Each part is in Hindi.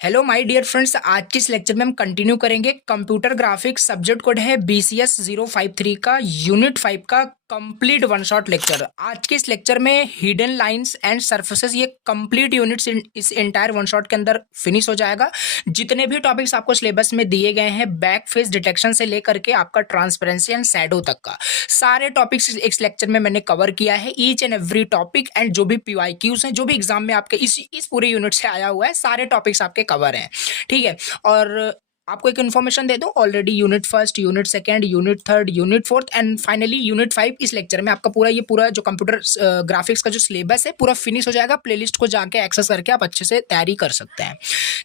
हेलो माय डियर फ्रेंड्स, आज के इस लेक्चर में हम कंटिन्यू करेंगे। कंप्यूटर ग्राफिक्स सब्जेक्ट कोड है BCS 053 का यूनिट 5 का कंप्लीट वन शॉट लेक्चर। आज के इस लेक्चर में हिडन लाइंस एंड सरफेसेस ये कंप्लीट यूनिट्स इस एंटायर वन शॉट के अंदर फिनिश हो जाएगा। जितने भी टॉपिक्स आपको सिलेबस में दिए गए हैं, बैक फेस डिटेक्शन से लेकर के आपका ट्रांसपेरेंसी एंड शैडो तक का सारे टॉपिक्स इस लेक्चर में मैंने कवर किया है। Each and every topic and जो भी PYQs हैं, जो भी एग्जाम में आपके इस पूरे यूनिट से आया हुआ है, सारे टॉपिक्स आपके कवर हैं। ठीक है। और आपको एक इन्फॉर्मेशन दे दूं, already unit first, unit second, unit third, unit fourth and finally unit 5 इस लेक्चर में आपका पूरा जो कंप्यूटर ग्राफिक्स का जो सिलेबस है पूरा फिनिश हो जाएगा। प्लेलिस्ट को जाके एक्सेस करके आप अच्छे से तैयारी कर सकते हैं।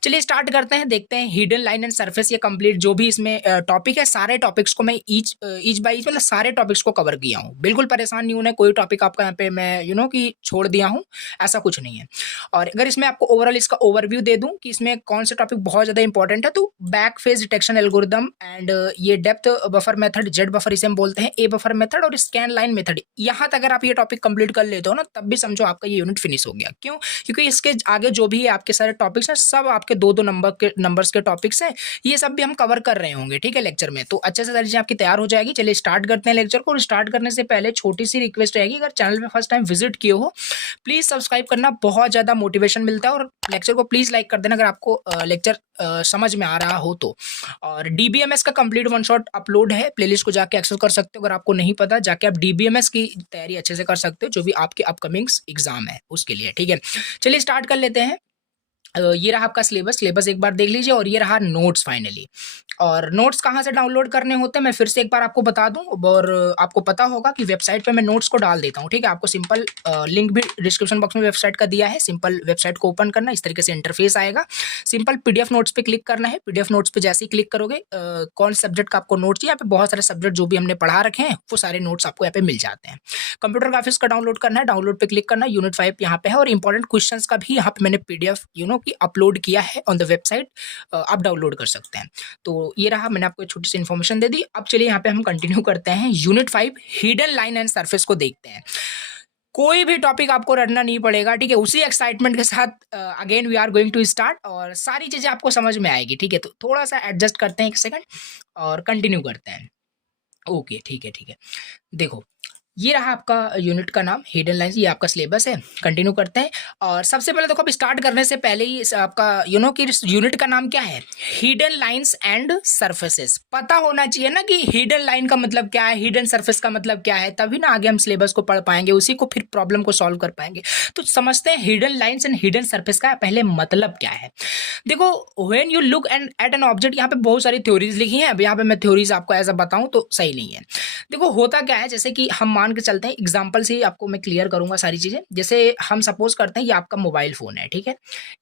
चलिए स्टार्ट करते हैं, देखते हैं हिडन लाइन एंड सरफेस ये कंप्लीट जो भी इसमें टॉपिक है, सारे टॉपिक्स को मैं ईच बाय ईच मतलब सारे टॉपिक्स को कवर किया हूँ। बिल्कुल परेशान नहीं होना, कोई टॉपिक आपका यहाँ पे मैं कि छोड़ दिया हूँ, ऐसा कुछ नहीं है। और अगर इसमें आपको ओवरऑल इसका ओवरव्यू दे दूं कि इसमें कौन से टॉपिक बहुत ज्यादा इंपॉर्टेंट है, तो back face detection algorithm and ये depth buffer method, Z buffer इसे हम बोलते हैं, ए बफर मेथड और स्कैन लाइन मेथड, यहाँ तक अगर आप ये टॉपिक कंप्लीट कर लेते हो ना, तब भी समझो आपका ये यूनिट फिनिश हो गया। क्यों? क्योंकि इसके आगे जो भी है आपके सारे टॉपिक्स हैं, सब आपके दो नंबर्स के टॉपिक्स हैं, ये सब भी हम कवर कर रहे होंगे। ठीक है, लेक्चर में तो अच्छे से सारी चीजें आपकी तैयार हो जाएगी। चलिए स्टार्ट करते हैं लेक्चर को। और स्टार्ट करने से पहले छोटी सी रिक्वेस्ट रहेगी, अगर चैनल पे फर्स्ट टाइम विजिट किए हो प्लीज सब्सक्राइब करना, बहुत ज्यादा मोटिवेशन मिलता है। और लेक्चर को प्लीज लाइक कर देना अगर आपको लेक्चर समझ में आ रहा हो तो। और DBMS का कंप्लीट वन शॉट अपलोड है, प्लेलिस्ट को जाके एक्सेस कर सकते हो। अगर आपको नहीं पता, जाके आप DBMS की तैयारी अच्छे से कर सकते हो, जो भी आपके अपकमिंग एग्जाम है उसके लिए। ठीक है, चलिए स्टार्ट कर लेते हैं। ये रहा आपका सिलेबस एक बार देख लीजिए। और ये रहा नोट्स फाइनली। और नोट्स कहाँ से डाउनलोड करने होते हैं मैं फिर से एक बार आपको बता दूं, और आपको पता होगा कि वेबसाइट पे मैं नोट्स को डाल देता हूँ। ठीक है, आपको सिंपल लिंक भी डिस्क्रिप्शन बॉक्स में वेबसाइट का दिया है। सिंपल वेबसाइट को ओपन करना, इस तरीके से इंटरफेस आएगा। सिंपल PDF नोट्स पे क्लिक करना है। PDF नोट्स पे जैसे ही क्लिक करोगे, कौन सब्जेक्ट का आपको नोट्स चाहिए, यहाँ पे बहुत सारे सब्जेक्ट जो भी हमने पढ़ा रखे हैं वो सारे नोट्स आपको यहाँ पे मिल जाते हैं। कंप्यूटर ग्राफिक्स का डाउनलोड करना है, डाउनलोड पे क्लिक करना है, यूनिट 5 यहाँ पे है। और इंपॉर्टेंट क्वेश्चन का भी यहाँ पे मैंने PDF की अपलोड किया है ऑन द वेबसाइट, आप डाउनलोड कर सकते हैं। तो ये रहा, मैंने आपको छोटी सी इन्फॉर्मेशन दे दी। अब चलिए यहाँ पे हम कंटिन्यू करते हैं। Unit 5 hidden line and surface को देखते हैं। कोई भी टॉपिक आपको रटना नहीं पड़ेगा। ठीक है, उसी एक्साइटमेंट के साथ again we are going to start, और सारी चीजें आपको समझ में आएगी। ठीक है, तो थोड़ा सा एडजस्ट करते हैं, एक सेकंड, और कंटिन्यू करते हैं। ओके, ठीक है। देखो, ये रहा आपका यूनिट का नाम हिडन लाइंस, ये आपका सिलेबस है। कंटिन्यू करते हैं। और सबसे पहले देखो, अब स्टार्ट करने से पहले ही आपका कि यूनिट का नाम क्या है, हिडन लाइंस एंड सरफेसेस। पता होना चाहिए ना कि हिडन लाइन का मतलब क्या है, हिडन सरफेस का मतलब क्या है, तभी ना आगे हम सिलेबस को पढ़ पाएंगे, उसी को फिर प्रॉब्लम को सॉल्व कर पाएंगे। तो समझते हैं hidden lines and hidden surface का पहले मतलब क्या है। देखो, when you look eight an object, यहाँ पे बहुत सारी थ्योरीज लिखी हैं। अब यहाँ पे मैं थ्योरीज आपको ऐसा बताऊं तो सही नहीं है। देखो, होता क्या है, जैसे कि हम मान के चलते हैं, एग्जांपल से ही आपको मैं क्लियर करूंगा सारी चीजें। जैसे हम सपोज करते हैं ये आपका मोबाइल फोन है। ठीक है,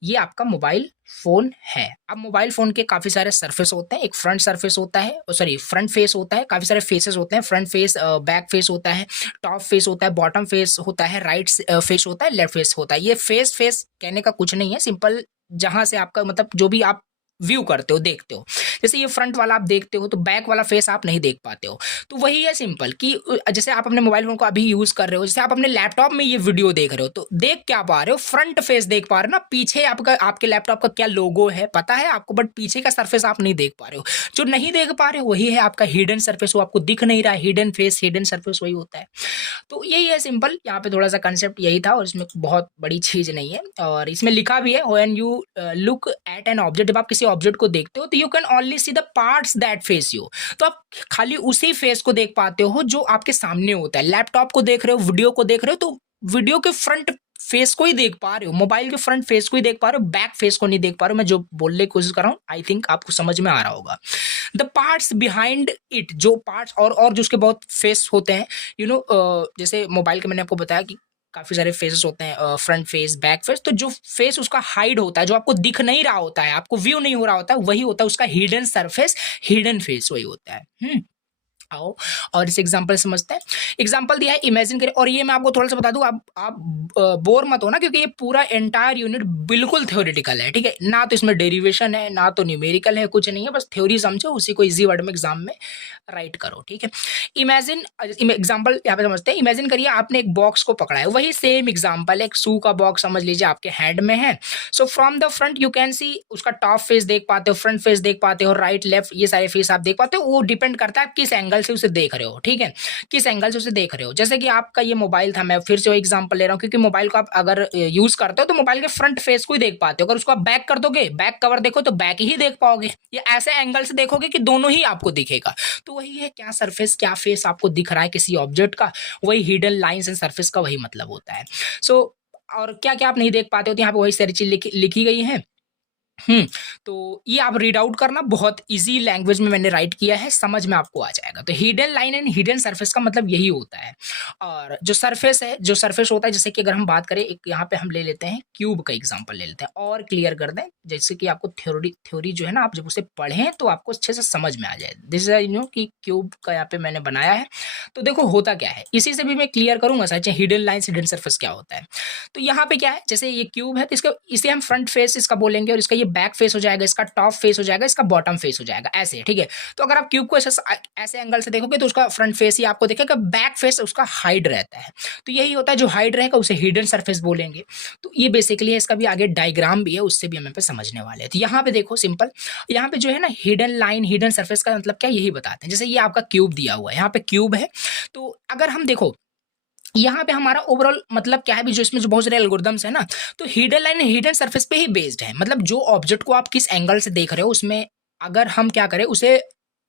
ये आपका मोबाइल फोन है। अब मोबाइल फोन के काफी सारे सरफेस होते हैं। एक फ्रंट सरफेस होता है, सॉरी फ्रंट फेस होता है, काफी सारे फेसेस होते हैं। फ्रंट फेस, बैक फेस होता है, टॉप फेस होता है, बॉटम फेस होता है, राइट फेस होता है, लेफ्ट फेस होता है। ये फेस कहने का कुछ नहीं है, सिंपल जहां से आपका मतलब जो भी आप व्यू करते हो, देखते हो। जैसे ये फ्रंट वाला आप देखते हो तो बैक वाला फेस आप नहीं देख पाते हो। तो वही है सिंपल कि जैसे आप अपने मोबाइल फोन को अभी यूज कर रहे हो, जैसे आप अपने लैपटॉप में ये वीडियो देख रहे हो, तो देख क्या पा रहे हो, फ्रंट फेस देख पा रहे हो ना, पीछे आपका आपके लैपटॉप का क्या लोगो है पता है आपको, बट पीछे का सरफेस आप नहीं देख पा रहे हो। जो नहीं देख पा रहे हो वही है आपका हिडन सरफेस, वो आपको दिख नहीं रहा है। हिडन फेस, हिडन सरफेस वही होता है। तो यही है सिंपल, यहाँ पे थोड़ा सा कंसेप्ट यही था, और इसमें बहुत बड़ी चीज नहीं है। और इसमें लिखा भी है, when you look eight an object, जब आप किसी ऑब्जेक्ट को देखते हो तो you can only see the parts that face you, तो आप खाली उसी फेस को देख पाते हो जो आपके सामने होता है। लैपटॉप को देख रहे हो, वीडियो को देख रहे हो, तो वीडियो के फ्रंट फेस को ही देख पा रहे हो, मोबाइल के फ्रंट फेस को ही देख पा रहे हो, बैक फेस को नहीं देख पा रहे हो। मैं जो बोलने की कोशिश कर रहा हूँ, आई थिंक आपको समझ में आ रहा होगा। द पार्ट्स बिहाइंड इट, जो पार्ट्स और जो उसके बहुत फेस होते हैं, जैसे मोबाइल के मैंने आपको बताया कि काफी सारे फेसेस होते हैं, फ्रंट फेस, बैक फेस। तो जो फेस उसका हाइड होता है, जो आपको दिख नहीं रहा होता है, आपको व्यू नहीं हो रहा होता है, वही होता है उसका हिडन सरफेस, हिडन फेस वही होता है। आओ और इस एग्जांपल समझते हैं। एग्जांपल दिया है, इमेजिन करें, और ये मैं आपको थोड़ा सा बता दूं, आप बोर मत होना, क्योंकि ये पूरा एंटायर यूनिट बिल्कुल थ्योरेटिकल है, ठीक है ना, तो इसमें डेरिवेशन है ना तो न्यूमेरिकल है, कुछ नहीं है, बस थ्योरी समझो, उसी को इजी वर्ड में एग्जाम में राइट करो, ठीक है। इमेजिन एग्जांपल यहाँ पे समझते हैं। इमेजिन करिए आपने एक बॉक्स को पकड़ा है, वही सेम एग्जांपल, एक शू का बॉक्स समझ लीजिए आपके हैंड में है। So from the front you can सी, उसका टॉप फेस देख पाते हो, फ्रंट फेस देख पाते हो, राइट लेफ्ट ये सारे फेस आप देख पाते हो। वो डिपेंड करता है आप किस एंगल से उसे देख रहे हो, ठीक है, किस एंगल से उसे देख रहे हो। जैसे कि आपका ये मोबाइल था, मैं फिर से एग्जांपल ले रहा हूँ, क्योंकि मोबाइल को आप अगर यूज करते हो तो मोबाइल के फ्रंट फेस को ही देख पाते हो। अगर उसको आप बैक कर दोगे, बैक कवर देखो तो बैक ही देख पाओगे, या ऐसे एंगल से देखोगे कि दोनों ही आपको दिखेगा। तो वही है, क्या सरफेस क्या फेस आपको दिख रहा है किसी ऑब्जेक्ट का, वही हिडन लाइंस एंड सरफेस का वही मतलब होता है। सो और क्या क्या आप नहीं देख पाते हो, तो यहाँ पे वही सारी चीज लिखी गई है। तो ये आप रीड आउट करना, बहुत इजी लैंग्वेज में मैंने राइट किया है, समझ में आपको आ जाएगा। तो hidden line and hidden surface का मतलब यही होता है। और जो सरफेस है, जो सरफेस होता है, जैसे कि अगर हम बात करें, एक यहाँ पे हम ले लेते हैं क्यूब का एग्जांपल ले लेते हैं और क्लियर कर दें, जैसे कि आपको थ्योरी जो है ना, आप जब उसे पढ़ें तो आपको अच्छे से समझ में आ जाए। दिस इज यू नो कि क्यूब का यहाँ पे मैंने बनाया है। तो देखो होता क्या है, इसी से भी मैं क्लियर करूंगा सच, हिडन लाइन हिडन सरफेस क्या होता है। तो यहाँ पे क्या है, जैसे ये क्यूब है तो इसका, इसे हम फ्रंट फेस इसका बोलेंगे, और इसका ये बैक फेस हो जाएगा, इसका टॉप फेस हो जाएगा, इसका बॉटम फेस हो जाएगा, ऐसे, ठीक है। तो अगर आप क्यूब को ऐसे एंगल से देखोगे तो उसका फ्रंट फेस ही आपको दिखेगा, बैक फेस उसका हाइड रहता है। तो यही होता है, जो हाइड रहेगा उसे हिडन सरफेस बोलेंगे। तो ये बेसिकली है, इसका भी आगे डायग्राम भी है, उससे भी हम यहाँ पे समझने वाले हैं। तो यहाँ पे देखो सिंपल, यहाँ पे जो है ना हिडन लाइन हिडन सरफेस का मतलब क्या, यही बताते हैं। जैसे ये आपका क्यूब दिया हुआ है, यहाँ पे क्यूब है, तो अगर हम देखो यहाँ पे हमारा ओवरऑल मतलब क्या है भी, जो इसमें जो बहुत सारे एल्गोरिदम्स है ना, तो हिडन लाइन हिडन सरफेस पे ही बेस्ड है। मतलब जो ऑब्जेक्ट को आप किस एंगल से देख रहे हो, उसमें अगर हम क्या करें, उसे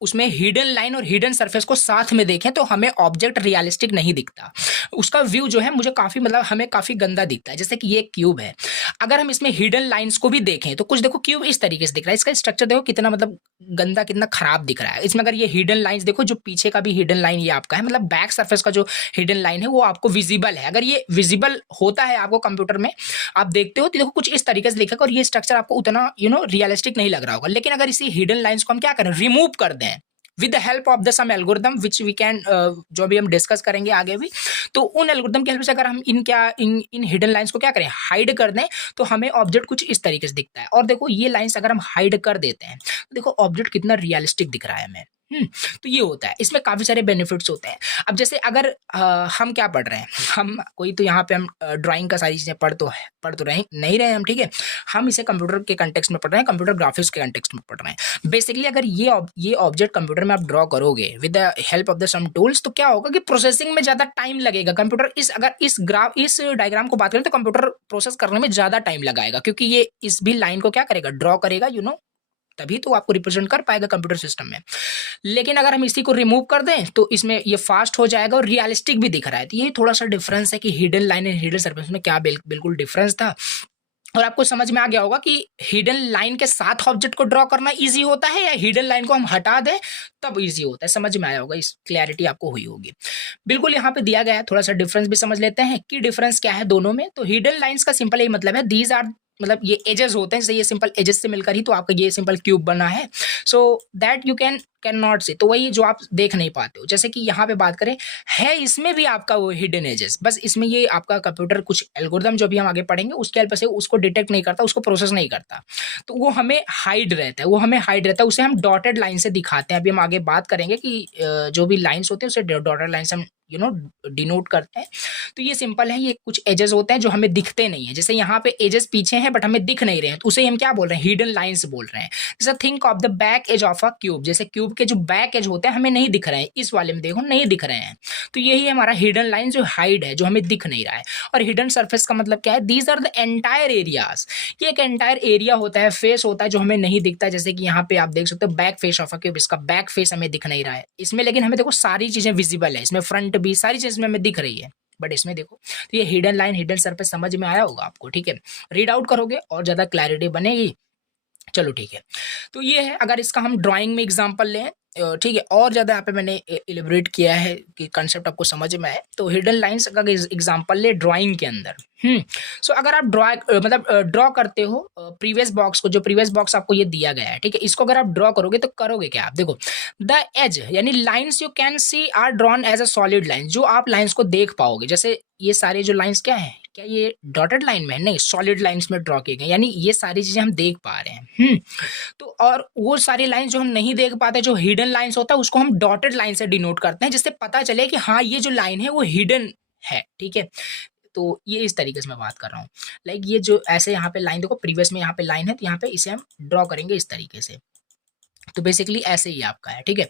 उसमें हिडन लाइन और हिडन सरफेस को साथ में देखें तो हमें ऑब्जेक्ट रियलिस्टिक नहीं दिखता। उसका व्यू जो है मुझे काफी मतलब हमें काफी गंदा दिखता है। जैसे कि ये क्यूब है, अगर हम इसमें हिडन लाइंस को भी देखें तो कुछ देखो क्यूब इस तरीके से दिख रहा है, इसका स्ट्रक्चर देखो कितना मतलब गंदा, कितना खराब दिख रहा है। इसमें अगर ये हिडन लाइंस देखो, जो पीछे का भी हिडन लाइन ये आपका है, मतलब बैक सरफेस का जो हिडन लाइन है वो आपको विजिबल है। अगर ये विजिबल होता है आपको कंप्यूटर में, आप देखते हो तो देखो कुछ इस तरीके से लिखेगा, और ये स्ट्रक्चर आपको उतना रियलिस्टिक नहीं लग रहा होगा। लेकिन अगर इसी हिडन लाइंस को हम क्या करें, रिमूव कर दें with the help of the some algorithm which we can, जो भी हम डिस्कस करेंगे आगे भी, तो उन एल्गोरिदम की हेल्प से अगर हम इन हिडन लाइंस को क्या करें, हाइड कर दें, तो हमें ऑब्जेक्ट कुछ इस तरीके से दिखता है। और देखो ये लाइंस अगर हम हाइड कर देते हैं तो देखो ऑब्जेक्ट कितना रियलिस्टिक दिख रहा है हमें। तो ये होता है, इसमें काफी सारे बेनिफिट्स होते हैं। अब जैसे अगर हम क्या पढ़ रहे हैं, हम कोई तो यहाँ पे हम ड्राइंग का सारी चीजें पढ़ तो रहे नहीं रहे हम, ठीक है, हम इसे कंप्यूटर के कंटेक्स्ट में पढ़ रहे हैं, कंप्यूटर ग्राफिक्स के कंटेक्स्ट में पढ़ रहे हैं। बेसिकली अगर ये ऑब्जेक्ट कंप्यूटर में आप ड्रॉ करोगे with the help of the some tools, तो क्या होगा कि प्रोसेसिंग में ज्यादा टाइम लगेगा। कंप्यूटर अगर इस डायग्राम को बात करें तो कंप्यूटर प्रोसेस करने में ज्यादा टाइम लगाएगा, क्योंकि ये इस भी लाइन को क्या करेगा, ड्रॉ करेगा, तभी तो आपको रिप्रेजेंट कर पाएगा कंप्यूटर सिस्टम में। लेकिन अगर हम इसी को रिमूव कर दें तो इसमें ये फास्ट हो जाएगा और रियलिस्टिक भी दिख रहा है। तो ये थोड़ा सा डिफरेंस है कि hidden line and hidden surface में क्या बिल्कुल डिफरेंस था। और आपको समझ में आ गया होगा कि हिडन लाइन के साथ ऑब्जेक्ट को ड्रॉ करना इजी होता है, या हिडन लाइन को हम हटा दें तब इजी होता है। समझ में आया होगा, इस क्लैरिटी आपको हुई होगी। बिल्कुल यहाँ पे दिया गया है, थोड़ा सा डिफरेंस भी समझ लेते हैं कि डिफरेंस क्या है दोनों में। तो हिडन लाइंस का सिंपल यही मतलब है, दीज आर मतलब ये एजेस होते हैं, जैसे ये सिंपल एजेस से मिलकर ही तो आपका ये सिंपल क्यूब बना है। So that you can not से, तो वही जो आप देख नहीं पाते हो। जैसे कि यहाँ पे बात करें, है इसमें भी आपका वो हिडन एजेस, बस इसमें ये आपका कंप्यूटर कुछ एल्गोरिदम जो भी हम आगे पढ़ेंगे उसके हेल्प से उसको डिटेक्ट नहीं करता, उसको प्रोसेस नहीं करता, तो वो हमें हाइड रहता है, उसे हम डॉटेड लाइन से दिखाते हैं। अभी हम आगे बात करेंगे कि जो भी लाइन्स होते हैं उसे डॉटेड लाइन से हम डिनोट करते हैं। तो ये सिंपल है, ये कुछ एजेस होते हैं जो हमें दिखते नहीं है। जैसे यहाँ पे एजेस पीछे हैं बट हमें दिख नहीं रहे हैं, तो उसे हम क्या बोल रहे हैं, हिडन लाइंस बोल रहे हैं। जैसे think of the back edge of a cube, जैसे क्यूब के जो बैक एज होते हैं हमें नहीं दिख रहे हैं, इस वाले में देखो नहीं दिख रहे हैं, तो यही हमारा हिडन लाइन जो हाइड है, जो हमें दिख नहीं रहा है। और हिडन सरफेस का मतलब क्या है, these are the entire areas, ये एक एंटायर एरिया होता है, फेस होता है जो हमें नहीं दिखता। जैसे कि यहाँ पे आप देख सकते हो back face of a cube, इसका बैक फेस हमें दिख नहीं रहा है इसमें, लेकिन हमें देखो सारी चीजें विजिबल है, इसमें फ्रंट भी सारी चीजें हमें दिख रही है, बट इसमें देखो। तो ये हिडन लाइन हिडन सरफेस समझ में आया होगा आपको, ठीक है। रीड आउट करोगे और ज्यादा क्लैरिटी बनेगी। चलो ठीक है, तो ये है। अगर इसका हम ड्राइंग में एग्जांपल लें ठीक है, और ज़्यादा यहाँ पे मैंने इलेबोरेट किया है कि कंसेप्ट आपको समझ में आए। तो हिडन लाइंस का एग्जांपल ले ड्राइंग के अंदर। सो अगर आप ड्रॉ करते हो प्रीवियस बॉक्स को, जो प्रीवियस बॉक्स आपको ये दिया गया है, ठीक है, इसको अगर आप ड्रॉ करोगे तो करोगे क्या आप देखो, द एज यानी lines you can see are drawn as a solid line, जो आप लाइंस को देख पाओगे। जैसे ये सारे जो लाइंस क्या है, क्या ये डॉटेड लाइन में है? नहीं, सॉलिड लाइंस में ड्रॉ किए गए, यानी ये सारी चीजें हम देख पा रहे हैं। तो और वो सारी लाइन जो हम नहीं देख पाते, जो हिडन लाइंस होता है, उसको हम डॉटेड लाइन से डिनोट करते हैं, जिससे पता चले कि हाँ ये जो लाइन है वो हिडन है। ठीक है, तो ये इस तरीके से मैं बात कर रहा हूँ। लाइक ये जो ऐसे यहाँ पे लाइन देखो, प्रीवियस में यहाँ पे लाइन है, तो यहाँ पे इसे हम ड्रॉ करेंगे इस तरीके से। तो बेसिकली ऐसे ही आपका है। ठीक है,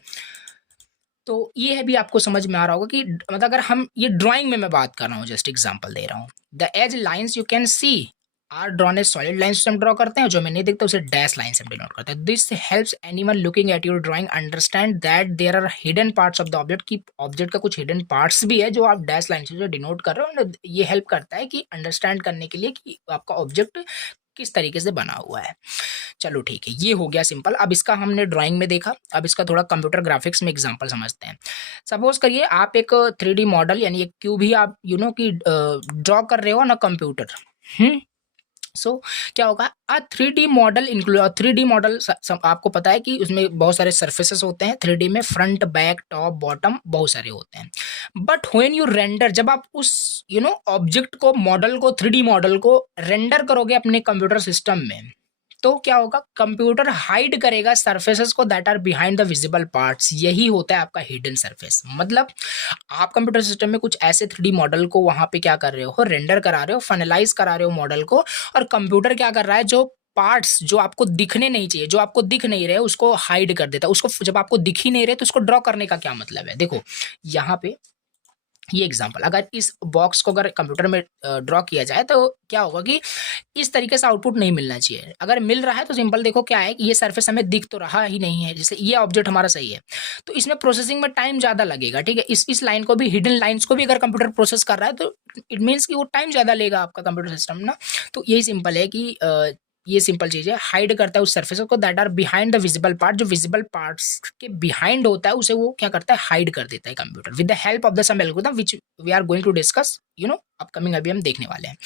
तो ये है भी आपको समझ में आ रहा होगा कि मतलब अगर हम ये ड्राइंग में मैं बात कर रहा हूँ, जस्ट एग्जांपल दे रहा हूँ। The edge lines you can see are drawn as solid lines से हम ड्रॉ करते हैं, जो मैं नहीं देखता उसे डैश लाइन से हम डिनोट करते हैं। This helps anyone looking at your drawing understand that there are hidden parts of the object, की ऑब्जेक्ट का कुछ हिडन पार्ट्स भी है जो आप डैश लाइन से जो डिनोट कर रहे हो। ये हेल्प करता है कि अंडरस्टैंड करने के लिए कि आपका ऑब्जेक्ट किस तरीके से बना हुआ है। चलो ठीक है, ये हो गया सिंपल। अब इसका हमने ड्राइंग में देखा, अब इसका थोड़ा कंप्यूटर ग्राफिक्स में एग्जांपल समझते हैं। सपोज करिए आप एक 3D मॉडल यानी एक क्यूब ही आप कि ड्रॉ कर रहे हो ना कंप्यूटर। सो क्या होगा, अ 3D model include 3D model आपको पता है कि उसमें बहुत सारे सर्फेसेस होते हैं 3D में, फ्रंट बैक टॉप बॉटम बहुत सारे होते हैं। बट व्हेन यू रेंडर, जब आप उस ऑब्जेक्ट को, मॉडल को, 3D मॉडल को रेंडर करोगे अपने कंप्यूटर सिस्टम में, तो क्या होगा, कंप्यूटर हाइड करेगा सरफेसेस को that are behind the visible parts. यही होता है आपका हिडन सरफेस। मतलब आप कंप्यूटर सिस्टम में कुछ ऐसे 3D मॉडल को वहां पे क्या कर रहे हो, रेंडर करा रहे हो, फाइनलाइज करा रहे हो मॉडल को, और कंप्यूटर क्या कर रहा है, जो पार्ट्स जो आपको दिखने नहीं चाहिए, जो आपको दिख नहीं रहे, उसको हाइड कर देता है। उसको जब आपको दिख ही नहीं रहे तो उसको ड्रॉ करने का क्या मतलब है। देखो यहाँ पे ये एग्जांपल, अगर इस बॉक्स को अगर कंप्यूटर में ड्रॉ किया जाए तो क्या होगा कि इस तरीके से आउटपुट नहीं मिलना चाहिए। अगर मिल रहा है तो सिंपल देखो क्या है कि ये सरफेस हमें दिख तो रहा ही नहीं है, जैसे ये ऑब्जेक्ट हमारा सही है, तो इसमें प्रोसेसिंग में टाइम ज़्यादा लगेगा। ठीक है, इस लाइन को भी, हिडन लाइन्स को भी अगर कंप्यूटर प्रोसेस कर रहा है तो इट मीन्स कि वो टाइम ज़्यादा लेगा आपका कंप्यूटर सिस्टम ना। तो यही सिंपल है कि ये सिंपल चीज है, हाइड करता है उस सरफेस को that are behind the visible part, जो विजिबल पार्ट्स के बिहाइंड होता है उसे वो क्या करता है, हाइड कर देता है computer with the help of the some algorithm which we are going to discuss upcoming, अभी हम देखने वाले हैं।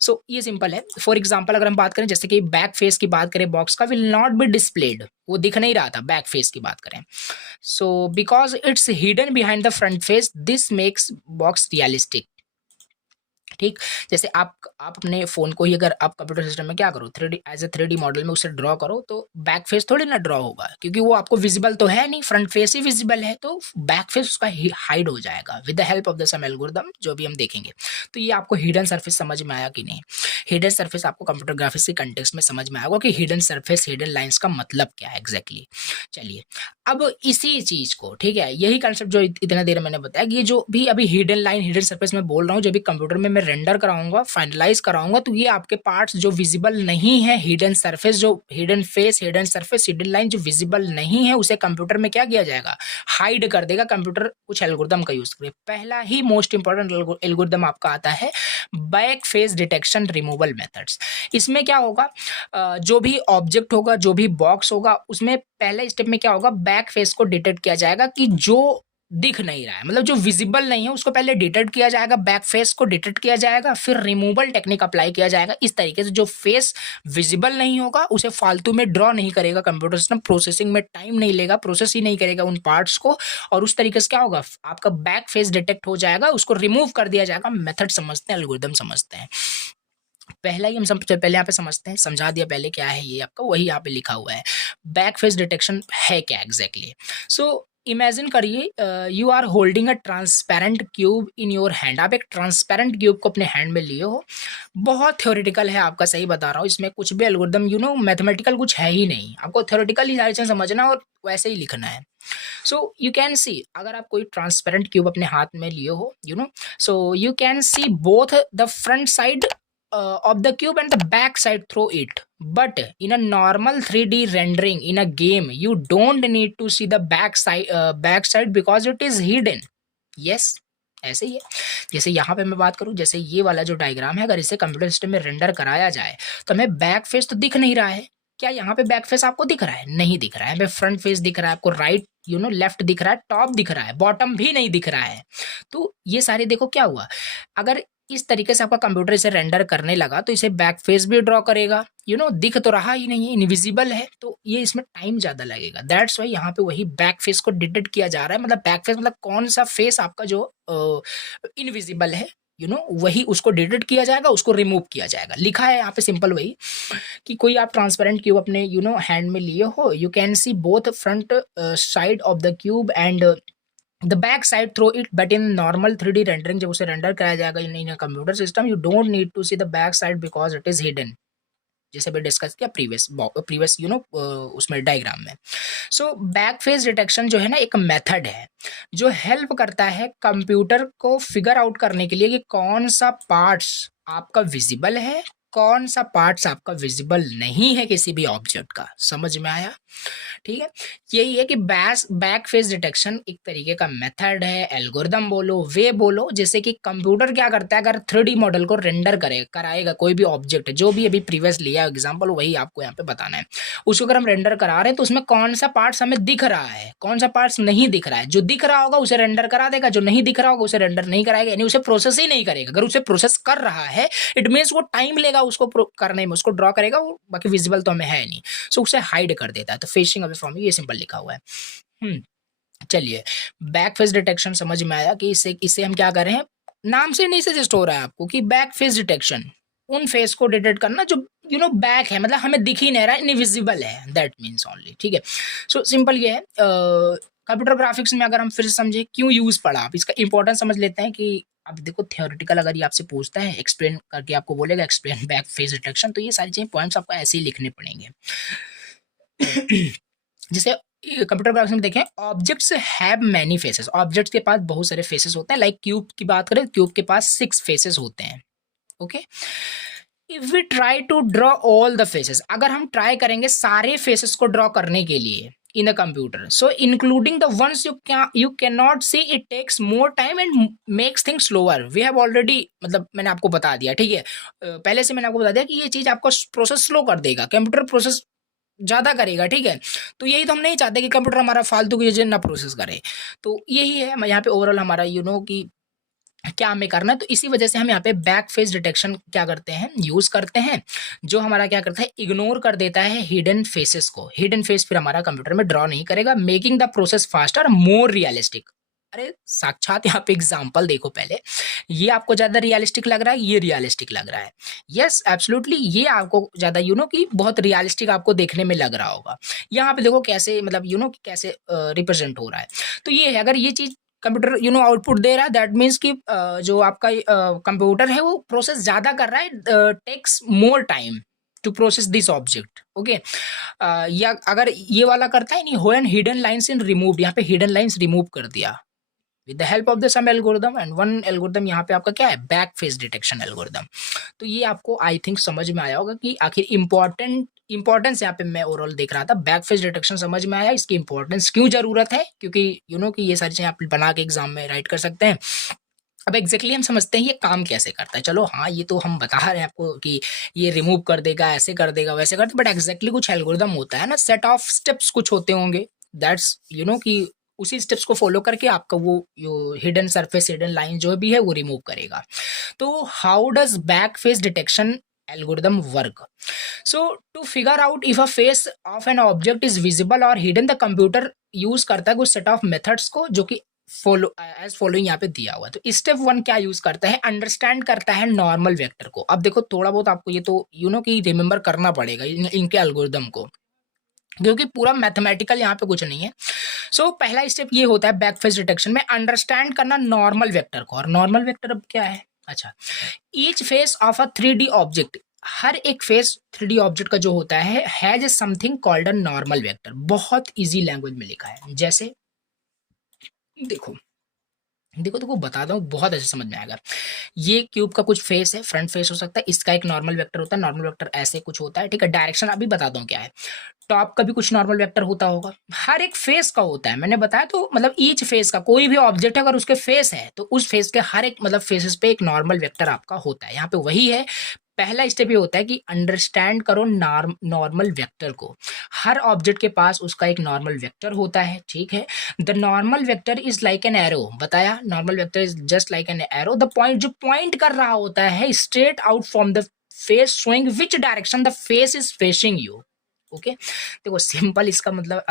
सो ये सिंपल है। फॉर एग्जांपल अगर हम बात करें, जैसे कि बैक फेस की बात करें, बॉक्स का विल नॉट बी डिस्प्लेड, वो दिख नहीं रहा था, बैक फेस की बात करें। So because it's hidden behind the front face, this makes box realistic. ठीक, जैसे आप अपने फोन को ही अगर आप कंप्यूटर सिस्टम में क्या करो, 3D as a 3D model में उसे ड्रॉ करो, तो बैक फेस थोड़ी ना ड्रॉ होगा, क्योंकि वो आपको विजिबल तो है नहीं, फ्रंट फेस ही विजिबल है, तो बैक फेस उसका हाइड हो जाएगा with the help of the some algorithm, जो भी हम देखेंगे। तो ये आपको हिडन सरफेस समझ में आया कि नहीं। हिडन सरफेस आपको कंप्यूटर ग्राफिक्स के कंटेक्स्ट में समझ में आएगा कि हिडन सरफेस, हिडन लाइंस का मतलब क्या है एग्जैक्टली। चलिए अब इसी चीज को, ठीक है, यही कंसेप्ट जो इतना देर मैंने बताया कि ये जो भी अभी हिडन लाइन, हिडन सरफेस में बोल रहा हूँ, जो भी कंप्यूटर में मैं रेंडर कराऊंगा, फाइनलाइज कराऊंगा, तो ये आपके पार्ट्स जो विजिबल नहीं है, हिडन सरफेस, जो hidden face, hidden surface, hidden line जो विजिबल नहीं है, उसे कंप्यूटर में क्या किया जाएगा, हाइड कर देगा कंप्यूटर कुछ एल्गोरिथम का यूज करके। पहला ही मोस्ट इंपॉर्टेंट एल्गोरिथम आपका आता है back face detection removal methods. इसमें क्या होगा, जो भी ऑब्जेक्ट होगा, जो भी बॉक्स होगा, उसमें पहले स्टेप में क्या होगा, बैक फेस को डिटेक्ट किया जाएगा कि जो दिख नहीं रहा है, मतलब जो विजिबल नहीं है, उसको पहले डिटेक्ट किया जाएगा, बैक फेस को डिटेक्ट किया जाएगा, फिर रिमूवल टेक्निक अप्लाई किया जाएगा। इस तरीके से जो फेस विजिबल नहीं होगा उसे फालतू में ड्रॉ नहीं करेगा कंप्यूटर सिस्टम, प्रोसेसिंग में टाइम नहीं लेगा, प्रोसेस ही नहीं करेगा उन पार्ट्स को, और उस तरीके से क्या होगा, आपका बैक फेस डिटेक्ट हो जाएगा, उसको रिमूव कर दिया जाएगा। मेथड समझते हैं, एल्गोरिथम समझते हैं। पहला ही हम पहले यहाँ पे समझते हैं, समझा दिया पहले क्या है ये आपका, वही यहाँ पे लिखा हुआ है बैक फेस डिटेक्शन है क्या एग्जैक्टली। सो इमेजिन करिए you are holding a transparent cube in your hand. आप एक ट्रांसपेरेंट क्यूब को अपने हैंड में लिए हो। बहुत थ्योरेटिकल है आपका, सही बता रहा हूँ, इसमें कुछ भी एल्गोरिथम मैथमेटिकल कुछ है ही नहीं, आपको थ्योरेटिकल ही सारी चीजें समझना और वैसे ही लिखना है। सो यू कैन सी, अगर आप कोई ट्रांसपेरेंट क्यूब अपने हाथ में लिए हो, so you can see both the front side of the cube and the back side through it, but in a normal 3D rendering in a game you don't need to see the back side because it is hidden. yes, ऐसे ही है। जैसे यहाँ पे मैं बात करूँ, जैसे ये वाला जो डायग्राम है, अगर इसे कंप्यूटर सिस्टम में रेंडर कराया जाए तो हमें बैक फेस तो दिख नहीं रहा है। क्या यहाँ पे बैक फेस आपको दिख रहा है? नहीं दिख रहा है। हमें फ्रंट फेस दिख रहा है, आपको राइट लेफ्ट दिख रहा है, टॉप दिख रहा है, बॉटम भी नहीं दिख रहा है। तो ये सारे देखो क्या हुआ, अगर इस तरीके से आपका कंप्यूटर इसे रेंडर करने लगा तो इसे बैक फेस भी ड्रॉ करेगा, दिख तो रहा ही नहीं है, इनविजिबल है, तो ये इसमें टाइम ज्यादा लगेगा। दैट्स वाई यहाँ पे वही बैक फेस को डिटेक्ट किया जा रहा है। मतलब बैक फेस मतलब कौन सा फेस आपका जो इनविजिबल है, वही उसको डिटेक्ट किया जाएगा, उसको रिमूव किया जाएगा। लिखा है यहाँ पे सिंपल वही कि कोई आप ट्रांसपेरेंट क्यूब अपने हैंड में लिए हो, you can see both front side of the cube and the back side through it, but in normal 3D rendering जब उसे रेंडर कराया जाएगा इन computer system, you don't need to see the back side because it is hidden, जैसे भी डिस्कस किया प्रीवियस उसमें डायग्राम में। सो बैक फेस डिटेक्शन जो है ना एक मेथड है जो हेल्प करता है कंप्यूटर को फिगर आउट करने के लिए कि कौन सा पार्ट्स आपका विजिबल है, कौन सा पार्ट्स आपका विजिबल नहीं है किसी भी ऑब्जेक्ट का। समझ में आया? ठीक है, यही है कि बैक फेस डिटेक्शन एक तरीके का मेथड है, एल्गोरिदम बोलो, वे बोलो, जैसे कि कंप्यूटर क्या करता है, अगर 3D मॉडल को रेंडर कराएगा कोई भी ऑब्जेक्ट, जो भी अभी प्रीवियस लिया एग्जांपल वही आपको यहाँ पे बताना है। उसको अगर हम रेंडर करा रहे हैं तो उसमें कौन सा पार्ट्स हमें दिख रहा है, कौन सा पार्ट्स नहीं दिख रहा है। जो दिख रहा होगा उसे रेंडर करा देगा, जो नहीं दिख रहा होगा उसे रेंडर नहीं कराएगा, यानी उसे प्रोसेस ही नहीं करेगा। अगर उसे प्रोसेस कर रहा है इट मीन्स वो टाइम लेगा उसको करने में, उसको ड्रॉ करेगा, वो बाकी विजिबल तो हमें है नहीं, सो उसे हाइड कर देता है। तो फेसिंग अवे फ्रॉम, ये सिंपल लिखा हुआ है। चलिए, बैक फेस डिटेक्शन समझ में आया कि इससे हम क्या कर रहे हैं, नाम से नहीं सजेस्ट हो रहा है आपको कि बैक फेस डिटेक्शन, उन फेस को डिटेक्ट करना जो बैक है, मतलब हमें दिख ही नहीं रहा है, इनविजिबल है, दैट मीन्स ओनली। ठीक है, सो सिंपल ये है। कंप्यूटर ग्राफिक्स में अगर हम फिर से समझे क्यों यूज पड़ा, आप इसका इंपॉर्टेंस समझ लेते हैं कि अब देखो थियोरेटिकल अगर ये आपसे पूछता है, एक्सप्लेन करके आपको बोलेगा एक्सप्लेन बैक फेस डिटेक्शन, तो ये सारी चीजें पॉइंट्स आपको ऐसे ही लिखने पड़ेंगे। जैसे कंप्यूटर ग्राफिक्स में देखें, objects have many faces, objects के पास बहुत सारे फेसेस होते हैं। लाइक क्यूब की बात करें, क्यूब के पास 6 फेसेस होते हैं। Okay, if we try to draw all the faces, अगर हम ट्राई करेंगे सारे फेसेस को ड्रॉ करने के लिए in a computer, so including the ones you can not see, it takes more time and makes things slower. We have already, मतलब मैंने आपको बता दिया, ठीक है, पहले से मैंने आपको बता दिया कि ये चीज आपको प्रोसेस स्लो कर देगा, कंप्यूटर प्रोसेस ज्यादा करेगा। ठीक है, तो यही तो हम नहीं चाहते कि कंप्यूटर हमारा फालतू की चीजें ना प्रोसेस करे। तो यही है यहाँ पे ओवरऑल हमारा कि क्या हमें करना है। तो इसी वजह से हम यहाँ पे बैक फेस डिटेक्शन क्या करते हैं, यूज करते हैं, जो हमारा क्या करता है, इग्नोर कर देता है हिडन फेसेस को। हिडन फेस फिर हमारा कंप्यूटर में ड्रॉ नहीं करेगा, making the process faster, more realistic. अरे साक्षात यहाँ पे एग्जांपल देखो पहले, ये आपको ज्यादा रियलिस्टिक लग रहा है, ये रियलिस्टिक लग रहा है, यस एब्सोल्युटली, ये आपको ज्यादा कि बहुत रियलिस्टिक आपको देखने में लग रहा होगा। यहाँ पे देखो कैसे, मतलब कैसे रिप्रेजेंट हो रहा है। तो ये है, अगर ये चीज कंप्यूटर आउटपुट दे रहा है, दैट मीन्स कि जो आपका कंप्यूटर है वो प्रोसेस ज्यादा कर रहा है, takes more time to process this object. Okay, या अगर ये वाला करता है नहीं, when hidden lines in remove, यहाँ पे हिडन लाइंस रिमूव कर दिया with the help of the some algorithm, and one algorithm यहाँ पे आपका क्या है, बैक फेस डिटेक्शन एल्गोरिदम। तो ये आपको आई थिंक समझ में आया होगा कि आखिर इंपॉर्टेंस यहाँ पे मैं ओवरऑल देख रहा था, बैक फेस डिटेक्शन समझ में आया, इसकी इंपॉर्टेंस क्यों जरूरत है, क्योंकि कि ये सारी चीजें आप बना के एग्जाम में राइट कर सकते हैं। अब एग्जैक्टली हम समझते हैं ये काम कैसे करता है। चलो हाँ, ये तो हम बता रहे हैं आपको कि ये रिमूव कर देगा, ऐसे कर देगा, वैसे कर देगा, बट एग्जैक्टली कुछ एल्गोरिदम होता है ना, सेट ऑफ स्टेप्स कुछ होते होंगे, दैट्स कि उसी स्टेप्स को फॉलो करके आपका वो हिडन सरफेस, हिडन लाइन जो भी है वो रिमूव करेगा। तो how does back face detection algorithm work? So to figure out if a face of an object is visible और हिडन, द कंप्यूटर यूज करता है कुछ सेट ऑफ मेथड्स को, जो कि फॉलोइंग यहाँ पे दिया हुआ है। तो स्टेप 1 क्या यूज करता है, अंडरस्टैंड करता है नॉर्मल वेक्टर को। अब देखो थोड़ा बहुत आपको ये तो कि रिमेंबर करना पड़ेगा इनके एल्गोरिदम को, क्योंकि पूरा मैथमेटिकल यहाँ पे कुछ नहीं है। सो पहला स्टेप ये होता है बैक फेस डिटेक्शन में, अंडरस्टैंड करना नॉर्मल वेक्टर को। और नॉर्मल वेक्टर अब क्या है, अच्छा, each face of a 3D object, हर एक फेस 3D ऑब्जेक्ट का जो होता है has something called a normal vector. बहुत इजी लैंग्वेज में लिखा है, जैसे देखो बताता हूँ, बहुत अच्छे समझ में आएगा। ये क्यूब का कुछ फेस है, फ्रंट फेस हो सकता है, इसका एक नॉर्मल वेक्टर होता है, नॉर्मल वेक्टर ऐसे कुछ होता है। ठीक है, डायरेक्शन अभी बताता हूँ क्या है। टॉप का भी कुछ नॉर्मल वेक्टर होता होगा, हर एक फेस का होता है, मैंने बताया। तो मतलब ईच फेस का, कोई भी ऑब्जेक्ट अगर उसके फेस है तो उस फेस के हर एक मतलब फेसेस पे एक नॉर्मल वेक्टर आपका होता है। यहाँ पे वही है, पहला स्टेप ये होता है कि अंडरस्टैंड करो नॉर्मल वेक्टर को। हर ऑब्जेक्ट के पास उसका एक नॉर्मल वेक्टर होता है, ठीक है। The normal vector is like an arrow, बताया normal vector is just like an arrow, the point जो पॉइंट कर रहा होता है straight out from the face showing which direction the face is facing you. Okay, देखो सिंपल इसका मतलब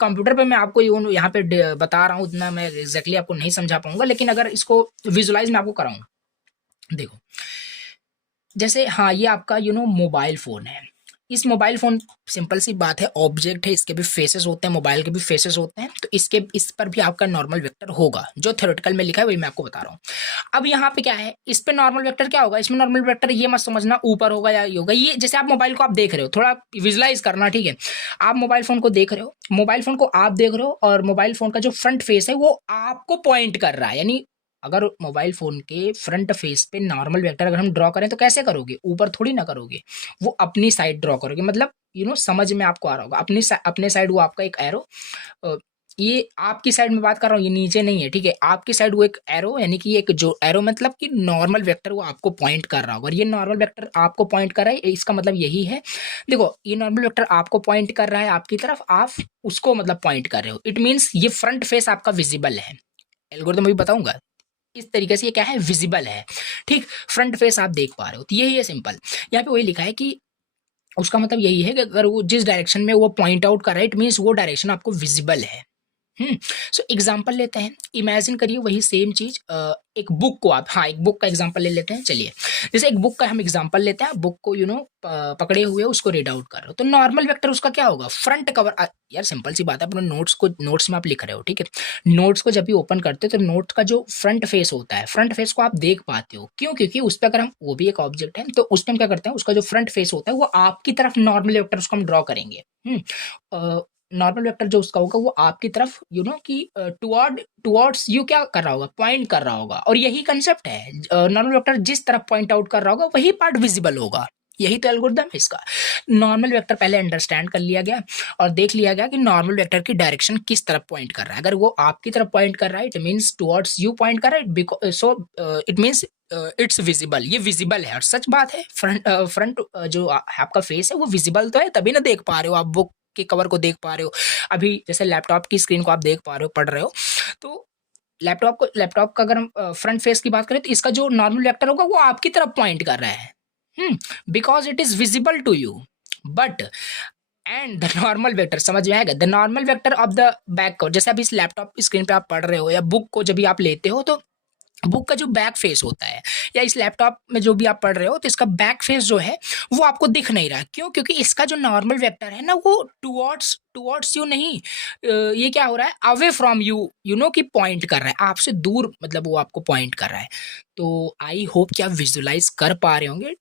कंप्यूटर पे मैं आपको यहाँ पे बता रहा हूँ, उतना मैं एग्जैक्टली आपको नहीं समझा पाऊंगा, लेकिन अगर इसको विजुलाइज मैं आपको कराऊंगा, देखो जैसे हाँ ये आपका मोबाइल फोन है। इस मोबाइल फोन, सिंपल सी बात है, ऑब्जेक्ट है, इसके भी फेसेस होते हैं, मोबाइल के भी फेसेस होते हैं, तो इस पर भी आपका नॉर्मल वेक्टर होगा, जो थ्योरेटिकल में लिखा है वही मैं आपको बता रहा हूँ। अब यहाँ पे क्या है, इस पे नॉर्मल वेक्टर क्या होगा, इसमें नॉर्मल वेक्टर ये मत समझना ऊपर होगा या ये होगा, ये जैसे आप मोबाइल को आप देख रहे हो, थोड़ा विजुलाइज करना, ठीक है। आप मोबाइल फोन को देख रहे हो, मोबाइल फोन को आप देख रहे हो, और मोबाइल फोन का जो फ्रंट फेस है वो आपको पॉइंट कर रहा है, यानी अगर मोबाइल फोन के फ्रंट फेस पे नॉर्मल वेक्टर अगर हम ड्रॉ करें तो कैसे करोगे, ऊपर थोड़ी ना करोगे, वो अपनी साइड ड्रॉ करोगे, मतलब समझ में आपको आ रहा होगा, अपने साइड वो आपका एक एरो, ये आपकी साइड में बात कर रहा हूँ, ये नीचे नहीं है, ठीक है, आपकी साइड वो एक एरो, यानी कि एक जो एरो मतलब कि नॉर्मल वेक्टर वो आपको पॉइंट कर रहा होगा, और ये नॉर्मल वेक्टर आपको पॉइंट कर रहा है, इसका मतलब यही है, देखो ये नॉर्मल वेक्टर आपको पॉइंट कर रहा है आपकी तरफ, आप उसको मतलब पॉइंट कर रहे हो, इट मीन्स ये फ्रंट फेस आपका विजिबल है। एल्गोरिथम भी बताऊंगा, इस तरीके से ये क्या है, विजिबल है, ठीक, फ्रंट फेस आप देख पा रहे हो, तो यही है सिंपल। यहाँ पे वही लिखा है कि उसका मतलब यही है कि अगर वो जिस डायरेक्शन में वो पॉइंट आउट कर रहा है, इट मीन्स वो डायरेक्शन आपको विजिबल है। सो एग्जाम्पल लेते हैं, इमेजिन करिए वही सेम चीज, एक बुक को आप, हाँ एक बुक का एग्जाम्पल ले लेते हैं, चलिए जैसे एक बुक का हम एग्जाम्पल लेते हैं, बुक को पकड़े हुए उसको रीड आउट कर रहे हो, तो नॉर्मल वेक्टर उसका क्या होगा, फ्रंट कवर, यार सिंपल सी बात है, अपने नोट्स में आप लिख रहे हो, ठीक है, नोट्स को जब भी ओपन करते हो तो नोट का जो फ्रंट फेस होता है, फ्रंट फेस को आप देख पाते हो, क्यों, क्योंकि उस पर अगर हम, वो भी एक ऑब्जेक्ट है, तो उस पर हम क्या करते हैं, उसका जो फ्रंट फेस होता है वो आपकी तरफ नॉर्मल वेक्टर उसको हम ड्रॉ करेंगे। नॉर्मल वेक्टर जो उसका होगा वो आपकी तरफ कि टुवर्ड्स यू क्या कर रहा होगा, पॉइंट कर रहा होगा, और यही कंसेप्ट है, नॉर्मल वेक्टर जिस तरफ पॉइंट आउट कर रहा होगा वही पार्ट विजिबल होगा, यही तो एल्गोरिथम है इसका। नॉर्मल वेक्टर पहले अंडरस्टैंड कर लिया गया और देख लिया गया कि नॉर्मल वेक्टर की डायरेक्शन किस तरफ पॉइंट कर रहा है, अगर वो आपकी तरफ पॉइंट कर रहा है it means towards you point कर रहा है, so it means it's visible, ये विजिबल है, और सच बात है, फ्रंट जो आपका फेस है वो विजिबल तो है, तभी ना देख पा रहे हो आप बुक के कवर को देख पा रहे हो, अभी जैसे लैपटॉप की स्क्रीन को आप देख पा रहे हो, पढ़ रहे हो, तो लैपटॉप का अगर हम फ्रंट फेस की बात करें तो इसका जो नॉर्मल वेक्टर होगा वो आपकी तरफ पॉइंट कर रहा है, because it is visible to you, but and the normal vector, समझ में आएगा, the normal vector of the back cover, जैसे अभी इस लैपटॉप स्क्रीन पे आप पढ़ रहे हो या बुक को जब भी आप लेते हो तो बुक का जो बैक फेस होता है, या इस लैपटॉप में जो भी आप पढ़ रहे हो तो इसका बैक फेस जो है वो आपको दिख नहीं रहा, क्यों, क्योंकि इसका जो नॉर्मल वेक्टर है ना वो टुवर्ड्स यू नहीं, ये क्या हो रहा है, अवे फ्रॉम यू, कि पॉइंट कर रहा है आपसे दूर, मतलब वो आपको पॉइंट कर रहा है। तो आई होप कि आप विजुलाइज कर पा रहे होंगे,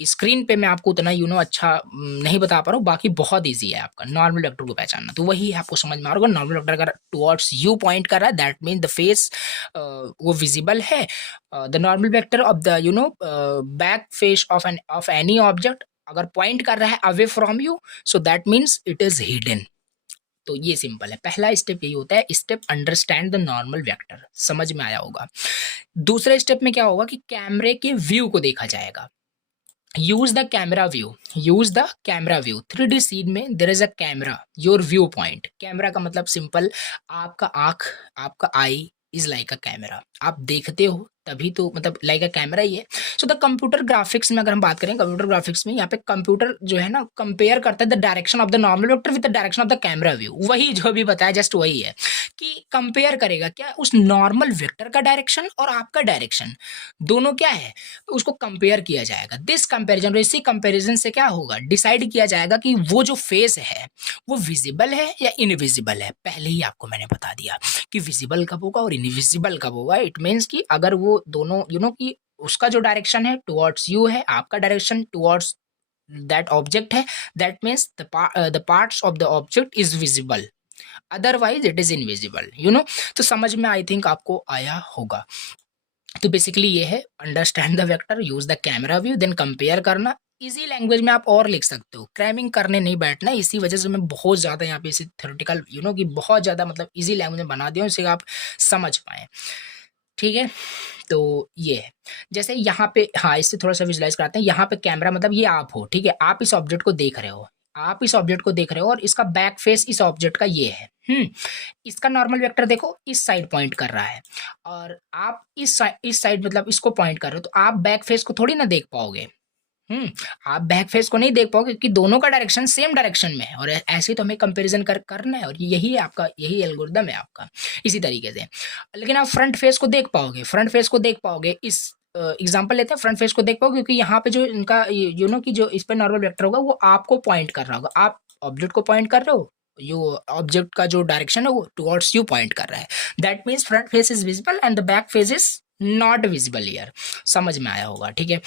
स्क्रीन पे मैं आपको उतना अच्छा नहीं बता पा रहा हूँ, बाकी बहुत इजी है आपका नॉर्मल वेक्टर को पहचानना, तो वही आपको समझ में आ रहा होगा, नॉर्मल वेक्टर अगर टुवर्ड्स यू पॉइंट कर रहा है दैट मीन द फेस वो विजिबल है, the normal vector of the back face of any object अगर पॉइंट कर रहा है away from you, so that means it is hidden. तो ये सिंपल है, पहला स्टेप यही होता है, step understand the normal vector, समझ में आया होगा। दूसरे स्टेप में क्या होगा कि कैमरे के व्यू को देखा जाएगा, use the camera view 3D scene में there is a camera, your view point, camera का मतलब सिंपल, आपका आंख, आपका eye is like a camera, आप देखते हो तभी तो मतलब लाइक अ कैमरा ही है। सो द कंप्यूटर ग्राफिक्स में अगर हम बात करें, कंप्यूटर ग्राफिक्स में यहाँ पे कंप्यूटर जो है ना कंपेयर करता है the direction of the normal vector with the direction of the camera view, वही जो भी बताया जस्ट वही है कि कंपेयर करेगा क्या उस नॉर्मल वेक्टर का डायरेक्शन और आपका डायरेक्शन दोनों क्या है, तो उसको कंपेयर किया जाएगा, दिस कंपेरिजन, इसी कंपेरिजन से क्या होगा, डिसाइड किया जाएगा कि वो जो फेस है वो विजिबल है या इनविजिबल है। पहले ही आपको मैंने बता दिया कि विजिबल कब होगा और इनविजिबल कब होगा, इट मीन्स कि अगर वो दोनों कि उसका जो डायरेक्शन है टुवर्ड्स यू है, आपका डायरेक्शन टुवर्ड्स दैट ऑब्जेक्ट है, that means the parts of the object is visible, otherwise it is invisible, तो समझ में आई थिंक आपको आया होगा। तो बेसिकली ये है, understand the vector, use the camera view, then compare करना, इजी लैंग्वेज में आप और लिख सकते हो, क्रैमिंग करने नहीं बैठना, इसी वजह से मैं बहुत ज़्यादा यहाँ पे इसे थ्योरेटिकल कि बहुत ज़्यादा मतलब इजी लैंग्वेज में बना दिया हूँ, इसे आप समझ पाएँ, ठीक है। तो ये है, जैसे यहाँ पे, हाँ इससे थोड़ा सा विजुलाइज कराते हैं, यहाँ पे कैमरा मतलब ये आप हो, ठीक है, आप इस ऑब्जेक्ट को देख रहे हो, आप इस ऑब्जेक्ट को देख रहे हो और इसका बैक फेस इस ऑब्जेक्ट का ये है। इसका नॉर्मल वेक्टर देखो इस साइड पॉइंट कर रहा है और आप इस साइड मतलब इसको पॉइंट कर रहे हो, तो आप बैक फेस को थोड़ी ना देख पाओगे। आप बैक फेस को नहीं देख पाओगे क्योंकि दोनों का डायरेक्शन सेम डायरेक्शन में है और ऐसे ही तो हमें कंपैरिजन करना है और यही है आपका, यही एल्गोरिदम है आपका इसी तरीके से। लेकिन आप फ्रंट फेस को देख पाओगे, फ्रंट फेस को देख पाओगे, इस एग्जांपल लेते हैं, फ्रंट फेस को देख पाओगे क्योंकि यहाँ पे जो इनका यू नो कि जो इस पे नॉर्मल वेक्टर होगा वो आपको पॉइंट कर रहा होगा, आप ऑब्जेक्ट को पॉइंट कर रहे हो, यो ऑब्जेक्ट का जो डायरेक्शन है वो टुवर्ड्स यू पॉइंट कर रहा है। That means front face is visible and the back face is not visible here. समझ में आया होगा, ठीक है।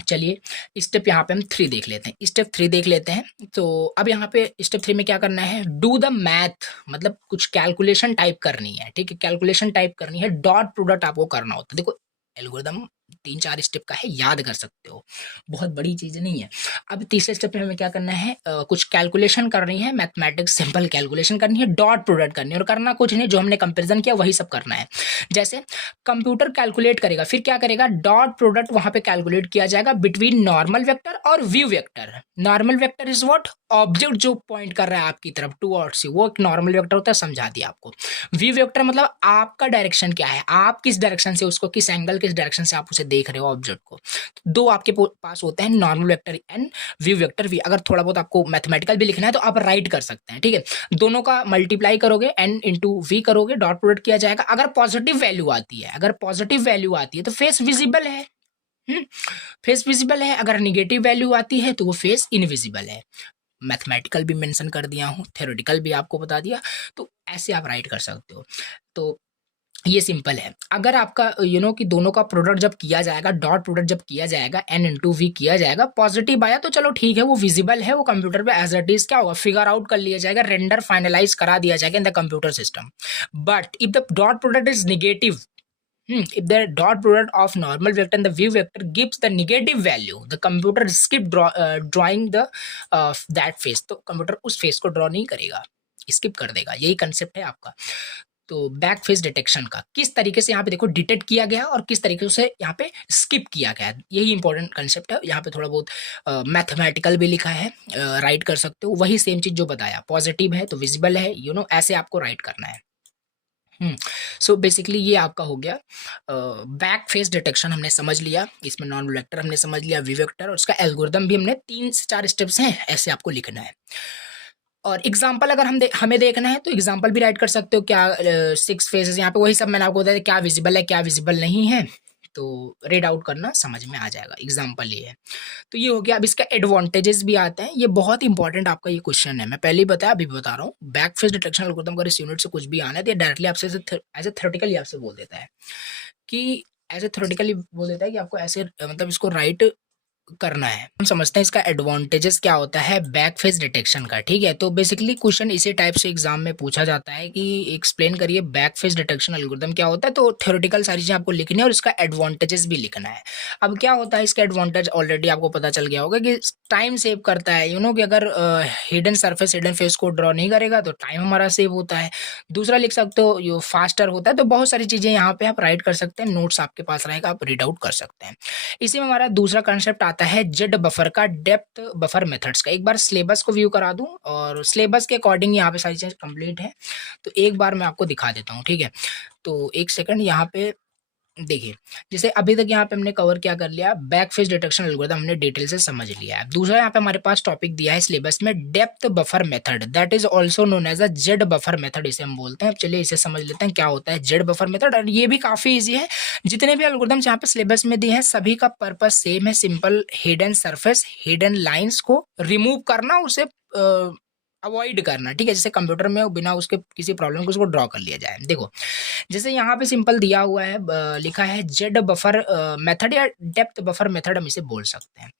चलिए स्टेप यहाँ पे हम 3 देख लेते हैं, स्टेप 3 देख लेते हैं। तो अब यहाँ पे स्टेप 3 में क्या करना है, डू द मैथ, मतलब कुछ कैलकुलेशन टाइप करनी है, ठीक है, कैलकुलेशन टाइप करनी है, डॉट प्रोडक्ट आपको करना होता है। देखो एल्गोरिदम 3-4 स्टेप का है, याद कर सकते हो, बहुत बड़ी चीज नहीं है। अब तीसरे स्टेप में हमें क्या करना है, कुछ कैलकुलेशन करनी है, मैथमेटिक्स सिंपल कैलकुलेशन करनी है, डॉट प्रोडक्ट करनी है और करना कुछ नहीं, जो हमने कंपेरिजन किया वही सब करना है। जैसे कंप्यूटर कैलकुलेट करेगा, फिर क्या करेगा, डॉट प्रोडक्ट वहां पे कैलकुलेट किया जाएगा बिटवीन नॉर्मल वेक्टर और view vector. Normal vector is what, object जो पॉइंट कर रहा है आपकी तरफ टुवर्ड्स से, वो एक नॉर्मल वेक्टर होता है, समझा दिया आपको। व्यू वेक्टर मतलब आपका डायरेक्शन क्या है, आप किस डायरेक्शन से उसको, किस एंगल, किस डायरेक्शन से आप उसे देख रहे हो ऑब्जेक्ट को। तो दो आपके पास होते हैं, normal vector and view vector V. अगर थोड़ा बहुत आपको मैथमेटिकल भी लिखना है तो आप राइट कर सकते हैं, ठीक है। दोनों का मल्टीप्लाई करोगे, एन इंटू वी करोगे, डॉट प्रोडक्ट किया जाएगा। अगर पॉजिटिव वैल्यू आती है, अगर पॉजिटिव वैल्यू आती है तो फेस विजिबल है, फेस विजिबल है। अगर निगेटिव वैल्यू आती है तो वो फेस इनविजिबल है। मैथमेटिकल भी मेंशन कर दिया हूँ, थ्योरेटिकल भी आपको बता दिया, तो ऐसे आप राइट कर सकते हो। तो ये सिंपल है। अगर आपका कि दोनों का प्रोडक्ट जब किया जाएगा, डॉट प्रोडक्ट जब किया जाएगा, एन इंटू वी किया जाएगा, पॉजिटिव आया तो चलो ठीक है, वो विजिबल है, वो कंप्यूटर पे एज इट इज क्या होगा, फिगर आउट कर लिया जाएगा, रेंडर फाइनलाइज करा दिया जाएगा इन the computer system. But if the dot product is negative, if the dot product of normal vector and the view vector gives the negative value, the computer skip drawing the that face, तो कंप्यूटर उस फेस को ड्रॉ नहीं करेगा, स्किप कर देगा। यही कंसेप्ट है आपका। तो बैक फेस डिटेक्शन का किस तरीके से यहाँ पे देखो डिटेक्ट किया गया और किस तरीके से यहाँ पे स्किप किया गया, यही इंपॉर्टेंट कंसेप्ट है। यहाँ पे थोड़ा बहुत मैथमेटिकल भी लिखा है, राइट कर सकते हो, वही सेम चीज जो बताया, पॉजिटिव है तो विजिबल है, ऐसे आपको राइट करना है। सो बेसिकली ये आपका हो गया बैक फेस डिटेक्शन, हमने समझ लिया, इसमें नॉर्मल वेक्टर हमने समझ लिया, वी वेक्टर, और उसका एल्गोरिदम भी हमने 3 से 4 स्टेप्स हैं, ऐसे आपको लिखना है। और एग्जाम्पल अगर हमें देखना है तो एग्जाम्पल भी राइट कर सकते हो, क्या 6 फेसेस, यहाँ पे वही सब मैंने आपको बताया क्या विजिबल है क्या विजिबल नहीं है, तो रीड आउट करना समझ में आ जाएगा, एग्जाम्पल ये है। तो ये हो गया। अब इसका एडवांटेजेस भी आते हैं, ये बहुत इंपॉर्टेंट आपका ये क्वेश्चन है, मैं पहले ही बताया अभी भी बता रहा हूँ। बैक फेस डिटेक्शन एल्गोरिथम अगर इस यूनिट से कुछ भी आना है तो डायरेक्टली आपसे एज ए थ्योरेटिकली आपसे बोल देता है कि ऐसे थ्योरेटिकली बोल देता है कि आपको ऐसे मतलब इसको राइट करना है। हम समझते हैं इसका एडवांटेजेस क्या होता है बैक फेस डिटेक्शन का, ठीक है। तो बेसिकली क्वेश्चन इसी टाइप से एग्जाम में पूछा जाता है कि एक्सप्लेन करिए बैक फेस डिटेक्शन एल्गोरिथम क्या होता है। तो थ्योरेटिकल सारी चीजें आपको लिखनी है और इसका एडवांटेजेस भी लिखना है। अब क्या होता है इसका एडवांटेज, ऑलरेडी आपको पता चल गया होगा कि टाइम सेव करता है, कि अगर हिडन सरफेस हिडन फेस को ड्रॉ नहीं करेगा तो टाइम हमारा सेव होता है। दूसरा लिख सकते हो ये फास्टर होता है। तो बहुत सारी चीजें यहाँ पे आप राइट कर सकते हैं, नोट्स आपके पास रहेगा, आप रीड आउट कर सकते हैं। इसी में हमारा दूसरा कंसेप्ट आता है जेड बफर का, डेप्थ बफर मेथड्स का। एक बार सिलेबस को व्यू करा दूं और सिलेबस के अकॉर्डिंग यहाँ पे सारी चीजें कंप्लीट है, तो एक बार मैं आपको दिखा देता हूँ, ठीक है। तो एक सेकंड यहाँ पे देखिए, जैसे अभी तक यहाँ पे हमने कवर क्या कर लिया, बैक फेस डिटेक्शन एल्गोरिथम हमने डिटेल से समझ लिया है। दूसरा यहाँ पे हमारे पास टॉपिक दिया है सिलेबस में, depth buffer method, that is also known as a Z buffer method, इसे हम बोलते हैं। चलिए इसे समझ लेते हैं क्या होता है जेड बफर मेथड। और ये भी काफी इजी है, जितने भी एल्गोरिथम्स यहाँ पे सिलेबस में दिए हैं सभी का पर्पज सेम है, simple hidden surface hidden lines को रिमूव करना, उसे अवॉइड करना, ठीक है। जैसे कंप्यूटर में बिना उसके किसी प्रॉब्लम को उसको ड्रॉ कर लिया जाए। देखो जैसे यहाँ पे सिंपल दिया हुआ है, लिखा है जेड बफर मेथड या डेप्थ बफर मेथड हम इसे बोल सकते हैं।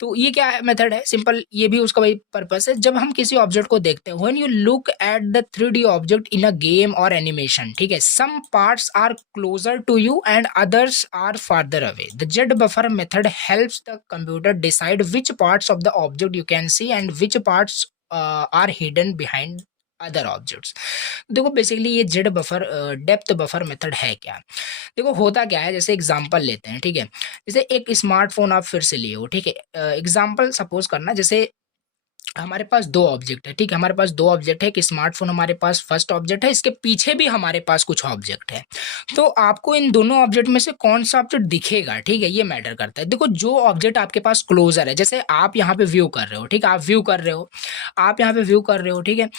तो ये क्या मेथड है, सिंपल, ये भी उसका वही पर्पस है। जब हम किसी ऑब्जेक्ट को देखते हैं, when you look at the 3D object in a game और एनिमेशन, ठीक है, some parts are closer to you and others are farther away. The Z buffer method helps the computer decide which parts of the object you can see and which parts are hidden behind other objects. देखो बेसिकली ये Z buffer depth buffer method है क्या। देखो होता क्या है, जैसे एग्जांपल लेते हैं, ठीक है। जैसे एक स्मार्टफोन आप फिर से लिए हो, ठीक है। एग्जांपल सपोज करना, जैसे हमारे पास दो ऑब्जेक्ट है, ठीक है, हमारे पास दो ऑब्जेक्ट है, एक स्मार्टफोन हमारे पास फर्स्ट ऑब्जेक्ट है, इसके पीछे भी हमारे पास कुछ ऑब्जेक्ट है। तो आपको इन दोनों ऑब्जेक्ट में से कौन सा ऑब्जेक्ट दिखेगा, ठीक है, ये मैटर करता है। देखो जो ऑब्जेक्ट आपके पास क्लोजर है, जैसे आप यहाँ पे व्यू कर रहे हो, ठीक है, आप व्यू कर रहे हो, आप यहाँ पे व्यू कर रहे हो, ठीक है।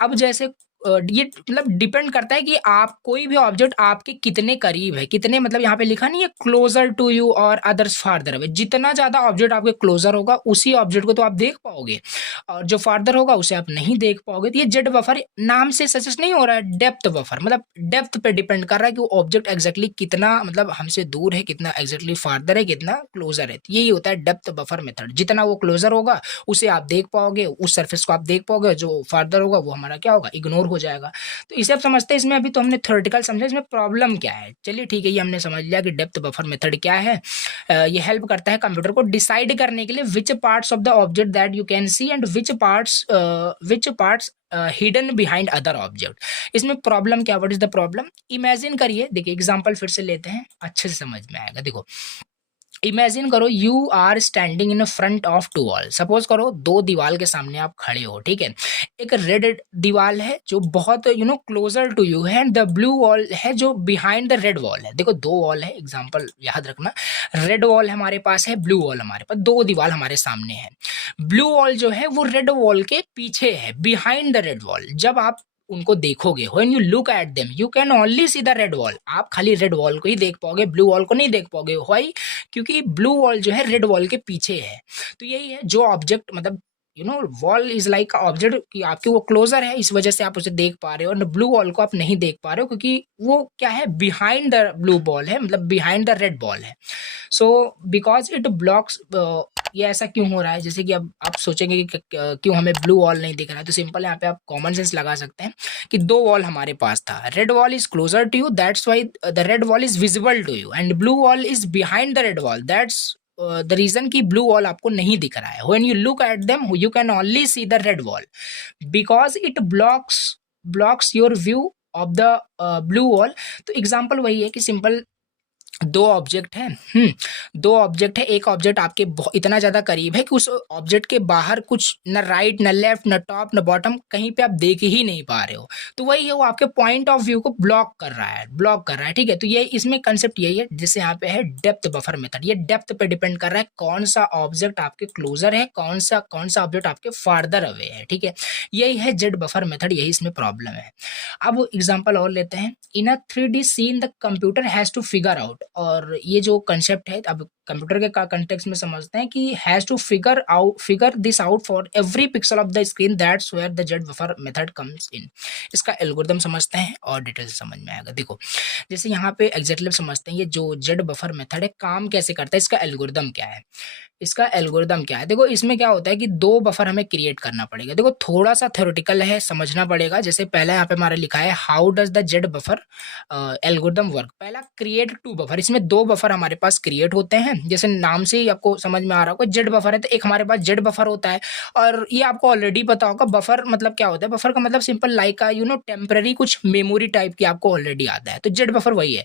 अब जैसे ये मतलब डिपेंड करता है कि आप कोई भी ऑब्जेक्ट आपके कितने करीब है, कितने मतलब यहाँ पे लिखा नहीं है क्लोजर टू यू और अदर्स फार्दर अवे, जितना ज्यादा ऑब्जेक्ट आपके क्लोजर होगा उसी ऑब्जेक्ट को तो आप देख पाओगे, और जो फार्दर होगा उसे आप नहीं देख पाओगे। तो ये जेड बफर नाम से सजेस्ट नहीं हो रहा है, डेप्थ बफर, मतलब डेप्थ पे डिपेंड कर रहा है कि वो ऑब्जेक्ट एग्जैक्टली कितना मतलब हमसे दूर है, कितना एग्जैक्टली फार्दर है, कितना क्लोजर है। यही होता है डेप्थ बफर मेथड, जितना वो क्लोजर होगा उसे आप देख पाओगे, उस सरफेस को आप देख पाओगे, जो फार्दर होगा वो हमारा क्या होगा, इग्नोर हो जाएगा। तो इसे आप समझते हैं, इसमें अभी तो हमने थ्योरेटिकल समझा, इसमें प्रॉब्लम क्या है। चलिए ठीक है, ये हमने समझ लिया कि डेप्थ बफर मेथड क्या है। ये हेल्प करता है कंप्यूटर को डिसाइड करने के लिए विच parts of the object that you can see and which parts hidden behind other object. इसमें प्रॉब्लम क्या, what is the problem, imagine करिए, देखिए एग्जांपल फिर से लेते हैं, अच्छे से समझ में आएगा। देखो इमेजिन करो you are standing in front of two wall, suppose करो दो दीवार के सामने आप खड़े हो, ठीक है। एक रेड दीवार है जो बहुत क्लोजर टू यू है, एंड द ब्लू वॉल है जो बिहाइंड द रेड वॉल है। देखो दो वॉल है, एग्जांपल याद रखना, रेड वॉल हमारे पास है, ब्लू वॉल हमारे पास, दो दीवार हमारे सामने है। ब्लू वॉल जो है वो रेड वॉल के पीछे है, बिहाइंड द रेड वॉल। जब आप उनको देखोगे, when you look at them you can only see the red wall, आप खाली रेड वॉल को ही देख पाओगे, ब्लू वॉल को नहीं देख पाओगे। व्हाई, क्योंकि ब्लू वॉल जो है रेड वॉल के पीछे है। तो यही है, जो ऑब्जेक्ट मतलब वॉल इज लाइक ऑब्जेक्ट कि आपके वो क्लोजर है, इस वजह से आप उसे देख पा रहे हो, और ब्लू वॉल को आप नहीं देख पा रहे हो क्योंकि वो क्या है, बिहाइंड द ब्लू बॉल है, मतलब बिहाइंड द रेड बॉल है। सो बिकॉज इट ब्लॉक्स, ये ऐसा क्यों हो रहा है, जैसे कि अब आप सोचेंगे कि क्यों हमें ब्लू वॉल नहीं दिख रहा है, तो सिंपल यहाँ पे आप कॉमन सेंस लगा सकते हैं कि दो वॉल हमारे पास था, red wall is closer to you that's why the red wall is visible to you, and blue wall is behind the red wall that's the reason कि ब्लू वॉल आपको नहीं दिख रहा है। When you look at them you can only see the red wall because it blocks your view of the blue wall. तो एग्जाम्पल वही है कि सिंपल दो ऑब्जेक्ट है, दो ऑब्जेक्ट है, एक ऑब्जेक्ट आपके इतना ज्यादा करीब है कि उस ऑब्जेक्ट के बाहर कुछ न राइट न लेफ्ट न टॉप न बॉटम कहीं पे आप देख ही नहीं पा रहे हो। तो वही है, वो आपके पॉइंट ऑफ व्यू को ब्लॉक कर रहा है, ठीक है। तो ये इसमें कंसेप्ट यही है, जैसे यहाँ पे है डेप्थ बफर मेथड। ये डेप्थ पे डिपेंड कर रहा है कौन सा ऑब्जेक्ट आपके क्लोजर है, कौन सा ऑब्जेक्ट आपके फार्दर अवे है, ठीक है। यही है जेड बफर मेथड, यही इसमें प्रॉब्लम है। अब एग्जाम्पल और लेते हैं, in a 3D scene the computer has to figure out, और ये जो कंसेप्ट है अब कंप्यूटर के कंटेक्स्ट में समझते हैं कि has to figure this out for every pixel of the screen, that's where the Z buffer method comes in. इसका एल्गोरिथम समझते हैं और डिटेल से समझ में आएगा। देखो जैसे यहाँ पे एग्जैक्टली समझते हैं ये जो जेड बफर मेथड है काम कैसे करता है, इसका एल्गोरिथम क्या है, इसका एल्गोरिदम क्या है। देखो इसमें क्या होता है कि दो बफर हमें क्रिएट करना पड़ेगा। देखो थोड़ा सा थ्योरेटिकल है, समझना पड़ेगा। जैसे पहला यहाँ पे हमारा लिखा है how does the Z buffer algorithm work. पहला क्रिएट टू बफर, इसमें दो बफर हमारे पास क्रिएट होते हैं, जैसे नाम से ही आपको समझ में आ रहा होगा जेड बफर है तो एक हमारे पास जेड बफर होता है। और ये आपको ऑलरेडी पता होगा बफर मतलब क्या होता है। बफर का मतलब सिंपल लाइक का टेम्पररी कुछ मेमोरी टाइप की आपको ऑलरेडी आता है। तो जेड बफर वही है।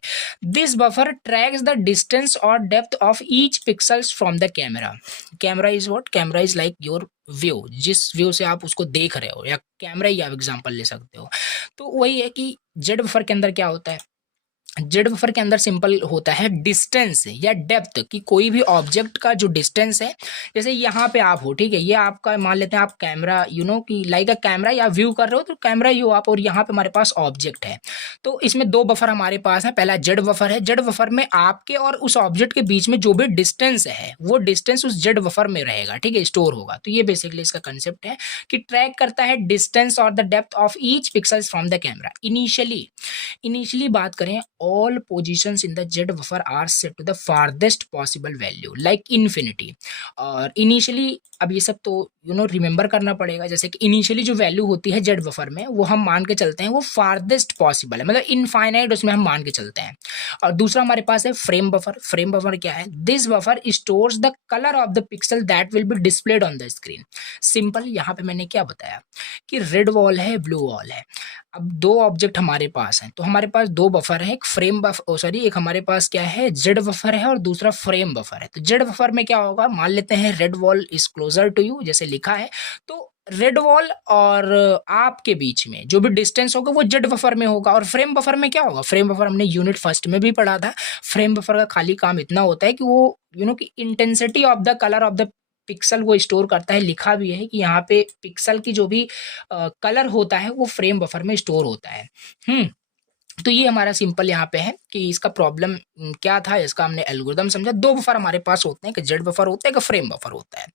This buffer tracks the distance और depth of each pixels from the camera. Camera is what, camera is like your view, जिस व्यू से आप उसको देख रहे हो, या कैमरा ही आप एग्जांपल ले सकते हो। तो वही है कि जेड बफर के अंदर क्या होता है, जेड बफर के अंदर सिंपल होता है डिस्टेंस या डेप्थ कि कोई भी ऑब्जेक्ट का जो डिस्टेंस है, जैसे यहाँ पे आप हो, ठीक है, ये आपका मान लेते हैं आप कैमरा कि लाइक अ कैमरा या व्यू कर रहे हो तो कैमरा ही हो आप, और यहाँ पे हमारे पास ऑब्जेक्ट है। तो इसमें दो बफर हमारे पास है, पहला जेड बफर है। जेड बफर में आपके और उस ऑब्जेक्ट के बीच में जो भी डिस्टेंस है वो डिस्टेंस उस जेड बफर में रहेगा, ठीक है, स्टोर होगा। तो ये बेसिकली इसका कंसेप्ट है कि ट्रैक करता है डिस्टेंस और the depth of each pixels from the camera. Initially बात करें, all positions in the Z buffer are set to the farthest possible value like infinity। और इनिशियली अब ये सब तो रिमेंबर करना पड़ेगा, जैसे कि इनिशियली जो वैल्यू होती है जेड बफर में वो हम मान के चलते हैं वो फार्देस्ट पॉसिबल है, मतलब इनफाइनाइट उसमें हम मान के चलते हैं। और दूसरा हमारे पास है फ्रेम बफर। फ्रेम बफर क्या है, this buffer stores the colour of the pixel that will be displayed on the screen. Simple यहाँ पे मैंने क्या बताया कि रेड वॉल है, ब्लू वॉल है। अब दो ऑब्जेक्ट हमारे पास हैं, तो हमारे पास दो बफर है, एक फ्रेम बफर सॉरी एक हमारे पास क्या है जेड बफर है और दूसरा फ्रेम बफर है। तो जेड बफर में क्या होगा, मान लेते हैं red wall is closer to you जैसे लिखा है, तो रेड वॉल और आपके बीच में जो भी डिस्टेंस होगा वो जेड बफर में होगा। और फ्रेम बफर में क्या होगा, फ्रेम बफर हमने यूनिट फर्स्ट में भी पढ़ा था। फ्रेम बफर का खाली काम इतना होता है कि वो कि intensity of the colour of the pixel वो स्टोर करता है। लिखा भी है कि यहाँ पे पिक्सल की जो भी कलर होता है वो फ्रेम बफर में स्टोर होता है। तो ये हमारा सिंपल यहाँ पे है कि इसका प्रॉब्लम क्या था, इसका हमने एल्गोरिदम समझा। दो बफर हमारे पास होते हैं, कि जेड बफर होता है, कि फ्रेम बफर होता है।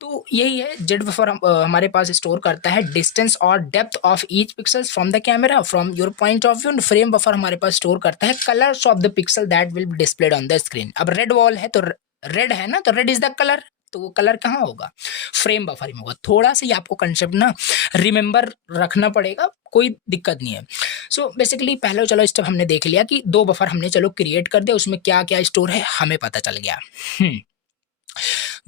तो यही है, जेड बफर हमारे पास स्टोर करता है डिस्टेंस और depth of each pixels from the camera from your point of view. Frame buffer हमारे पास स्टोर करता है colours of the pixel that will be displayed on the screen. अब रेड वॉल है तो रेड है ना, तो रेड इज द कलर, तो वो कलर कहाँ होगा, फ्रेम बफर में होगा। थोड़ा सा ये आपको कंसेप्ट ना रिमेंबर रखना पड़ेगा, कोई दिक्कत नहीं है। सो बेसिकली पहले चलो स्टेप हमने देख लिया कि दो बफर हमने चलो क्रिएट कर दिया, उसमें क्या क्या स्टोर है हमें पता चल गया।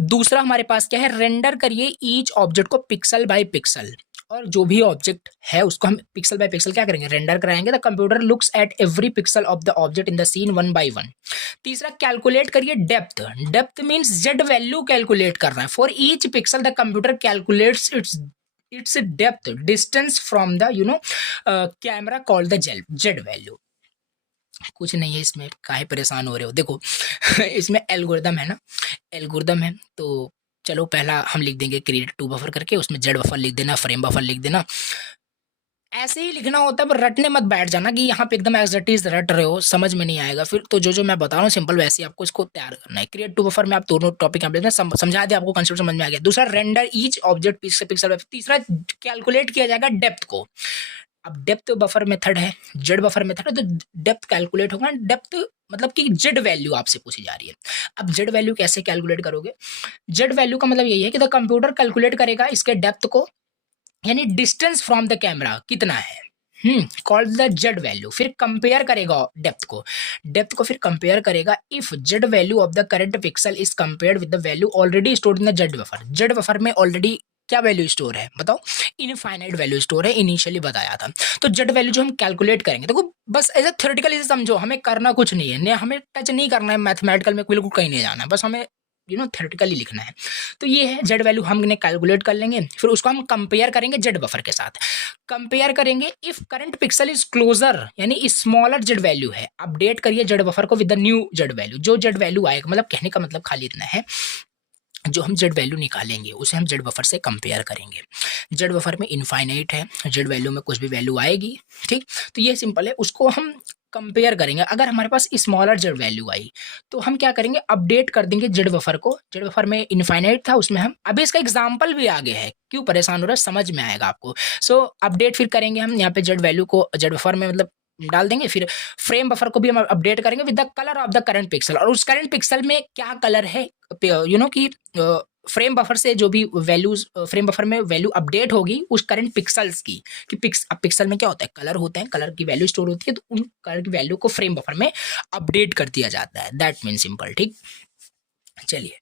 दूसरा हमारे पास क्या है, रेंडर करिए ईच ऑब्जेक्ट को पिक्सल बाय पिक्सल। और जो भी ऑब्जेक्ट है उसको हम पिक्सल बाय पिक्सल क्या करेंगे, रेंडर कराएंगे। The computer looks at every pixel of the object in the scene one by one. तीसरा, कैलकुलेट करिए depth. Depth means Z value calculate करना है। For each pixel the computer calculates its depth distance from the camera called the Z value. कुछ नहीं है इसमें, काहे परेशान हो रहे हो। देखो इसमें एल्गोरिदम है ना, एल्गोरिदम है तो चलो पहला हम लिख देंगे क्रिएट टू बफर करके, उसमें जेड बफर लिख देना, फ्रेम बफर लिख देना। ऐसे ही लिखना होता है, पर रटने मत बैठ जाना कि यहाँ पे एकदम एग्जैक्टिव रट रहे हो, समझ में नहीं आएगा फिर। तो जो मैं बता रहा हूँ सिंपल वैसे आपको इसको तैयार करना है। क्रिएट टू बफर में आप दोनों टॉपिक आप लेते हैं, समझा दिया आपको, कंसेप्ट समझ में आ गया। दूसरा, रेंडर ईच ऑब्जेक्ट पिक्सल। तीसरा, कैलकुलेट किया जाएगा डेप्थ को। अब डेप्थ बफर मेथड है, जेड बफर मेथड है, तो डेप्थ कैलकुलेट होगा। डेप्थ मतलब कि जेड वैल्यू आपसे पूछी जा रही है। अब जेड वैल्यू कैसे कैलकुलेट करोगे, जेड वैल्यू का मतलब यही है कि द कंप्यूटर कैलकुलेट करेगा इसके डेप्थ को, यानी डिस्टेंस फ्रॉम द कैमरा कितना है, कॉल्ड द जेड वैल्यू। फिर कंपेयर करेगा डेप्थ को फिर कंपेयर करेगा if Z value of the current pixel is compared with the value already stored in the Z buffer. Z buffer में ऑलरेडी क्या वैल्यू स्टोर है बताओ, इनफाइनाइट वैल्यू स्टोर है, इनिशियली बताया था। तो जेड वैल्यू जो हम कैलकुलेट करेंगे, देखो बस एज ए थ्योरेटिकल समझो, हमें करना कुछ नहीं है, हमें टच नहीं करना है मैथमेटिकल में, बिल्कुल कहीं नहीं जाना है, बस हमें थ्योरेटिकली लिखना है। तो ये है जेड वैल्यू, हमने कैलकुलेट कर लेंगे, फिर उसको हम कंपेयर करेंगे जेड बफर के साथ। कंपेयर करेंगे if current pixel is closer, यानी स्मॉलर जेड वैल्यू है, अपडेट करिए जेड बफर को with the new Z value. जो जेड वैल्यू आएगा, मतलब कहने का मतलब खाली इतना है, जो हम जेड वैल्यू निकालेंगे उसे हम जेड बफर से कंपेयर करेंगे। जेड बफर में इनफाइनाइट है, जेड वैल्यू में कुछ भी वैल्यू आएगी, ठीक। तो ये सिंपल है, उसको हम कंपेयर करेंगे। अगर हमारे पास स्मॉलर जेड वैल्यू आई तो हम क्या करेंगे, अपडेट कर देंगे जेड बफर को। जेड बफर में इनफाइनाइट था, उसमें हम अभी इसका एग्जांपल भी आगे है, क्यों परेशान हो रहा है, समझ में आएगा आपको। सो अपडेट फिर करेंगे हम यहाँ पे जेड वैल्यू को जेड बफर में मतलब डाल देंगे। फिर फ्रेम बफर को भी हम अपडेट करेंगे with the colour of the current pixel, और उस करंट पिक्सल में क्या कलर है, कि फ्रेम बफर से जो भी वैल्यूज फ्रेम बफर में वैल्यू अपडेट होगी उस करंट पिक्सल्स की, कि पिक्सल में क्या होता है, कलर होते हैं, कलर की वैल्यू स्टोर होती है, तो उन कलर की वैल्यू को फ्रेम बफर में अपडेट कर दिया जाता है। दैट मीन सिंपल, ठीक। चलिए,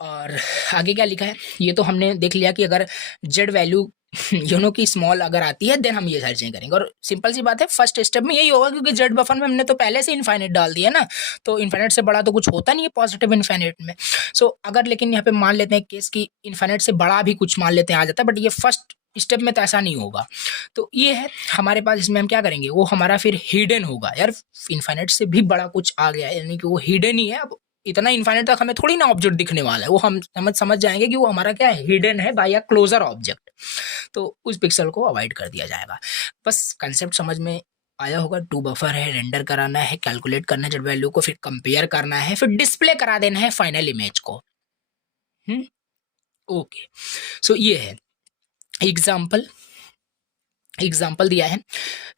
और आगे क्या लिखा है, ये तो हमने देख लिया कि अगर जेड वैल्यू की स्मॉल अगर आती है देन हम ये सारी चीजें करेंगे। और सिंपल सी बात है, फर्स्ट स्टेप में यही होगा, क्योंकि जेड बफर में हमने तो पहले से इनफाइनाइट डाल दिया ना, तो इनफाइनाइट से बड़ा तो कुछ होता नहीं है पॉजिटिव इनफाइनाइट में। सो अगर लेकिन यहाँ पे मान लेते हैं केस की इनफाइनाइट से बड़ा भी कुछ मान लेते हैं आ जाता है, बट ये फर्स्ट स्टेप में तो ऐसा नहीं होगा। तो ये है हमारे पास, इसमें हम क्या करेंगे, वो हमारा फिर हिडन होगा। यार इनफाइनाइट से भी बड़ा कुछ आ गया है, यानी कि वो हिडन ही है। अब इतना इनफाइनाइट तक हमें थोड़ी ना ऑब्जेक्ट दिखने वाला है, वो हम समझ जाएंगे कि वो हमारा क्या है, हिडन है बाय अ क्लोजर ऑब्जेक्ट। तो उस पिक्सल को अवॉइड कर दिया जाएगा। बस कंसेप्ट समझ में आया होगा। टू बफर है, रेंडर कराना है, कैलकुलेट करना है जेड वैल्यू को, फिर कंपेयर करना है, फिर डिस्प्ले करा देना है फाइनल इमेज को। ओके, सो ये है एग्जाम्पल दिया है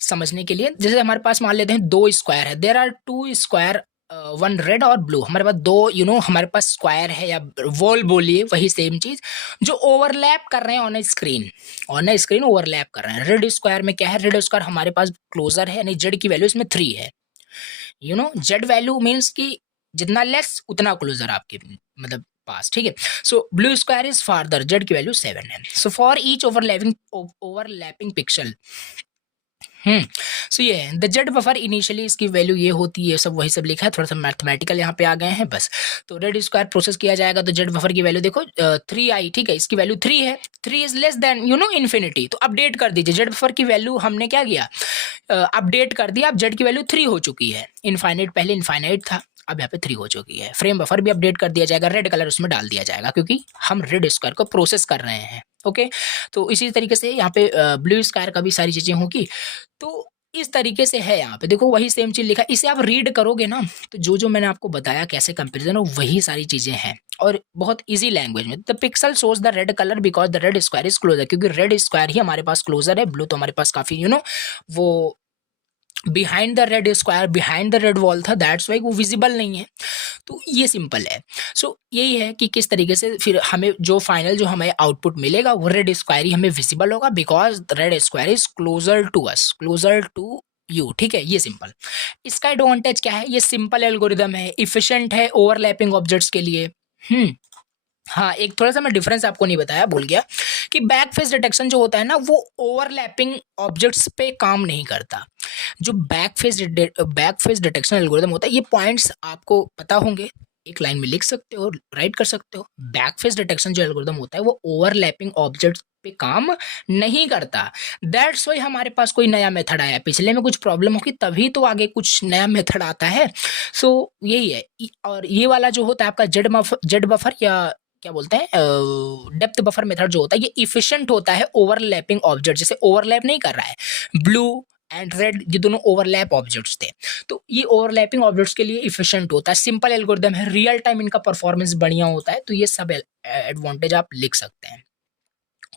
समझने के लिए। जैसे हमारे पास मान लेते हैं दो स्क्वायर है, there are two square, one red और ब्लू। हमारे पास दो हमारे पास स्क्वायर है, या वॉल बोलिए, वही सेम चीज, जो ओवरलैप कर रहे हैं ऑन ए स्क्रीन ओवरलैप कर रहे हैं। रेड स्क्वायर में क्या है, रेड स्क्वायर हमारे पास क्लोजर है, यानी जेड की वैल्यू इसमें 3 है। जेड वैल्यू मीन्स कि जितना लेस उतना क्लोजर आपके मतलब पास, ठीक है। So blue square is farther, Z की वैल्यू 7 है। So for each overlapping pixel, so ये है द जेड बफर इनिशियली, इसकी वैल्यू ये होती है, सब वही सब लिखा है, थोड़ा सा मैथमेटिकल यहाँ पे आ गए हैं बस। तो रेड स्क्वायर प्रोसेस किया जाएगा तो जेड बफर की वैल्यू देखो 3i, ठीक है, इसकी वैल्यू 3 है, 3 इज लेस देन इन्फिनिटी, तो अपडेट कर दीजिए जेड बफर की वैल्यू, हमने क्या किया अपडेट कर दिया, अब जेड की वैल्यू 3 हो चुकी है, इनफाइनाइट पहले इनफाइनाइट था, अब यहाँ पे 3 हो चुकी है। फ्रेम बफर भी अपडेट कर दिया जाएगा, रेड कलर उसमें डाल दिया जाएगा क्योंकि हम रेड स्क्वायर को प्रोसेस कर रहे हैं। ओके, तो इसी तरीके से यहाँ पे ब्लू स्क्वायर का भी सारी चीजें होगी, तो इस तरीके से है। यहाँ पे देखो वही सेम चीज लिखा है, इसे आप रीड करोगे ना तो जो जो मैंने आपको बताया कैसे कंपैरिजन हो वही सारी चीजें हैं और बहुत इजी लैंग्वेज में। The pixel shows the red colour because the red square is closer, क्योंकि रेड स्क्वायर ही हमारे पास क्लोजर है, ब्लू तो हमारे पास काफी वो behind the red square, behind the red wall था, दैट्स वाई वो विजिबल नहीं है। तो ये सिंपल है। सो यही है कि किस तरीके से फिर हमें जो फाइनल जो हमें आउटपुट मिलेगा वो रेड स्क्वायर ही हमें विजिबल होगा, because red square is closer to us, closer to you, ठीक है, ये सिंपल। इसका एडवांटेज क्या है, ये सिंपल एल्गोरिदम है, इफिशिएंट है ओवरलैपिंग ऑब्जेक्ट्स के लिए। हाँ, एक थोड़ा सा मैं डिफरेंस आपको नहीं बताया, भूल गया कि बैक फेस डिटेक्शन जो होता है ना वो ओवरलैपिंग ऑब्जेक्ट्स पे काम नहीं करता। जो बैक फेस डिटेक्शन एल्गोरिदम होता है, ये पॉइंट्स आपको पता होंगे, एक लाइन में लिख सकते हो, राइट कर सकते हो। बैक फेस डिटेक्शन जो एल्गोरिदम होता है वो ओवरलैपिंग ऑब्जेक्ट्स पे काम नहीं करता, दैट्स वाई हमारे पास कोई नया मेथड आया, पिछले में कुछ प्रॉब्लम होगी तभी तो आगे कुछ नया मेथड आता है। सो यही है। और ये वाला जो होता है आपका जेड बफर या क्या बोलते हैं डेप्थ बफर मेथड जो होता है, ये इफिशिएंट होता है ओवरलैपिंग ऑब्जेक्ट, जैसे ओवरलैप नहीं कर रहा है, ब्लू एंड रेड ये दोनों ओवरलैप ऑब्जेक्ट्स थे, तो ये ओवरलैपिंग ऑब्जेक्ट्स के लिए इफिशिएंट होता है, सिंपल एल्गोरिदम है, रियल टाइम इनका परफॉर्मेंस बढ़िया होता है, तो ये सब एडवांटेज आप लिख सकते हैं।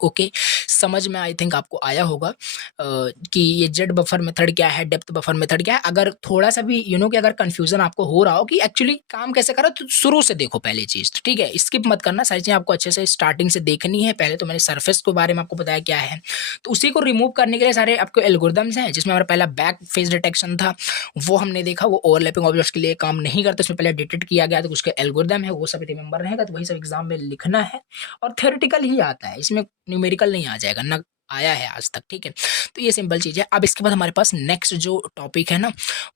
ओके, समझ में आई थिंक आपको आया होगा कि ये जेड बफर मेथड क्या है, डेप्थ बफर मेथड क्या है। अगर थोड़ा सा भी कि अगर कंफ्यूजन आपको हो रहा हो कि एक्चुअली काम कैसे करा, तो शुरू से देखो पहले चीज, ठीक है, स्किप मत करना, सारी चीजें आपको अच्छे से स्टार्टिंग से देखनी है। पहले तो मैंने सरफेस के बारे में आपको बताया क्या है, तो उसी को रिमूव करने के लिए सारे आपको एल्गोरिदम्स हैं, जिसमें हमारा पहला बैक फेस डिटेक्शन था, वो हमने देखा, वो ओवरलैपिंग ऑब्जेक्ट्स के लिए काम नहीं करता, उसमें पहले डिटेक्ट किया गया, तो उसके एल्गोरिदम है वो सब रिमेंबर रहेगा, तो वही सब एग्जाम में लिखना है, और थ्योरेटिकल ही आता है, इसमें न्यूमेरिकल नहीं आ जाएगा ना, आया है आज तक, ठीक है। तो ये सिंपल चीज है। अब इसके बाद हमारे पास नेक्स्ट जो टॉपिक है ना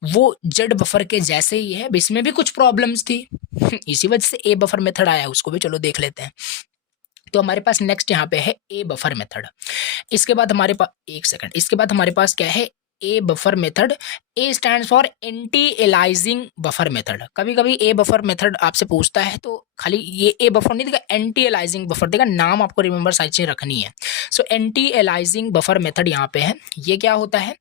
वो जेड बफर के जैसे ही है, इसमें भी कुछ प्रॉब्लम्स थी इसी वजह से ए बफर मेथड आया है, उसको भी चलो देख लेते हैं। तो हमारे पास नेक्स्ट यहाँ पे है ए बफर मेथड। इसके बाद हमारे पास एक सेकंड, इसके बाद हमारे पास क्या है, ए buffer method. A stand for anti aliasing buffer method. कभी कभी ए बफर मेथड आपसे पूछता है तो खाली ये ए बफर नहीं देगा, एंटी एलाइजिंग बफर देगा, नाम आपको रिमेंबर सारी चीजें रखनी है। So anti aliasing buffer method यहाँ पे है। ये क्या होता है,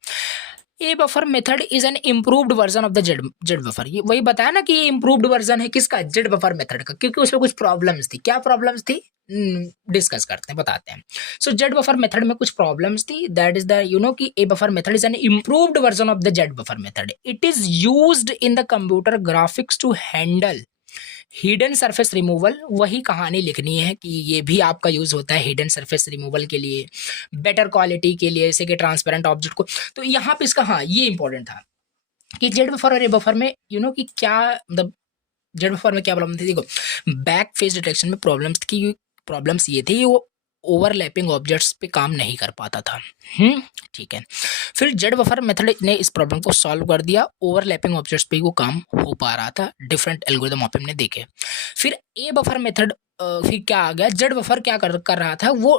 ए buffer method is an improved version of the Z buffer. ये वही बताया ना कि ये इम्प्रूव्ड वर्जन है किसका, जेड बफर मेथड का, क्योंकि उसमें कुछ प्रॉब्लम्स थी। क्या प्रॉब्लम्स थी डिस्कस करते हैं, बताते हैं। सो जेड बफर मेथड में कुछ प्रॉब्लम्स थी, दैट इज द कि A buffer method is an improved version of the Z buffer method. It is used in the computer graphics to handle hidden surface removal. वही कहानी लिखनी है कि ये भी आपका यूज होता है हिडन सरफेस रिमूवल के लिए, बेटर क्वालिटी के लिए, जैसे कि ट्रांसपेरेंट ऑब्जेक्ट को। तो यहाँ पे इसका हाँ ये इंपॉर्टेंट था कि जेड बफर और ए बफर में कि क्या मतलब जेड बफर में क्या प्रॉब्लम थी। देखो बैक फेस डिटेक्शन में प्रॉब्लम्स ये थी, वो ओवरलैपिंग ऑब्जेक्ट्स पे काम नहीं कर पाता था। ठीक है, फिर जेड बफर मेथड ने इस प्रॉब्लम को सॉल्व कर दिया, ओवरलैपिंग ऑब्जेक्ट्स पे वो काम हो पा रहा था, डिफरेंट एल्गोरिदम वहाँ पे हमने देखे। फिर ए बफर मेथड फिर क्या आ गया, जेड बफर क्या कर रहा था, वो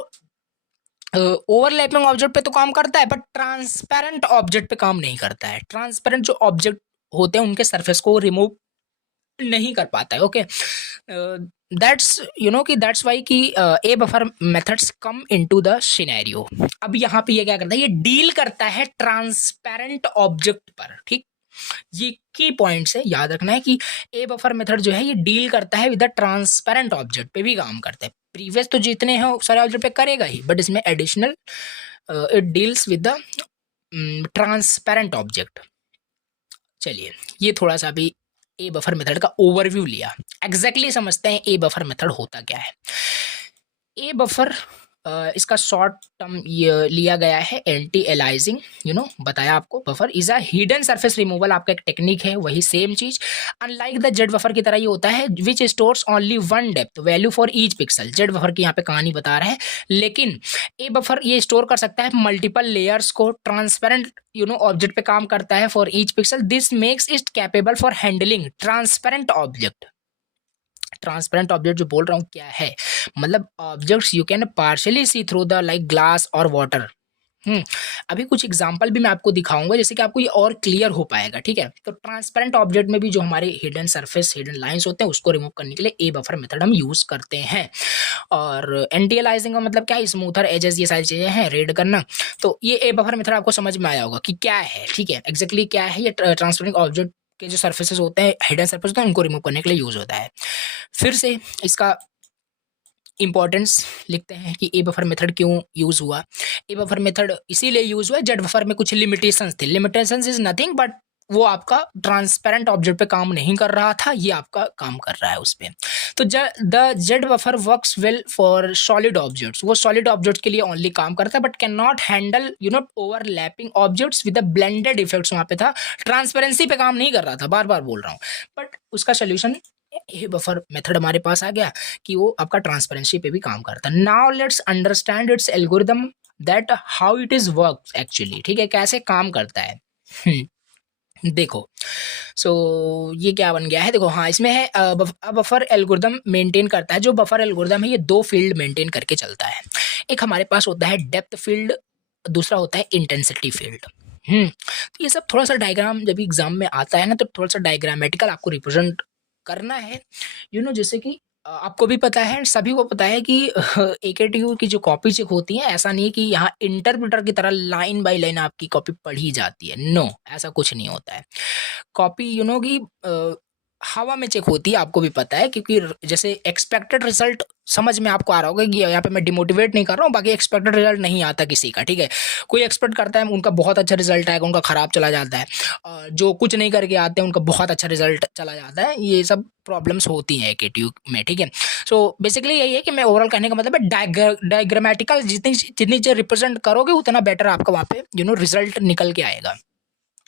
ओवरलैपिंग ऑब्जेक्ट पे तो काम करता है बट ट्रांसपेरेंट ऑब्जेक्ट पे काम नहीं करता है। ट्रांसपेरेंट जो ऑब्जेक्ट होते हैं उनके सरफेस को रिमूव नहीं कर पाता है। ओके, दैट्स वाई कि A buffer methods come into the scenario. अब यहाँ पे ये क्या करता है, ये डील करता है ट्रांसपेरेंट ऑब्जेक्ट पर। ठीक, ये की पॉइंट्स है, याद रखना है कि ए बफर मेथड जो है ये डील करता है विद द ट्रांसपेरेंट ऑब्जेक्ट पे भी काम करता है। प्रीवियस तो जितने हैं सारे ऑब्जेक्ट पे करेगा ही, बट इसमें additional it deals with the transparent object. चलिए ये थोड़ा सा भी ए बफर मेथड का ओवरव्यू लिया, एग्जैक्टली समझते हैं ए बफर मेथड होता क्या है। ए बफर इसका शॉर्ट टर्म लिया गया है एंटी एलाइजिंग, बताया आपको। Buffer is a hidden surface removal, आपका एक टेक्निक है, वही सेम चीज। अनलाइक द जेड बफर की तरह ये होता है which stores only one depth value for each pixel. Z buffer की यहाँ पे कहानी बता रहा है, लेकिन ए बफर ये स्टोर कर सकता है मल्टीपल लेयर्स को। ट्रांसपेरेंट ऑब्जेक्ट पे काम करता है for each pixel. This makes it capable for handling transparent object. Transparent object जो बोल रहा हूँ क्या है, मतलब objects you can partially see through the like glass और वाटर। अभी कुछ एग्जांपल भी मैं आपको दिखाऊंगा जिससे कि आपको ये और क्लियर हो पाएगा, ठीक है। तो ट्रांसपेरेंट ऑब्जेक्ट में भी जो हमारे हिडन सरफेस, हिडन लाइंस होते हैं, उसको रिमूव करने के लिए ए बफर मेथड हम यूज करते हैं। और एंटी अलाइजिंग का मतलब क्या है, स्मूथर एजेस, ये सारी चीजें हैं, रेड करना। तो ये ए बफर मेथड आपको समझ में आया होगा कि क्या है, ठीक है, एग्जैक्टली क्या है। ये ट्रांसपेरेंट ऑब्जेक्ट के जो सर्फेसेस होते हैं, हिडन सर्फेस होते हैं, उनको रिमूव करने के लिए यूज होता है। फिर से इसका इंपॉर्टेंस लिखते हैं कि ए बफर मेथड क्यों यूज हुआ। ए बफर मेथड इसीलिए यूज हुआ, जेड बफर में कुछ लिमिटेशंस थे। लिमिटेशंस इज नथिंग बट वो आपका ट्रांसपेरेंट ऑब्जेक्ट पे काम नहीं कर रहा था, ये आपका काम कर रहा है उस पे। तो the Z buffer works well for solid objects, वो सॉलिड ऑब्जेक्ट के लिए ओनली काम करता है, but can not handle overlapping objects with blended effects. वहां पे था, ट्रांसपेरेंसी पे काम नहीं कर रहा था, बार बार बोल रहा हूँ, बट उसका सोल्यूशन ये बफर मेथड हमारे पास आ गया कि वो आपका ट्रांसपेरेंसी पे भी काम करता है। Now let's understand it's algorithm that how it is work actually, ठीक है, कैसे काम करता है। देखो, सो ये क्या बन गया है, देखो, हाँ, इसमें है बफर एल्गोरिदम मेंटेन करता है। जो बफर एल्गोरिदम है ये दो फील्ड मेंटेन करके चलता है। एक हमारे पास होता है डेप्थ फील्ड, दूसरा होता है इंटेंसिटी फील्ड। तो ये सब थोड़ा सा डायग्राम जब एग्जाम में आता है ना, तो थोड़ा सा डायग्रामेटिकल आपको रिप्रेजेंट करना है, जैसे कि आपको भी पता है, सभी को पता है कि AKTU की जो कॉपी चेक होती है, ऐसा नहीं है कि यहाँ इंटरप्रेटर की तरह लाइन बाय लाइन आपकी कॉपी पढ़ी जाती है। नो, ऐसा कुछ नहीं होता है। कॉपी की हवा में चेक होती है, आपको भी पता है, क्योंकि जैसे एक्सपेक्टेड रिजल्ट समझ में आपको आ रहा होगा कि यहाँ पे मैं डिमोटिवेट नहीं कर रहा हूँ, बाकी एक्सपेक्टेड रिजल्ट नहीं आता किसी का, ठीक है। कोई एक्सपेक्ट करता है उनका बहुत अच्छा रिजल्ट आएगा, उनका खराब चला जाता है, और जो कुछ नहीं करके आते हैं उनका बहुत अच्छा रिजल्ट चला जाता है। ये सब प्रॉब्लम्स होती हैं AKTU में, ठीक है। सो बेसिकली यही है कि मैं ओवरऑल कहने का मतलब है डायग्रामेटिकल जितनी जितनी चीज रिप्रेजेंट करोगे उतना बेटर आपका वहाँ पे रिजल्ट निकल के आएगा।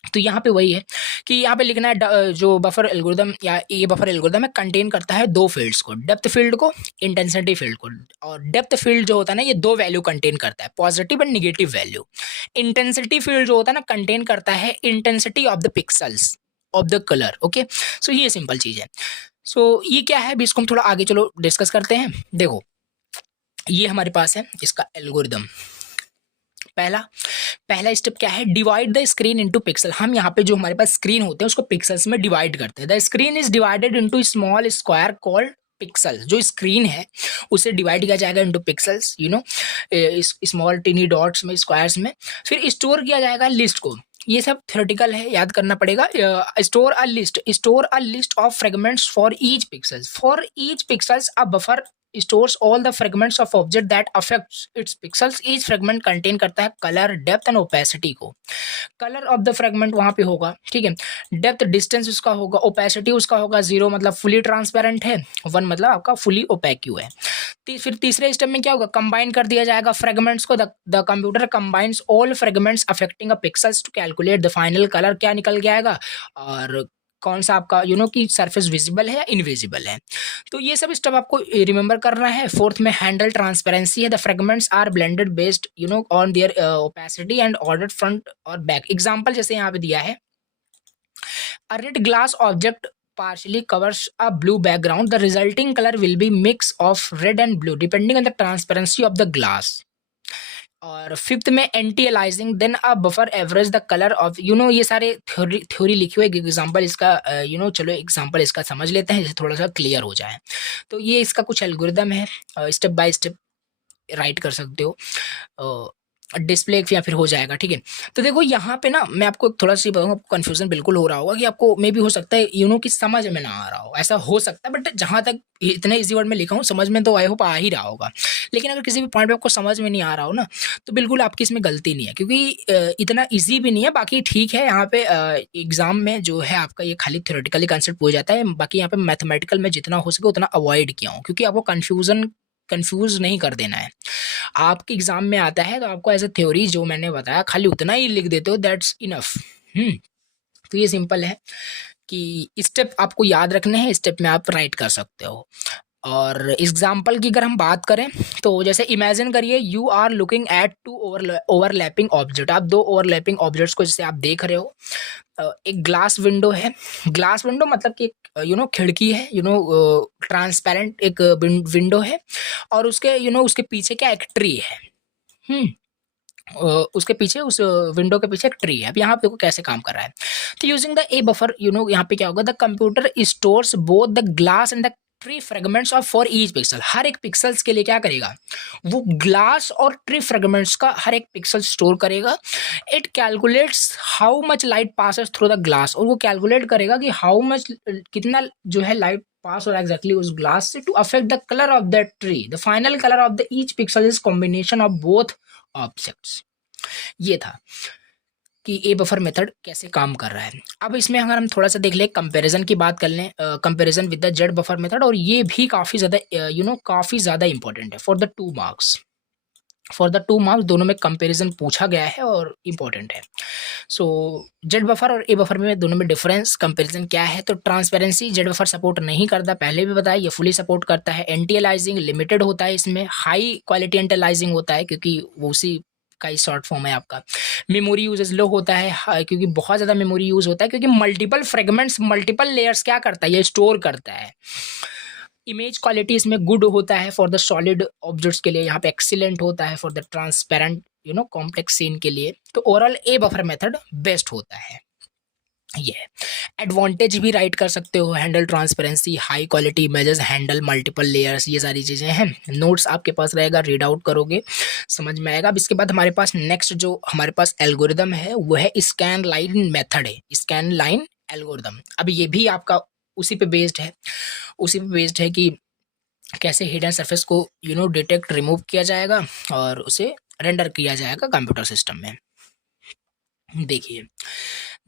तो यहाँ पे वही है कि यहाँ पे लिखना है जो बफर एल्गोरिदम या ये बफर एल्गोरिदम है कंटेन करता है दो फील्ड्स को, डेप्थ फील्ड को, इंटेंसिटी फील्ड को। और डेप्थ फील्ड जो होता है ना, ये दो वैल्यू कंटेन करता है, positive and negative value. Intensity field जो होता है ना, कंटेन करता है intensity of the pixels of the colour. Okay, so ये सिंपल चीज है। सो ये क्या है, अभी इसको हम थोड़ा आगे चलो डिस्कस करते हैं। देखो, ये हमारे पास है इसका एल्गोरिदम। पहला स्टेप क्या है, divide the screen into pixel. हम यहाँ पे जो हमारे पास स्क्रीन होते हैं उसको पिक्सल्स में डिवाइड करते हैं। The screen is divided into small square called pixel. जो स्क्रीन है उसे डिवाइड किया जाएगा इनटू पिक्सल्स, स्मॉल टिनी डॉट्स में, स्क्वायर्स में। फिर स्टोर किया जाएगा लिस्ट को। ये सब थ्योरेटिकल है, याद करना पड़ेगा। Store a list of fragments for each pixels a buffer stores all the fragments of object that affects its pixels. each fragment contain करता है कलर, डेप्थ एंड ओपेसिटी को। कलर ऑफ द फ्रेगमेंट वहां पे होगा, ठीक है। डेप्थ डिस्टेंस उसका होगा, ओपेसिटी उसका होगा 0 मतलब फुली ट्रांसपेरेंट है, 1 मतलब आपका फुली ओपेक्यू है। फिर तीसरे स्टेप में क्या होगा, कंबाइन कर दिया जाएगा फ्रेगमेंट्स को। The computer combines all fragments affecting a pixels to calculate the final colour. क्या निकल के आएगा और कौन सा आपका की सरफेस विजिबल है या इनविजिबल है। तो ये सब स्टेप आपको रिमेंबर करना है। फोर्थ में हैंडल ट्रांसपेरेंसी है। The fragments are blended based on their opacity and ordered front और बैक। एग्जांपल जैसे यहाँ पे दिया है, a red glass object partially covers a blue background. The resulting color will be mix of red and blue depending on the transparency of the glass. और फिफ्थ में anti aliasing, then a buffer average the colour of ये सारे थ्योरी लिखी हुई। एग्जांपल इसका चलो एग्जांपल इसका समझ लेते हैं जिससे थोड़ा सा क्लियर हो जाए। तो ये इसका कुछ एल्गोरिदम है, स्टेप बाय स्टेप राइट कर सकते हो, डिस्प्ले या फिर हो जाएगा, ठीक है। तो देखो यहाँ पे ना मैं आपको थोड़ा सा बताऊंगा, आपको कंफ्यूजन बिल्कुल हो रहा होगा कि आपको मे भी हो सकता है कि समझ में ना आ रहा हो, ऐसा हो सकता है। बट जहाँ तक इतने इजी वर्ड में लिखा हूँ समझ में तो आई होप आ ही रहा होगा। लेकिन अगर किसी भी पॉइंट पे आपको समझ में नहीं आ रहा हो ना, तो बिल्कुल आपकी इसमें गलती नहीं है, क्योंकि इतना ईजी भी नहीं है। बाकी ठीक है, यहाँ पे एग्जाम में जो है आपका ये खाली थ्योरेटिकली कंसेप्ट हो जाता है। बाकी यहाँ पे मैथमेटिकल में जितना हो सके उतना अवॉइड किया हूँ, क्योंकि आपको कन्फ्यूजन कंफ्यूज नहीं कर देना है। आपके एग्जाम में आता है तो आपको एज ए थ्योरी जो मैंने बताया खाली उतना ही लिख देते हो, दैट्स इनफ। तो ये सिंपल है कि स्टेप आपको याद रखने हैं, स्टेप में आप राइट कर सकते हो। और एग्जाम्पल की अगर हम बात करें तो जैसे इमेजिन करिए you are looking at two overlapping object. आप दो ओवरलैपिंग ऑब्जेक्ट्स को जैसे आप देख रहे हो, एक ग्लास विंडो है। ग्लास विंडो मतलब कि खिड़की है, ट्रांसपेरेंट एक विंडो है, और उसके उसके पीछे क्या एक ट्री है। उसके पीछे उस विंडो के पीछे एक ट्री है। अब यहाँ पे देखो कैसे काम कर रहा है। तो यूजिंग द ए बफर यहाँ पे क्या होगा, the computer stores both the glass and the tree fragments of for each pixel. हर एक पिक्सल्स के लिए क्या करेगा, वो ग्लास और ट्री फ्रेगमेंट्स का हर एक पिक्सल स्टोर करेगा। It calculates how much light passes through the glass, और वो कैलकुलेट करेगा कि हाउ मच कितना जो है लाइट पास हो रहा है एग्जैक्टली उस ग्लास से to affect the colour of the tree. The final colour of the each pixel is combination of both objects. ये था कि ए बफर मेथड कैसे काम कर रहा है। अब इसमें अगर हम थोड़ा सा देख लें, कंपैरिजन की बात कर लें, comparison with the Z buffer method, और ये भी काफ़ी ज़्यादा काफ़ी ज़्यादा इंपॉर्टेंट है for the 2 marks. For the 2 marks दोनों में कंपैरिजन पूछा गया है और इम्पॉर्टेंट है। सो जेड बफर और ए बफर में दोनों में डिफरेंस कंपैरिजन क्या है। तो ट्रांसपेरेंसी जेड बफर सपोर्ट नहीं करता, पहले भी बताया, ये फुली सपोर्ट करता है। एंटी अलाइजिंग लिमिटेड होता है इसमें, हाई क्वालिटी एंटी अलाइजिंग होता है क्योंकि वो उसी का ही शॉर्ट फॉर्म है आपका। मेमोरी यूजेज लो होता है क्योंकि बहुत ज़्यादा मेमोरी यूज होता है, क्योंकि मल्टीपल फ्रेगमेंट्स मल्टीपल लेयर्स क्या करता है, ये स्टोर करता है। इमेज क्वालिटी इसमें गुड होता है फॉर द सॉलिड ऑब्जेक्ट्स के लिए, यहाँ पे एक्सीलेंट होता है for the transparent complex scene के लिए। तो overall A buffer method best होता है। ये एडवांटेज भी राइट कर सकते हो, handle transparency, high quality images, handle multiple layers, ये सारी चीज़ें हैं। नोट्स आपके पास रहेगा, रीड आउट करोगे समझ में आएगा। अब इसके बाद हमारे पास नेक्स्ट जो हमारे पास एल्गोरिदम है वो है स्कैन लाइन मेथड है, स्कैन लाइन एल्गोरिदम। अब ये भी आपका उसी पे बेस्ड है कि कैसे हिडन सरफेस को डिटेक्ट रिमूव किया जाएगा और उसे रेंडर किया जाएगा कंप्यूटर सिस्टम में। देखिए,